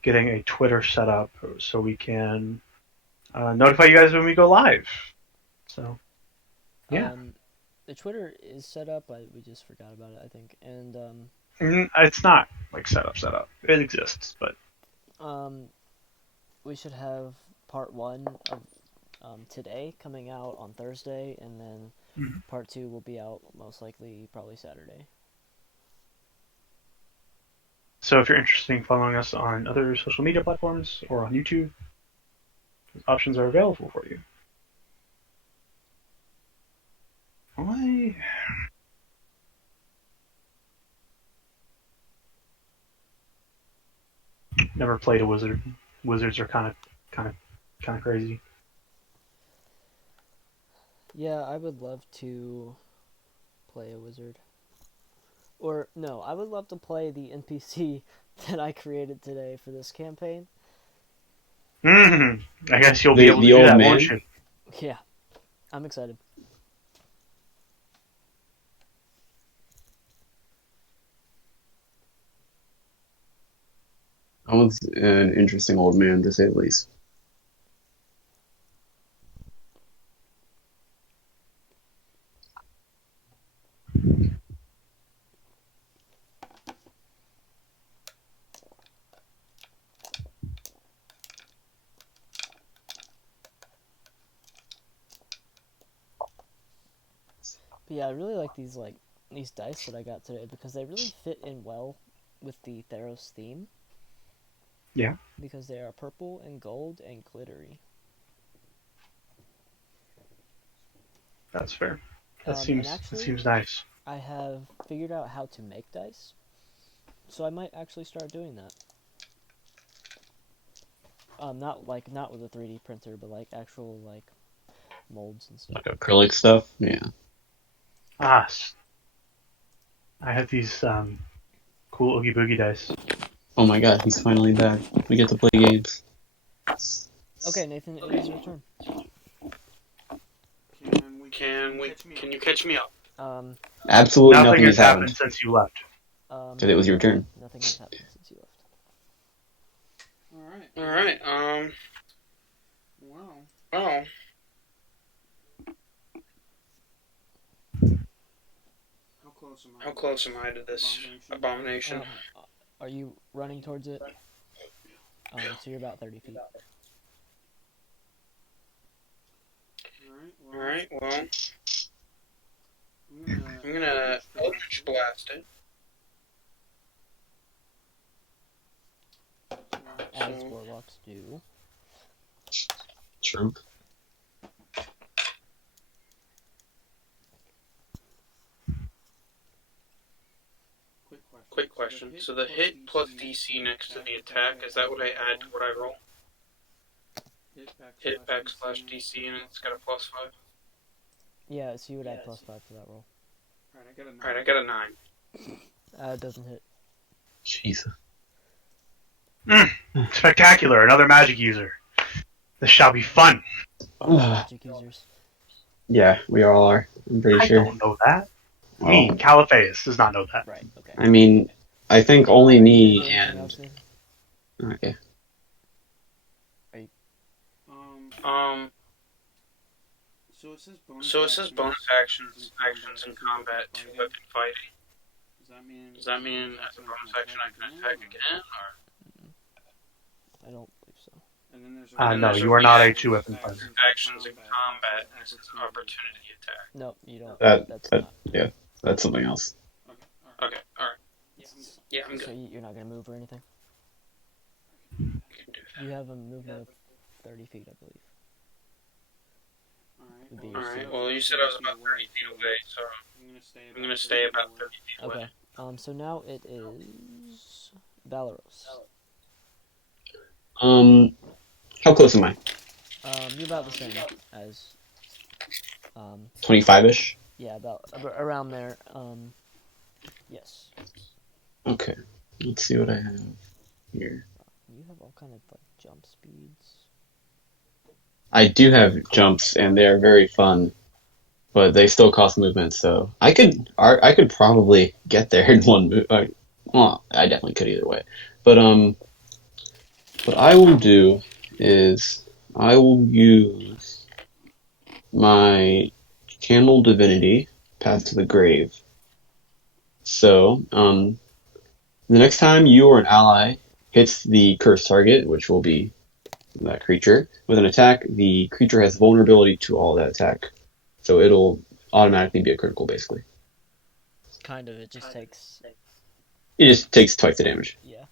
getting a Twitter set up so we can notify you guys when we go live. So, yeah. The Twitter is set up. We just forgot about it, I think. And It's not like set up. It exists, but we should have part 1 of today coming out on Thursday, and then part 2 will be out most likely probably Saturday. So if you're interested in following us on other social media platforms or on YouTube, those options are available for you. I never played a wizard. Wizards are kind of crazy. Yeah, I would love to play a wizard. Or, no, I would love to play the NPC that I created today for this campaign. I guess you'll be able to do that, won't you? Yeah, I'm excited. That one's an interesting old man, to say the least. But yeah, I really like these dice that I got today because they really fit in well with the Theros theme. Yeah. Because they are purple and gold and glittery. That's fair. That seems nice. I have figured out how to make dice, so I might actually start doing that. Not with a 3D printer, but like actual molds and stuff. Like acrylic stuff? Yeah. I have these cool Oogie Boogie dice. Oh my god, he's finally back. We get to play games. Okay, Nathan, it is your turn. Can you catch me up? Absolutely nothing has happened since you left. Because it was your turn. Nothing has happened since you left. Alright, well. How close am I to this abomination? Are you running towards it? So you're about 30 feet. Alright, well. I'm gonna Eldritch Blast it. As warlocks do. True. Quick question. So the hit plus DC next to the attack, is that what I add to what I roll? Hit /DC and it's got a +5? Yeah, so you would add +5 to that roll. Alright, I got a 9. It doesn't hit. Jesus. Spectacular, another magic user. This shall be fun. Magic users. Yeah, we all are. I'm pretty sure. I don't know that. Me, Caliphas, does not know that. Right, okay. I mean, I think only me and... Okay. So it says bonus actions in combat to weapon fighting. Does that mean as a bonus action I can attack again, or? I don't believe so. No, you are not a 2-weapon fighter. Actions in combat as an opportunity attack. No, you don't. That's not. Yeah, that's something else. Okay, alright. Yeah, I'm good. So you're not going to move or anything? Can do that. You have a movement of 30 feet, I believe. Alright, well you said I was about 30 feet away, so I'm gonna stay about 30 feet away. Okay, so now it is Valeros. How close am I? You're about the same as 25-ish? Yeah, about around there. Yes. Okay. Let's see what I have here. You have all kind of jump speeds. I do have jumps, and they are very fun, but they still cost movement. So I could probably get there in one move. Well, I definitely could either way. But what I will do is I will use my Channel Divinity, Path to the Grave. So, the next time you or an ally hits the cursed target, which will be that creature, with an attack, the creature has vulnerability to all that attack. So it'll automatically be a critical, basically. Kind of. It just takes. It just takes twice the damage. Yeah.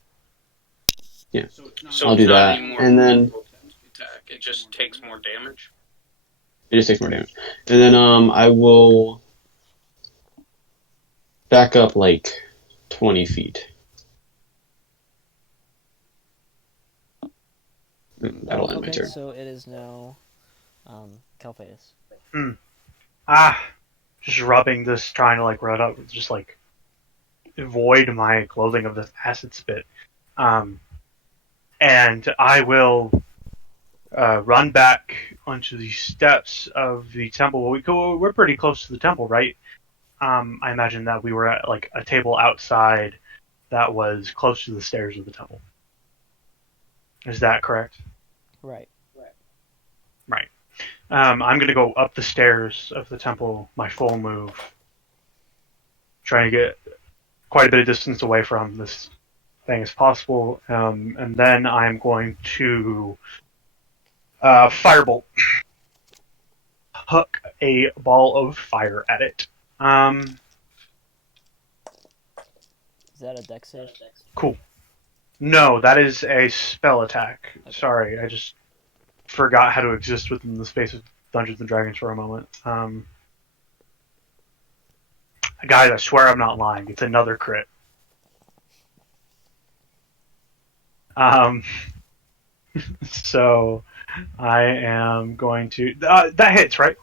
Yeah. So I'll it's do not that, any more and then attack. It just takes more damage. it just takes more damage. And then I will back up like 20 feet. That'll end my Okay, turn. so it is now Calpheus. Just rubbing this, trying to like rub up, just like void my clothing of this acid spit. And I will run back onto the steps of the temple. We're pretty close to the temple, right? I imagine that we were at like a table outside that was close to the stairs of the temple. Is that correct? Right. Right. I'm going to go up the stairs of the temple, my full move, trying to get quite a bit of distance away from this thing as possible, and then I'm going to firebolt, hook a ball of fire at it. Is that a dex save? Cool. No, that is a spell attack. Okay. Sorry, I just forgot how to exist within the space of Dungeons and Dragons for a moment. Guys, I swear I'm not lying. It's another crit. So I am going to. That hits, right?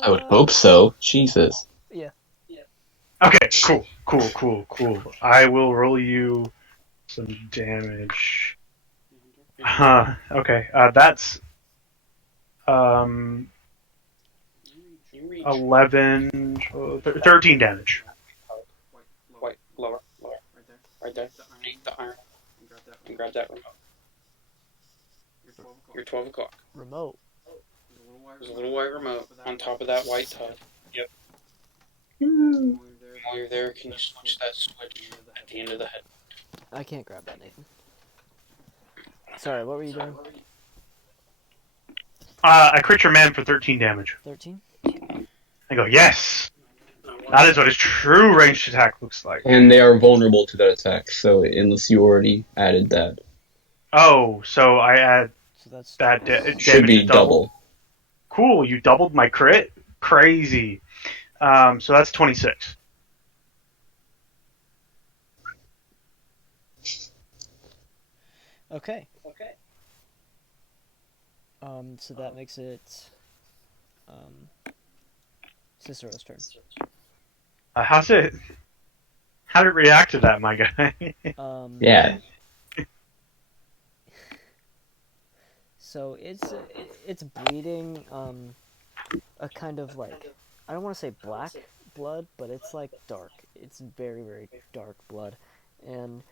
I would hope so. Jesus. Yeah. Okay, cool. I will roll you some damage. Okay, that's 11, 13 damage. Wait, lower. Right there. Beat the iron. And grab that remote. You're 12 o'clock. Remote. There's a little white remote on top of that white tub. Yep. While you're there, can you switch that switch at the end of the head? I can't grab that, Nathan. Sorry, what were you doing? I crit your man for 13 damage. 13? I go, yes! That is what a true ranged attack looks like. And they are vulnerable to that attack, so unless you already added that. Oh, so I add So that's that damage Should be to double. double. Cool, you doubled my crit? Crazy. So that's 26. okay. So that makes it Cicero's turn. How did it react to that, my guy? Yeah. So it's bleeding a kind of like, I don't want to say black blood, but it's like dark. It's very, very dark blood. And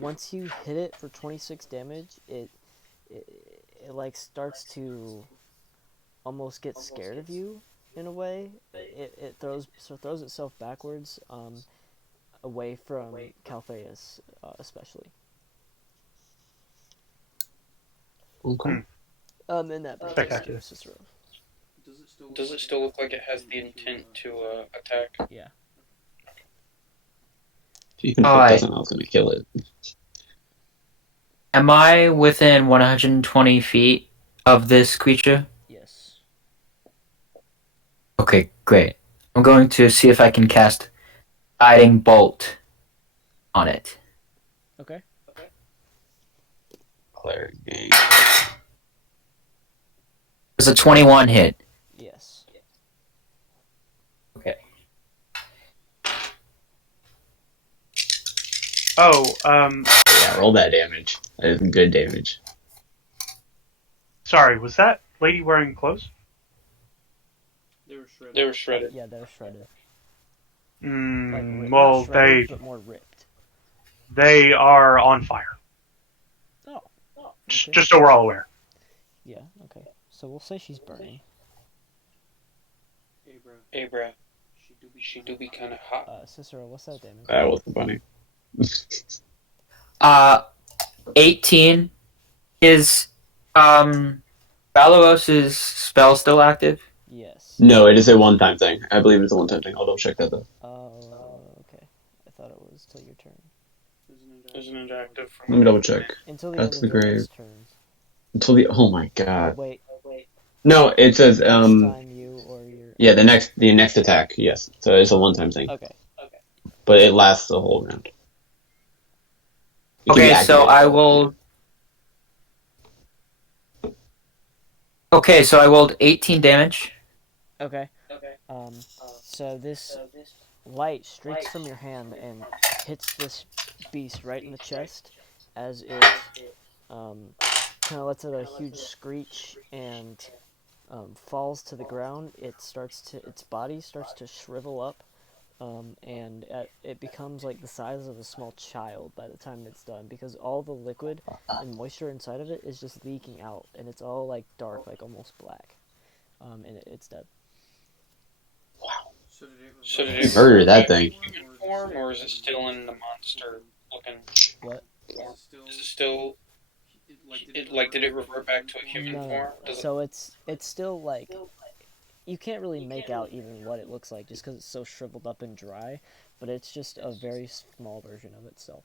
once you hit it for 26 damage, it like starts to almost get scared of you in a way. It throws itself backwards away from Calpheus especially. Okay. And that brings us Spectacular. to Cicero. Does it still look like it has the intent to attack? Yeah. Even if it Alright. doesn't, I was going to kill it. Am I within 120 feet of this creature? Yes. Okay, great. I'm going to see if I can cast Guiding Bolt on it. Okay. Player game. It's a 21 hit. Yes. Okay. Oh, Yeah, roll that damage. That is good damage. Sorry, was that lady wearing clothes? They were shredded. Yeah, they're shredded. Well, Not shredded, but more ripped. they are on fire. Oh. Just so we're all aware. Yeah, okay. So we'll say she's burning. Hey, bro. She do be kind of hot. Cicero, what's that damage? That wasn't funny. 18. Is Balos' spell still active? Yes. No, it is a one-time thing. I believe it's a one-time thing. I'll double check that though. Okay. I thought it was till your turn. There's an interactive. Let me double check. Until the That's end the of the grave. next turn. Until the oh my god. Wait. No, it says Next time you or your. yeah, the next attack. Yes, so it's a one-time thing. Okay. But it lasts the whole round. It can be Okay, so activated. I will. Okay, so I rolled 18 damage. Okay. So this light streaks from your hand and hits this beast right in the chest as it kind of lets out a huge screech and falls to the ground. Its body starts to shrivel up, and it becomes like the size of a small child by the time it's done, because all the liquid and moisture inside of it is just leaking out, and it's all like dark, like almost black, and it's dead. Wow. So did You it murdered that thing. human form, or is it still in the monster looking? What? Is it still? Did it revert back to a human form? So it's still like you can't really make out even what it looks like just because it's so shriveled up and dry, but it's just a very small version of itself.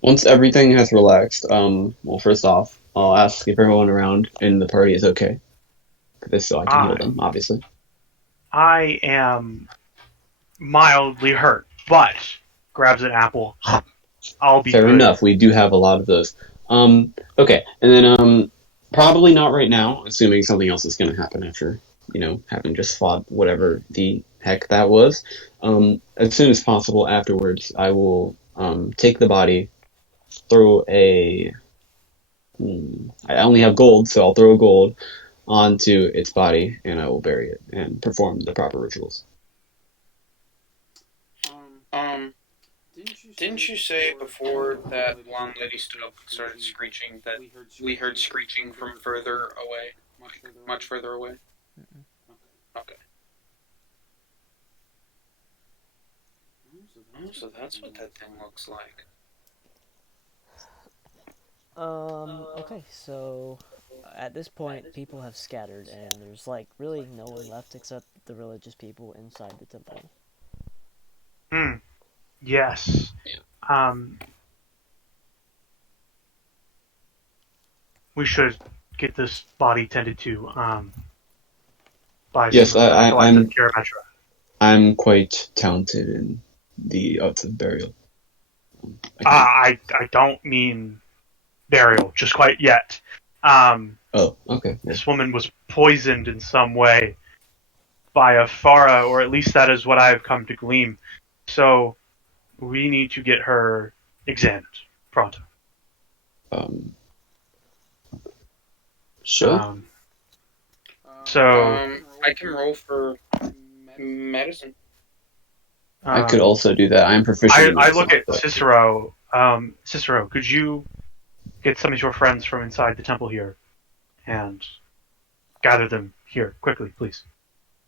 Once everything has relaxed, well, first off, I'll ask if everyone around in the party is okay. This so I can heal them, obviously. I am mildly hurt, but grabs an apple. I'll be Fair good. enough. We do have a lot of those. Okay, and then probably not right now, assuming something else is going to happen after having just fought whatever the heck that was. As soon as possible afterwards, I will take the body, throw a. I only have gold, so I'll throw a gold onto its body, and I will bury it and perform the proper rituals. Didn't you say before that blonde lady stood up and started screeching that we heard screeching from further away, much further away? Okay. Oh, so that's what that thing looks like. Okay, so at this point, people have scattered, and there's like really no one left except the religious people inside the temple. Yes. We should get this body tended to. By Yes, I'm. I'm quite talented in the arts of burial. I don't mean burial, just quite yet. Oh, okay. This woman was poisoned in some way by a Farah, or at least that is what I have come to glean. So we need to get her examined pronto. Sure. I can roll for medicine. I could also do that. I'm proficient in medicine. I look at Cicero. Cicero, could you get some of your friends from inside the temple here and gather them here quickly, please?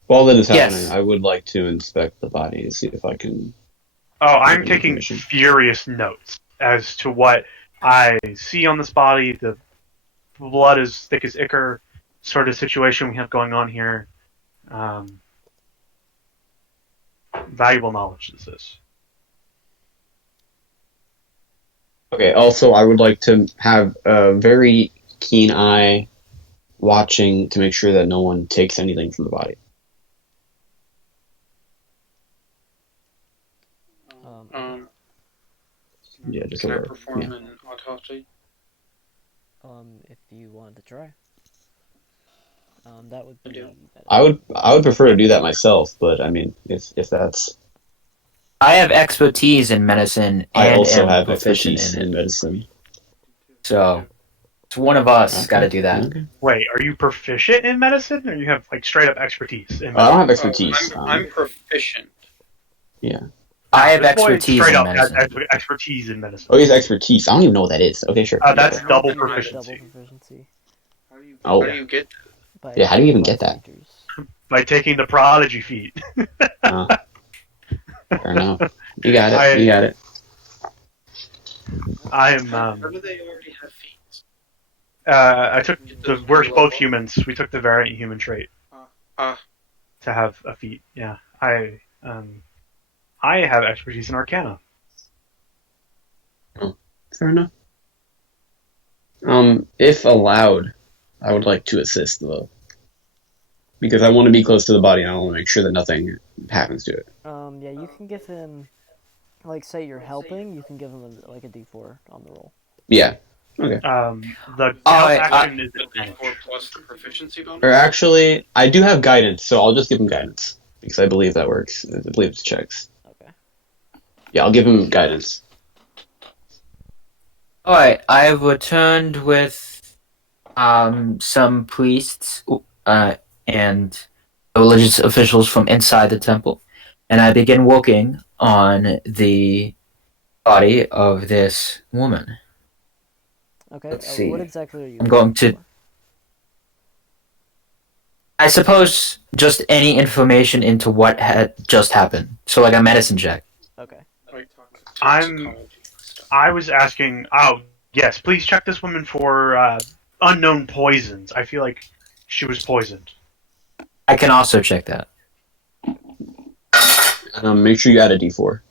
While that is happening, I would like to inspect the body and see if I can. Oh, I'm taking furious notes as to what I see on this body. The blood is thick as ichor, sort of situation we have going on here. Valuable knowledge this is. Okay, also, I would like to have a very keen eye watching to make sure that no one takes anything from the body. Yeah, just can I perform an autopsy? If you wanted to try. That would be better. I would prefer to do that myself, but I mean, if that's. I have expertise in medicine. I and also am have proficient expertise in medicine. So it's one of us got to do that. Okay. Wait, are you proficient in medicine, or you have like straight up expertise in I don't medicine? have expertise. I'm proficient. Yeah. I have This boy expertise straight in up has medicine. expertise in medicine. Oh, he has expertise. I don't even know what that is. Okay, sure. That's Yeah, double you get proficiency. Double proficiency Oh, How do you get by Yeah, how do you even class get that? features. By taking the prodigy feat. fair enough. You got it. You got it. I am. How do they already have feet? I took we're both humans. We took the variant human trait Ah, to have a feat. Yeah, I have expertise in Arcana. Fair enough. If allowed, I would like to assist though, because I want to be close to the body and I want to make sure that nothing happens to it. Yeah, you can give him, like, say you're helping, you can give him a D4 on the roll. Yeah. Okay. The Oh, help action is the advantage. D4 plus the proficiency bonus. Or actually, I do have guidance, so I'll just give him guidance because I believe that works. I believe it checks. Okay. Yeah, I'll give him guidance. Alright, I have returned with some priests and religious officials from inside the temple, and I begin working on the body of this woman. Okay. Let's see. What exactly are you? I'm going looking to- I suppose just any information into what had just happened. So like a medicine check. for? Okay. Like I'm- I was asking. Oh, yes. Please check this woman for unknown poisons. I feel like she was poisoned. I can also check that. Make sure you add a D4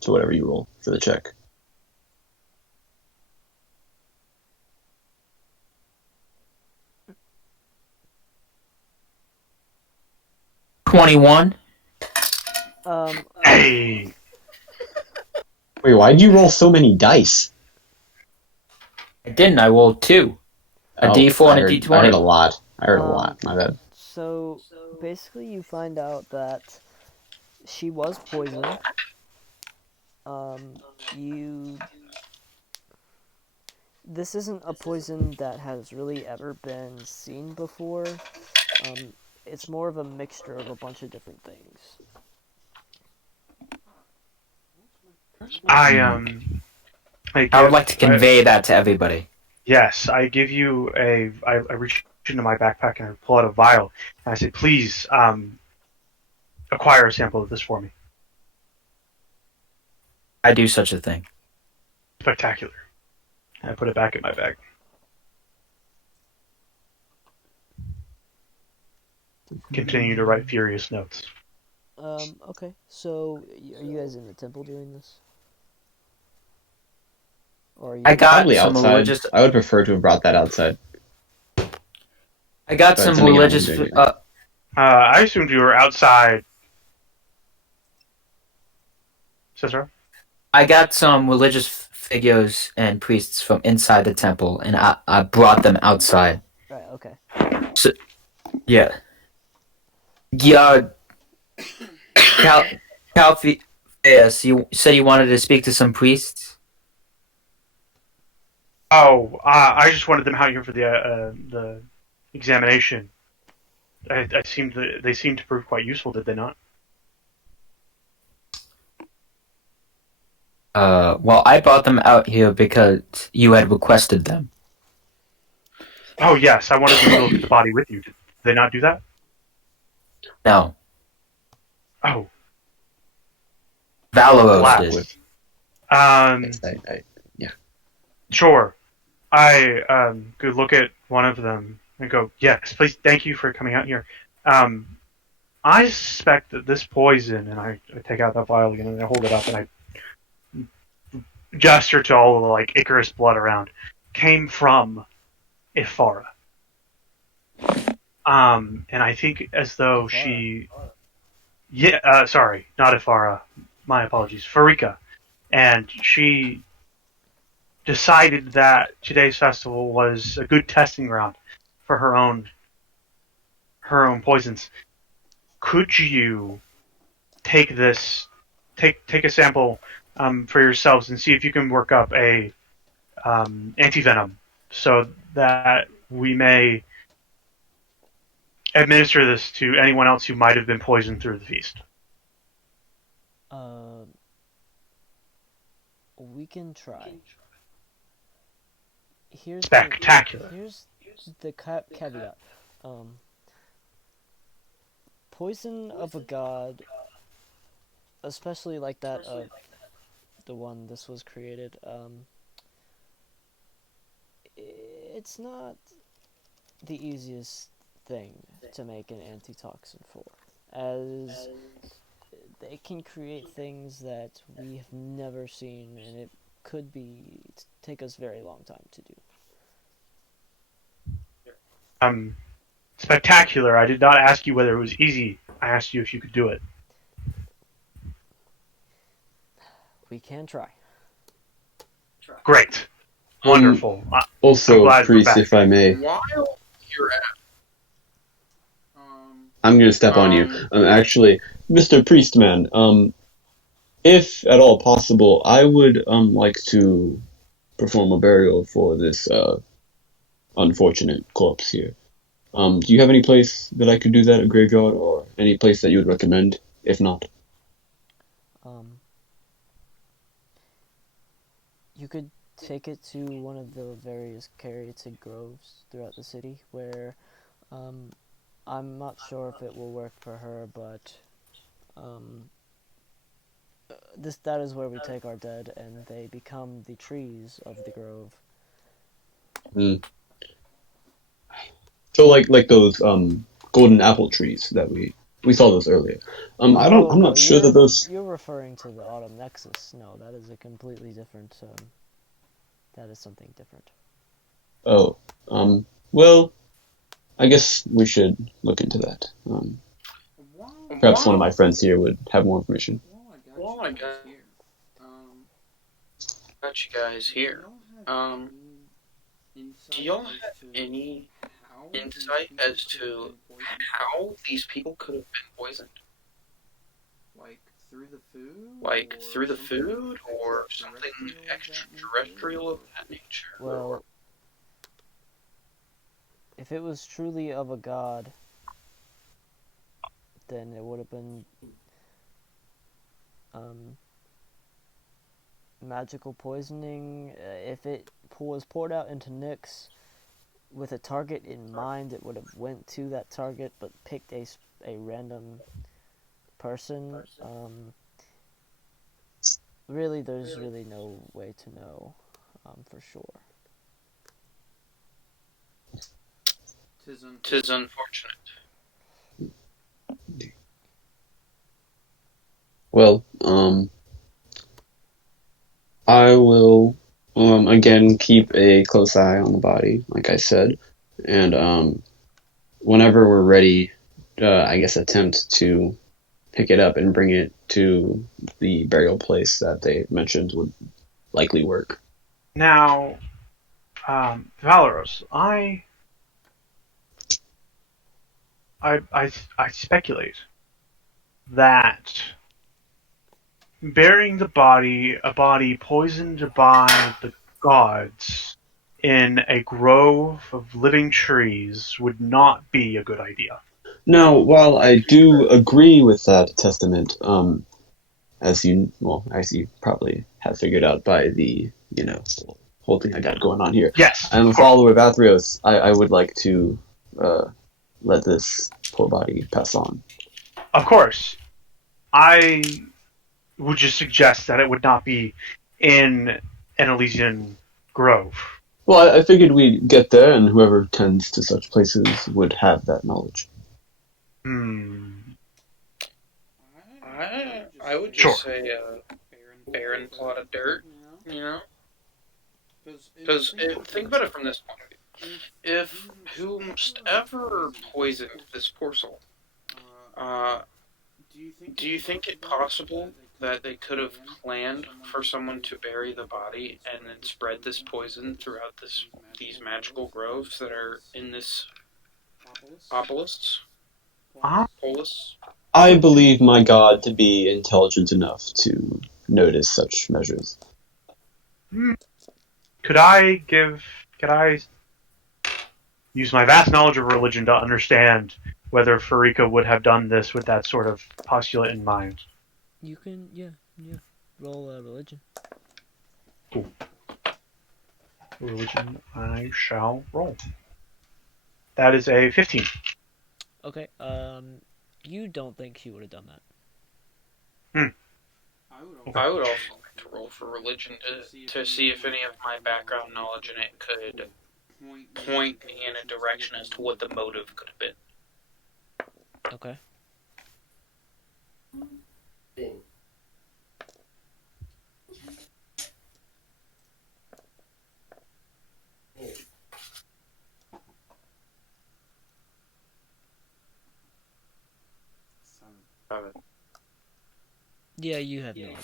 to whatever you roll for the check. $21. Hey, Wait, why'd you roll so many dice? I didn't. I rolled 2. A D4 and a D20. I heard a lot. I heard a lot. My bad. So basically, you find out that she was poisoned. You. This isn't a poison that has really ever been seen before. It's more of a mixture of a bunch of different things. I I would like to convey that to everybody. Yes, I give you a. I reach into my backpack and I pull out a vial. And I say, please, acquire a sample of this for me. I do such a thing. Spectacular. And I put it back in my bag. Continue to write furious notes. Okay. So, are you guys in the temple doing this? Or are you... I got Probably some outside. religious. I would prefer to have brought that outside. I got But some then again, I religious. wouldn't do anything. I assumed you were outside. Cicero? I got some religious figures and priests from inside the temple, and I brought them outside. Right, okay. Yeah. Yeah. Calpheus, you said you wanted to speak to some priests? Oh, I just wanted them out here for the examination. They seemed to prove quite useful, did they not? Well, I brought them out here because you had requested them. Oh yes, I wanted them to look at the body with you. Did they not do that? No. Oh, Valoros Blast. did. Sure. I could look at one of them and go, yes, please, thank you for coming out here. I suspect that this poison, and I take out that vial again and I hold it up and I gesture to all of the like Icarus blood around, came from Ifara. And I think as though she, sorry, not Ifara. My apologies, Farika, and she decided that today's festival was a good testing ground for her own poisons. Could you take a sample for yourselves and see if you can work up a anti-venom so that we may administer this to anyone else who might have been poisoned through the feast. We can try. Here's Spectacular. Here's the caveat. Poison of a god, especially like that of the one this was created, it's not the easiest thing to make an antitoxin for, as they can create things that we have never seen, and it could take us a very long time to do. Spectacular. I did not ask you whether it was easy. I asked you if you could do it. We can try. Great. Wonderful. Also, I'm priest, if I may. While you're at, I'm going to step on you. Actually, Mr. Priestman, if at all possible, I would like to perform a burial for this unfortunate corpse here. Do you have any place that I could do that, a graveyard, or any place that you would recommend, if not? You could take it to one of the various caryatid groves throughout the city, where I'm not sure if it will work for her, but that is where we take our dead, and they become the trees of the grove. So like those golden apple trees that we saw those earlier. I'm not sure that those. You're referring to the Autumn Nexus. No, that is a completely different. That is something different. Oh, well, I guess we should look into that. Perhaps one of my friends here would have more information. Well, I got you guys here. Do y'all have any insight as to how these people could have been poisoned? Like through the food or something extraterrestrial of that nature? Well, if it was truly of a god, then it would have been magical poisoning. If it was poured out into Nyx with a target in mind, it would have went to that target, but picked a random person. Really, there's really no way to know for sure. Tis unfortunate. Well, I will again keep a close eye on the body, like I said, and whenever we're ready, I guess attempt to pick it up and bring it to the burial place that they mentioned would likely work. Now, Valeros, I speculate that burying a body poisoned by the gods in a grove of living trees would not be a good idea. Now, while I do agree with that testament, as you probably have figured out by the, whole thing I got going on here. Yes. I'm a follower of Athreos. I would like to let this poor body pass on. Of course. I would just suggest that it would not be in an Elysian grove. Well, I figured we'd get there, and whoever tends to such places would have that knowledge. I would just say barren plot of dirt, Because think about it from this point of view. If whomsoever poisoned this poor soul, do you think it possible that they could have planned for someone to bury the body and then spread this poison throughout these magical groves that are in this poleis? I believe my god to be intelligent enough to notice such measures. Could I use my vast knowledge of religion to understand whether Farika would have done this with that sort of postulate in mind? You can, yeah. Roll religion. Cool. Religion, I shall roll. That is a 15. Okay. You don't think she would have done that? I would also like to roll for religion to see if any of my background knowledge in it could point me in a direction as to what the motive could have been. Okay. Yeah, you have no idea.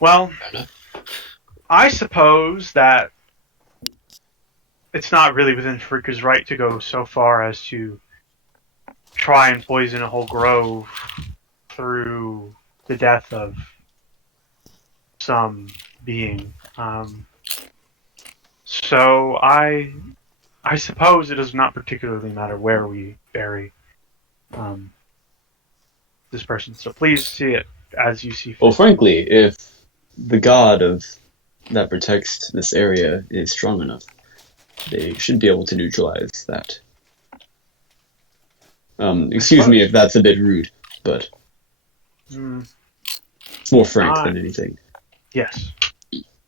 Well, I suppose that it's not really within Farika's right to go so far as to try and poison a whole grove through the death of some being. So I suppose it does not particularly matter where we bury this person. So please see it as you see fit. Well, frankly, if the god of that protects this area is strong enough, they should be able to neutralize that. Excuse me if that's a bit rude, but it's more frank than anything. Yes.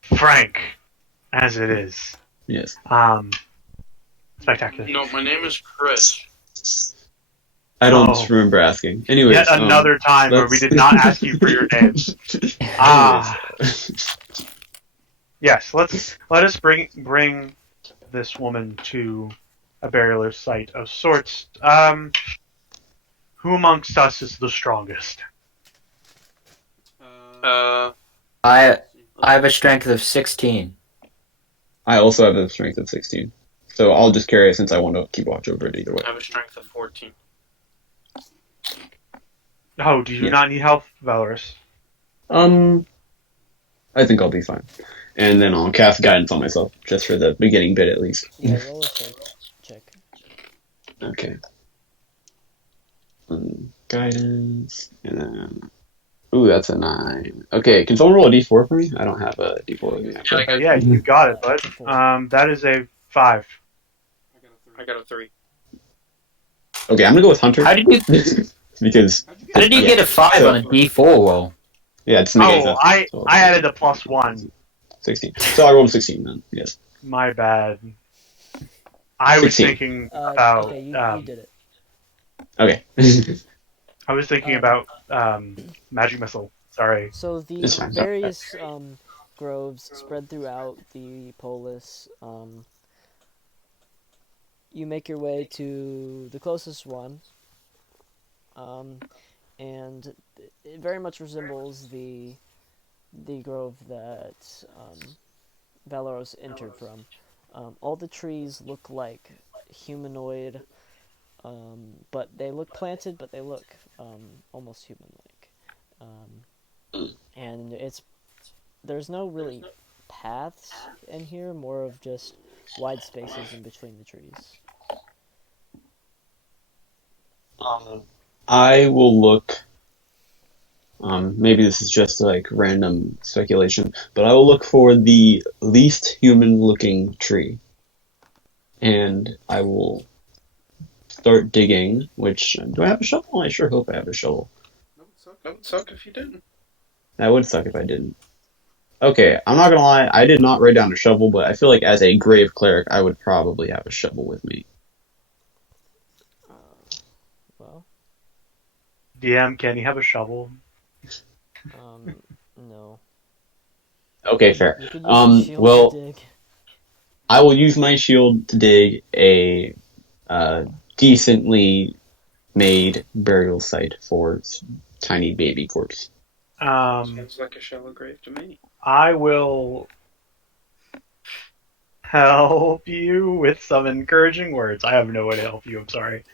Frank, as it is. Yes. Spectacular. No, my name is Chris. I don't remember asking. Anyways, yet another time where we did not ask you for your name. Yes, let us bring this woman to a burial site of sorts. Who amongst us is the strongest? I have a strength of 16. I also have a strength of 16. So I'll just carry it since I want to keep watch over it either way. I have a strength of 14. Oh, do you not need help, Valorous? I think I'll be fine. And then I'll cast guidance on myself, just for the beginning bit at least. Yeah, roll a check. Okay. Guidance, and then... Ooh, that's a 9. Okay, can someone roll a d4 for me? I don't have a d4 with me, actually. Yeah, you got it, bud. That is a 5. I got a 3. Okay, I'm gonna go with Hunter. How did you because How did you get a 5 on a d4 roll? Yeah, it's I added a +1. 16. So I rolled 16 then. Yes. My bad. I was thinking about. Okay, you did it. Okay. I was thinking about magic missile. Sorry. So the various groves spread throughout the poleis. You make your way to the closest one, and it very much resembles the grove that Valoros entered from. All the trees look like humanoid, but they look planted, but they look almost human-like. And there's no really paths in here, more of just wide spaces in between the trees. I will look. Maybe this is just like random speculation, but I will look for the least human-looking tree, and I will start digging. Which do I have a shovel? I sure hope I have a shovel. That would suck if you didn't. That would suck if I didn't. Okay, I'm not gonna lie. I did not write down a shovel, but I feel like as a grave cleric, I would probably have a shovel with me. Well, DM, can you have a shovel? no. Okay, fair. You could use a shield to dig. I will use my shield to dig a decently made burial site for tiny baby corpse. Sounds like a shallow grave to me. I will help you with some encouraging words. I have no way to help you. I'm sorry.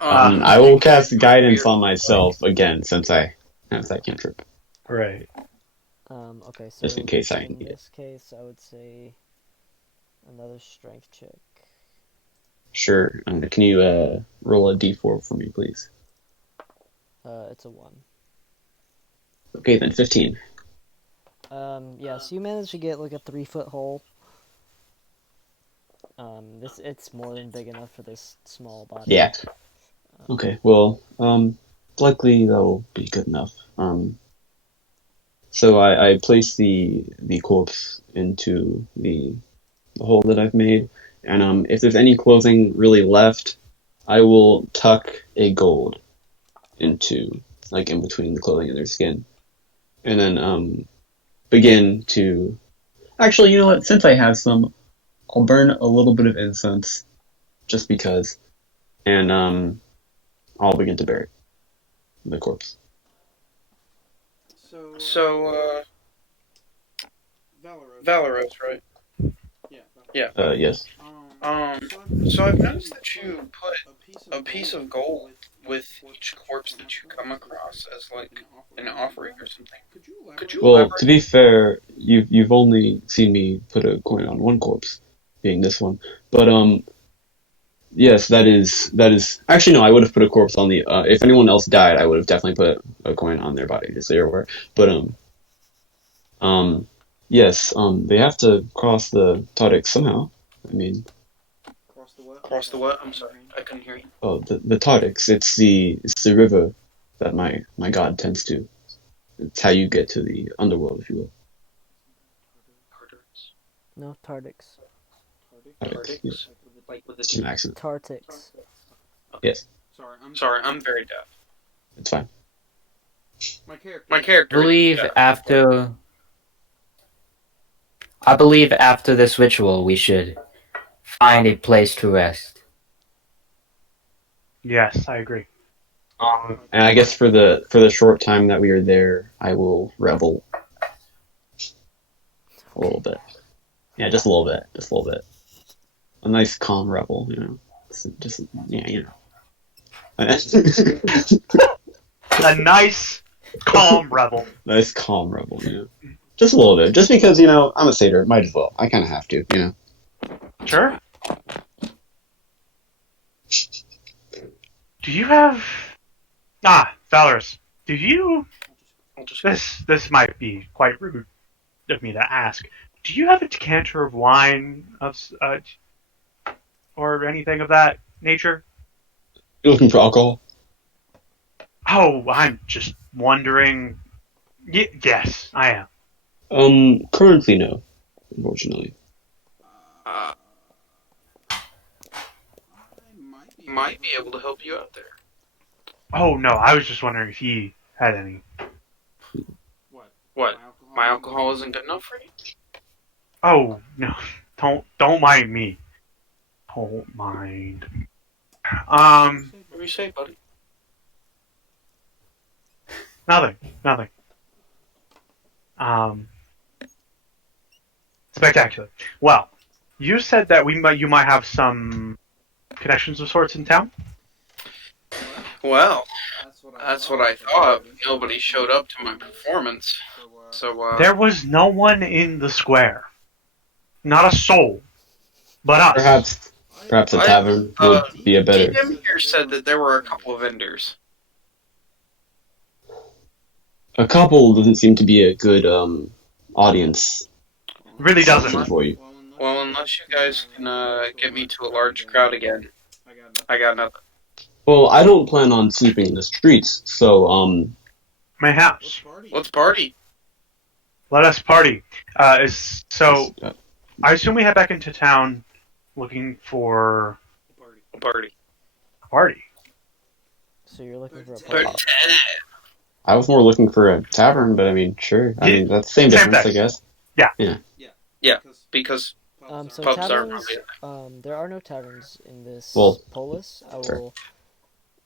I will cast guidance on myself again since I have that cantrip. Right. Okay, so just in case I in need it. this case, I would say Another strength check. Sure. Can you roll a d4 for me, please? It's a 1. Okay, then 15. Yeah, so you managed to get like a 3-foot hole. It's more than big enough for this small body. Yeah. Okay. Well, likely that'll be good enough. So I place the corpse into the hole that I've made, and if there's any clothing really left, I will tuck a gold into like in between the clothing and their skin, and then begin to. Actually, you know what? Since I have some, I'll burn a little bit of incense, just because, and I'll begin to bury the corpse. So, Valeros, right? Yeah. Yes. So I've noticed that you put a piece of gold with each corpse that you come across as like an offering or something. Could you Well, to elaborate? be fair, you've only seen me put a coin on one corpse, being this one. But yes, that is actually no. I would have put a corpse on the. If anyone else died, I would have definitely put a coin on their body, just so you're aware. But um, yes, they have to cross the Tadic somehow. I mean, Cross the what? I'm sorry, I couldn't hear you. oh, the Tadics. It's the river that my god tends to. It's how you get to the underworld, if you will. No, Tardix. Tadics, yeah. Tardix? Like with It's an accent. Tartix. Yes, Sorry, I'm very deaf. it's fine. My I character is believe deaf. after this ritual, we should find a place to rest. Yes, I agree. And I guess for the short time that we are there, I will revel a little bit. Yeah, just a little bit, just a little bit. A nice calm revel, just yeah, A nice, calm rebel. nice calm revel, just a little bit, just because I'm a satyr, might as well. I kind of have to. Sure. Do you have... Valorous, do you... I'll just This might be quite rude of me to ask. Do you have a decanter of wine or anything of that nature? You're looking for alcohol? Oh, I'm just wondering. Yes, I am. Currently no, unfortunately. uh, might be able to help you out there. Oh no, I was just wondering if he had any. What? My alcohol isn't good enough for you? Oh no, don't mind me. Don't mind. What do you say, buddy? Nothing. Spectacular. Well, you said that you might have some connections of sorts in town. Well, that's what I thought. Nobody showed up to my performance. So, There was no one in the square. Not a soul. But us. Perhaps a tavern would be a better. DM here said that there were a couple of vendors. A couple doesn't seem to be a good audience Really option doesn't. for you. Well, unless you guys can get me to a large crowd again, I got nothing. Well, I don't plan on sleeping in the streets, so Mayhaps. Let's party. Let us party. So I assume we head back into town looking for Party. a party. So you're looking for a Party. party. I was more looking for a tavern, but I mean, sure. I mean, that's the same Same difference, thing. I guess. Yeah, because So pubs are taverns, probably there are no taverns in this Well, polis. I fair. will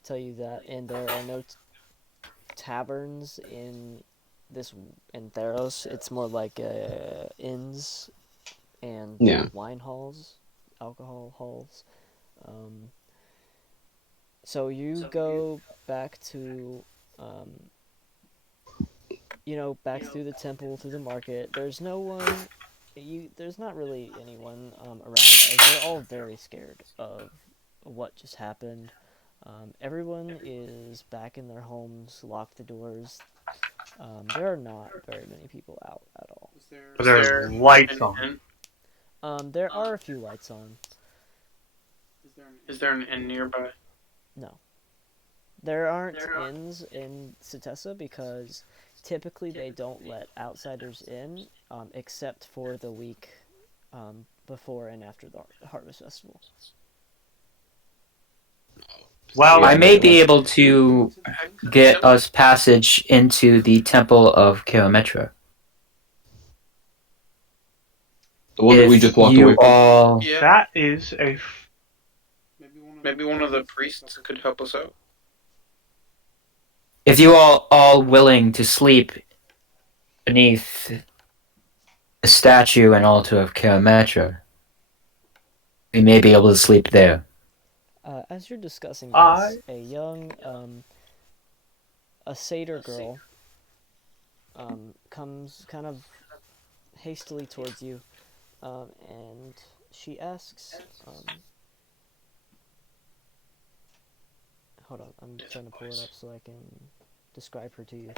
tell you that, and there are no taverns in Theros. It's more like inns and Yeah. wine halls, alcohol halls. So you go back to, back through the temple, through the market. There's no one there's not really anyone around, as they're all very scared of what just happened. Everyone is back in their homes, lock the doors. There are not very many people out at all. Are Is there there lights an on? inn? There are a few lights on. Is there an inn nearby? No. There aren't inns in Setessa because typically they don't let outsiders in, except for the week before and after the Harvest Festival. Well, I Yeah. may be able to get us passage into the Temple of Kilometra. The one that we If just walked you away from. all, Yeah, that is a. maybe one of the priests could help us out. if you all willing to sleep beneath the statue and altar of Kilometra, we may be able to sleep there. As you're discussing I this, a young, a satyr girl comes kind of hastily towards you, and she asks, hold on, I'm trying to pull it up so I can describe her to you.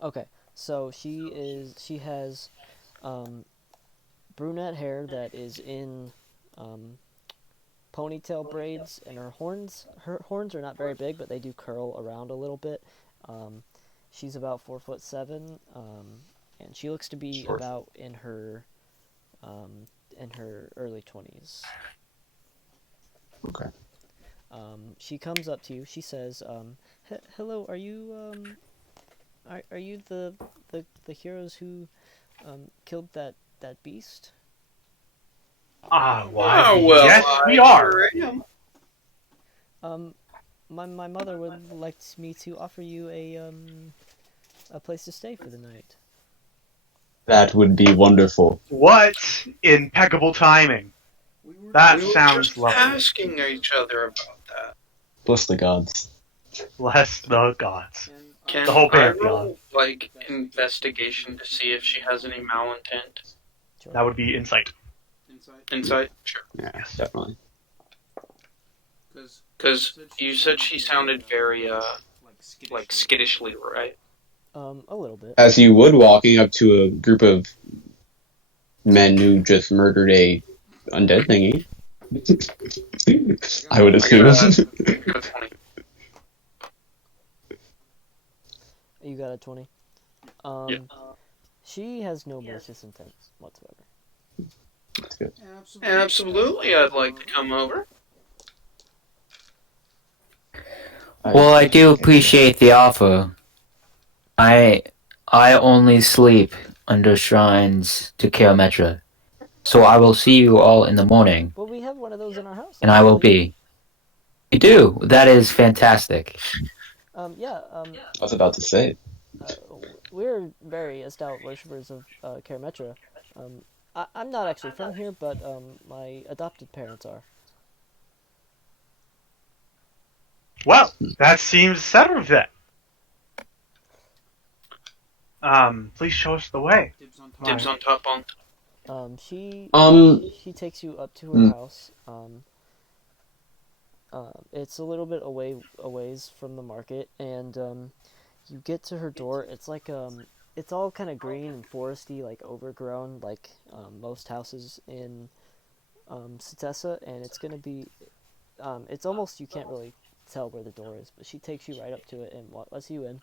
Okay, so she has brunette hair that is in ponytail braids, and her horns are not very big, but they do curl around a little bit. She's about 4'7", and she looks to be Short. about in her early 20s. Okay. She comes up to you. She says, "Hello, are you are you the heroes who killed that beast?" why? Oh, well, Yes, we I are. sure am. My mother would like me to offer you a place to stay for the night. That would be wonderful. What impeccable timing. That We were sounds just lovely. asking each other about that. Bless the gods. Bless the gods. Can The whole I pantheon. roll, like, investigation to see if she has any malintent? Sure. That would be insight. Insight? Sure. Yeah, Yes. definitely. Because you said she sounded very, like, skittishly, right? A little bit. As you would walking up to a group of men who just murdered a undead thingy. I would assume. Got a 20. You got a 20. Yeah. She has no malicious intent whatsoever. That's good. Absolutely, I'd like to come over. Well, I do appreciate the offer. I only sleep under shrines to Kilometra. So I will see you all in the morning, Well, we have one of those in our house. and I will actually. be. You do. That is fantastic. Yeah. I was about to say. We're very stout worshippers of Karametra. I'm not actually from here, but my adopted parents are. Well, that seems settled then. Please show us the way. Dibs on top on. She takes you up to her Hmm. house. It's a little bit ways from the market, and you get to her door. It's like it's all kind of green and foresty, like overgrown, like most houses in Setessa, and it's gonna be it's almost, you can't really tell where the door is, but she takes you right up to it and lets you in.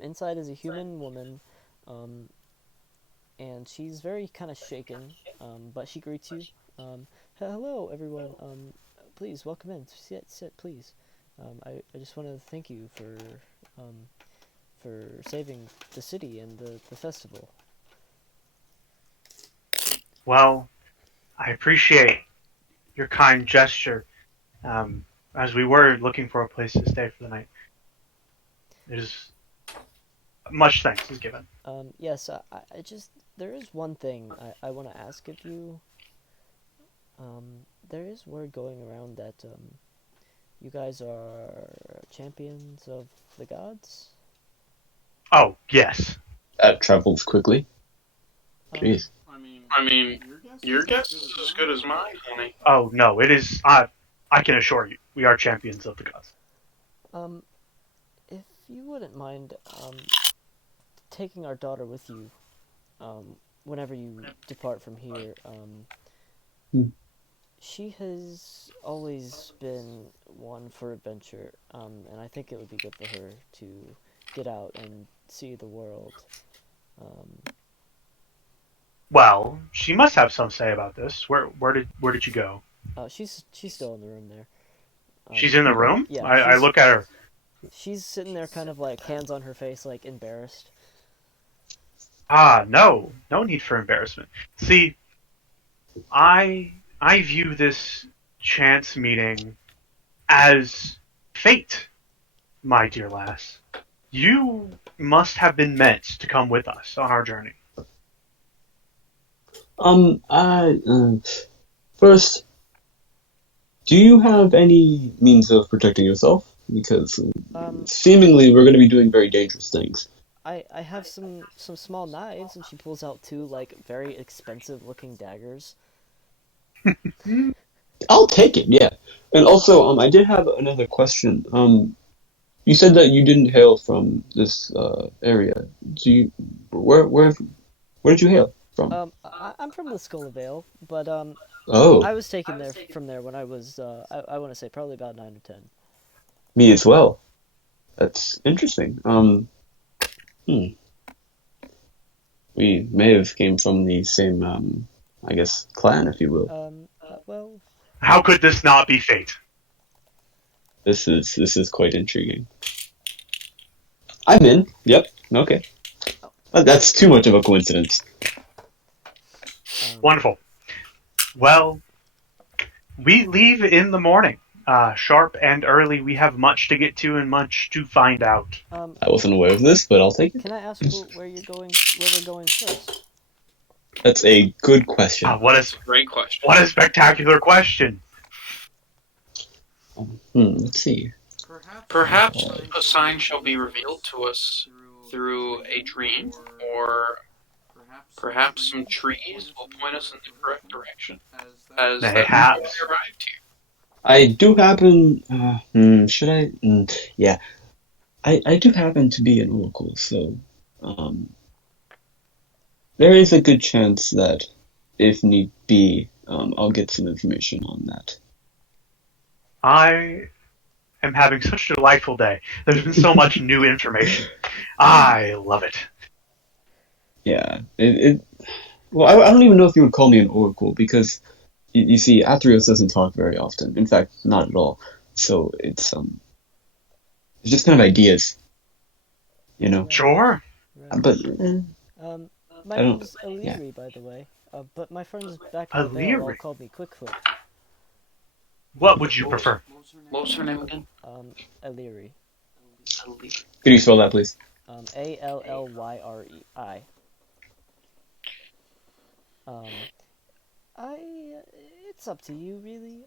Inside is a human woman, and she's very kind of shaken, but she greets you. Hello, everyone. Please welcome in. Sit, please. I just want to thank you for saving the city and the festival. Well, I appreciate your kind gesture. As we were looking for a place to stay for the night. It is much thanks is given. Yes, there is one thing I want to ask of you. there is word going around that you guys are champions of the gods. Oh, yes. That travels quickly. Um, Jeez. I mean, your guess is as good as mine, honey. Oh, no, it is. I can assure you, we are champions of the gods. um, if you wouldn't mind taking our daughter with you whenever you depart from here. Hmm. She has always been one for adventure, and I think it would be good for her to get out and see the world. Um, Well, she must have some say about this. Where did you go? she's still in the room there. She's in the room. Yeah, I look at her. she's sitting there, kind of like hands on her face, like embarrassed. Ah, no, no need for embarrassment. See, I view this chance meeting as fate, my dear lass. You must have been meant to come with us on our journey. I first, do you have any means of protecting yourself? Because Um, seemingly we're going to be doing very dangerous things. I have some small knives, and she pulls out two like very expensive looking daggers. I'll take it, yeah. And also, I did have another question. You said that you didn't hail from this area. Do you? Where did you hail from? I'm from the Skull Vale, but Oh, I was taken there from there when I was I want to say probably about 9 or 10. me as well. That's interesting. Hmm. We may have came from the same, I guess, clan, if you will. Well, How could this not be fate? This is quite intriguing. I'm in. Yep. Okay. That's too much of a coincidence. Wonderful. Well, we leave in the morning. Sharp and early. We have much to get to and much to find out. I wasn't aware of this, but I'll take it. can I ask where you're going? Where we're going first? That's a good question. Great question. What a spectacular question. Let's see. Perhaps a sign shall be revealed to us through a dream, or perhaps some trees will point us in the correct direction, as that's how we Mayhaps. arrived here. I do happen. Should I? Yeah. I do happen to be an oracle, so um, there is a good chance that, if need be, I'll get some information on that. I am having such a delightful day. There's been so much new information. I love it. Yeah. Well, I don't even know if you would call me an oracle because you see, Athreos doesn't talk very often. In fact, not at all. So it's just kind of ideas, you know. Sure. Right. But My I don't. name's Yeah. Illyri, by the way. But my friends back in the Vale all Illyri. called me Quickfoot. What would you prefer? What was her name again? Illyri. Could you spell that, please? Allyrei. Um, it's up to you, really.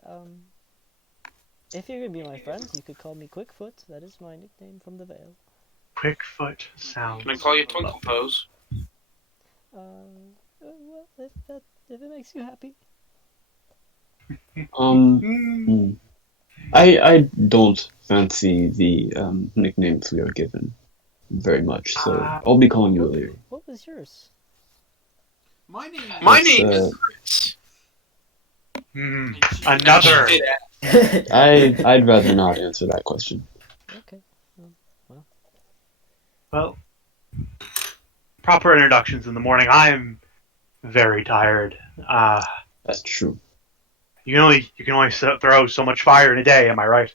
If you're gonna be my friends, you could call me Quickfoot. That is my nickname from the Vale. Quickfoot sounds. Can I call you Twinkle Pose? Well, if it makes you happy. Hmm. I don't fancy the nicknames we are given very much, so I'll be calling you Illyri. What was yours? My It's, name is Chris. Another. I'd rather not answer that question. Okay. Well, proper introductions in the morning. I'm very tired. That's true. You can only throw so much fire in a day. Am I right?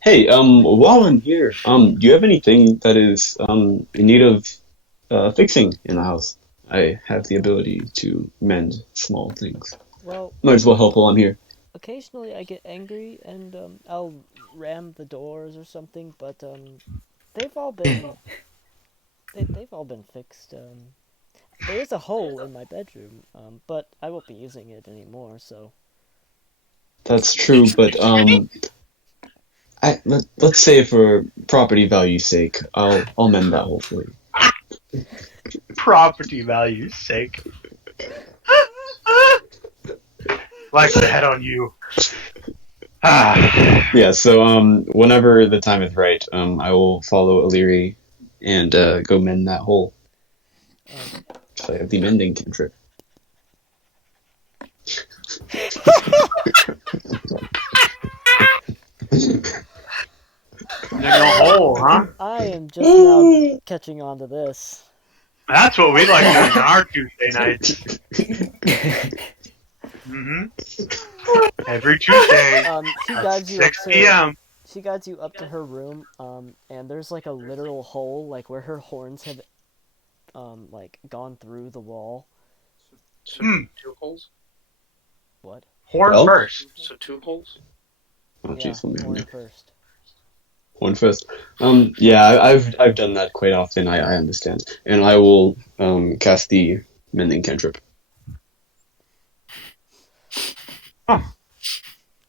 Hey, while I'm here, do you have anything that is in need of fixing in the house? I have the ability to mend small things. Well, Might as well help while I'm here. occasionally I get angry and I'll ram the doors or something, but they've all been they've all been fixed. there is a hole in my bedroom, but I won't be using it anymore, so... That's true, but let's say for property value's sake, I'll mend that hole for you. Property value's sake. Like the head on you. Yeah, so whenever the time is right, I will follow Illyri and go mend that hole. Um, So I have the mending cantrip. Dig a hole, huh? I am just now catching on to this. That's what we like doing on our Tuesday nights. Every Tuesday, She at guides you up 6 to... p.m. She guides you up to her room, and there's like a literal hole, like where her horns have, like gone through the wall. So 2 holes? What? Horn Well? first. So 2 holes? Oh, Yeah, jeez, let me horn first. one first. Yeah, I've done that quite often. I understand, and I will cast the mending cantrip.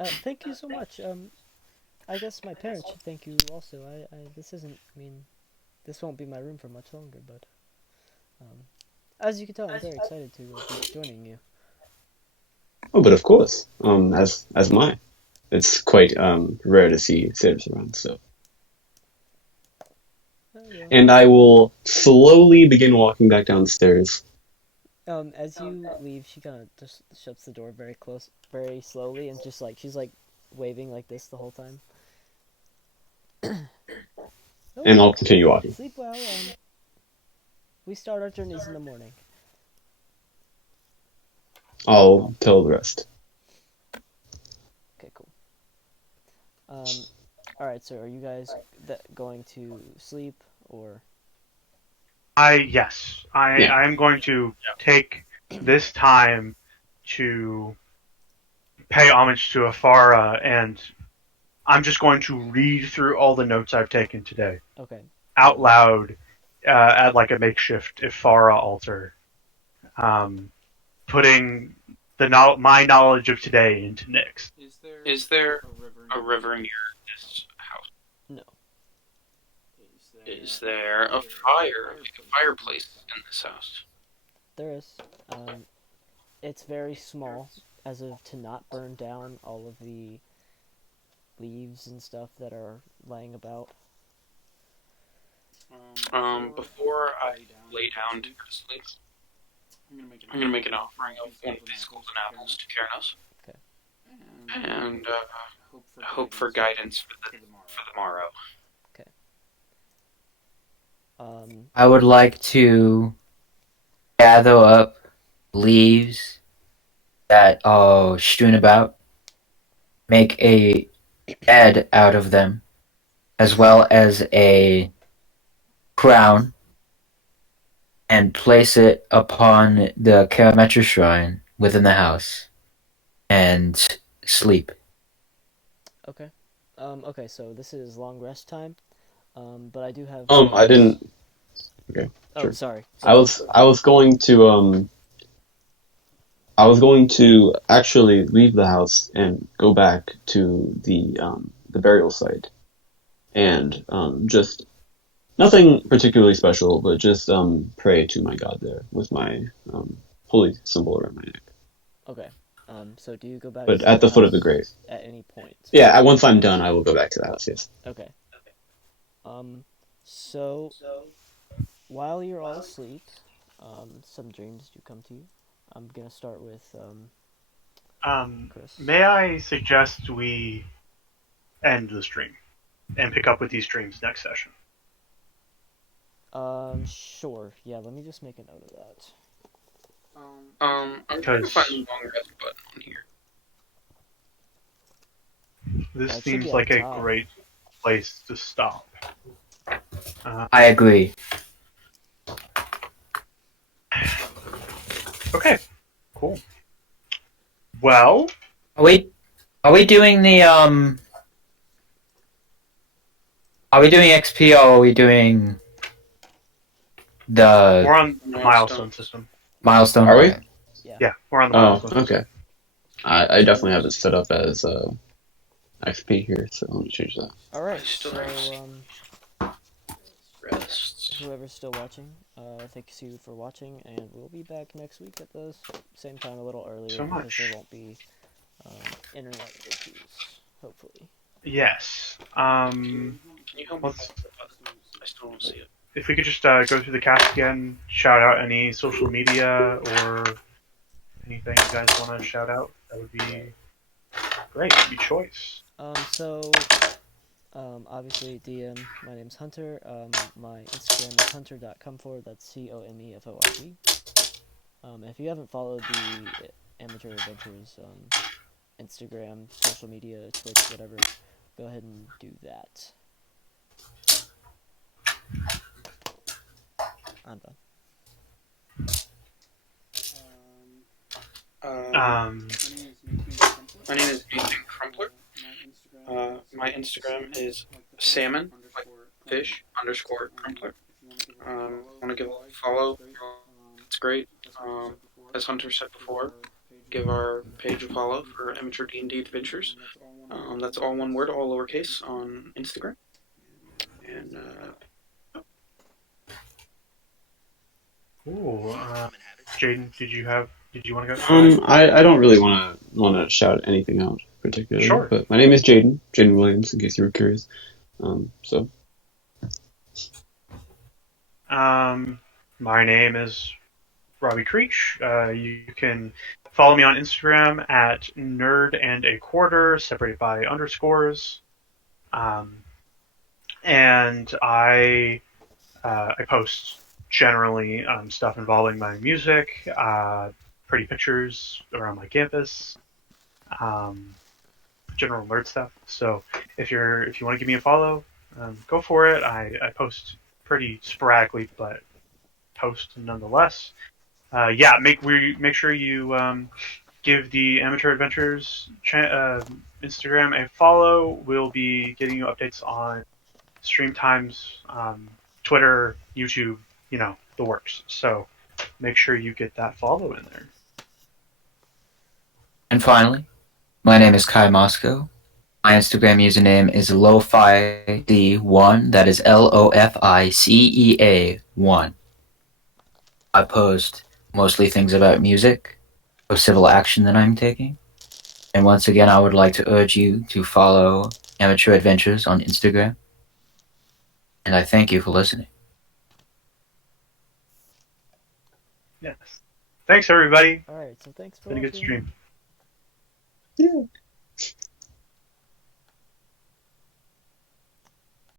Thank you so much. I guess my parents should thank you also. This isn't, I mean, this won't be my room for much longer, but, as you can tell, I'm very excited to be joining you. Oh, but of course, as mine. It's quite rare to see satyrs around, so. Oh, yeah. And I will slowly begin walking back downstairs. As you leave, she kind of just shuts the door very slowly, and just like, she's like waving like this the whole time. And I'll continue walking. Sleep well, we start our journeys in the morning. I'll tell the rest. Okay, cool. Alright, so are you guys going to sleep, or? Yes. I am going to take this time to pay homage to Afara, and I'm just going to read through all the notes I've taken today. Okay. Out loud, at like a makeshift Afara altar. Putting my knowledge of today into Nyx. Is there a river near this house? No. Is there a fireplace in this house? There is. It's very small, as of to not burn down all of the leaves and stuff that are laying about. Before I lay down to go to sleep, I'm gonna make an offering of one of these golden apples to Keranos. Okay. And hope for guidance for the morrow. Okay. I would like to gather up leaves that are strewn about, make a bed out of them, as well as a crown, and place it upon the Karametra shrine within the house, and sleep. Okay. Okay, so this is long rest time. But I do have... I didn't... Okay, Oh, sure. sorry. I was going to actually leave the house and go back to the burial site, and just nothing particularly special, but just pray to my god there with my holy symbol around my neck. Okay. So do you go back But to at the foot of the house grave. at any point? Yeah, once I'm done, I will go back to the house. Yes. Okay. So while you're all asleep, some dreams do come to you. I'm gonna start with Chris. May I suggest we end the stream and pick up with these streams next session? Sure. Yeah, let me just make a note of that. I'm trying to find the long rest button on here. This That should be seems at like the a top. great place to stop. I agree. Okay, cool. Well, Are we doing the Are we doing XP or are we doing The We're on the milestone system. milestone. Are we? Alright. Yeah, we're on the Oh, milestone system. okay. I definitely have it set up as XP here, so let me change that. All right. I still So Rests. whoever's still watching, thank you for watching, and we'll be back next week at the same time, a little earlier, So because much. there won't be internet issues, hopefully. Yes. Can you help me? Let's, I still don't see it. if we could just go through the cast again, shout out any social media or anything you guys want to shout out, that would be great. Be choice. Obviously, DM, my name's Hunter. My Instagram is hunter.comfort, that's COMEFORD. If you haven't followed the Amateur Adventures Instagram, social media, Twitch, whatever, go ahead and do that. I'm done. My name is Nathan Crumpler. My Instagram is salmon, like fish, _ Crumpler. Want to give a follow? It's great. As Hunter said before, give our page a follow for Amateur D&D Adventures. That's all one word, all lowercase, on Instagram. And Cool. Jaden, did you want to go? I don't really want to shout anything out particularly, Sure. but my name is Jaden Williams, in case you were curious. So My name is Robbie Creech. You can follow me on Instagram at nerd and a quarter, separated by underscores. And I post generally stuff involving my music, pretty pictures around my campus, general nerd stuff. So if you want to give me a follow, go for it. I post pretty sporadically, but post nonetheless. Make sure you give the Amateur Adventures Instagram a follow. We'll be getting you updates on stream times, Twitter, YouTube, the works. So make sure you get that follow in there. And finally, my name is Kai Moscow. My Instagram username is LoFiCea1. That is LOFICEA1. I post mostly things about music or civil action that I'm taking. And once again, I would like to urge you to follow Amateur Adventures on Instagram. And I thank you for listening. Yes. Thanks, everybody. Alright, so thanks for Been a good watching. stream. yeah.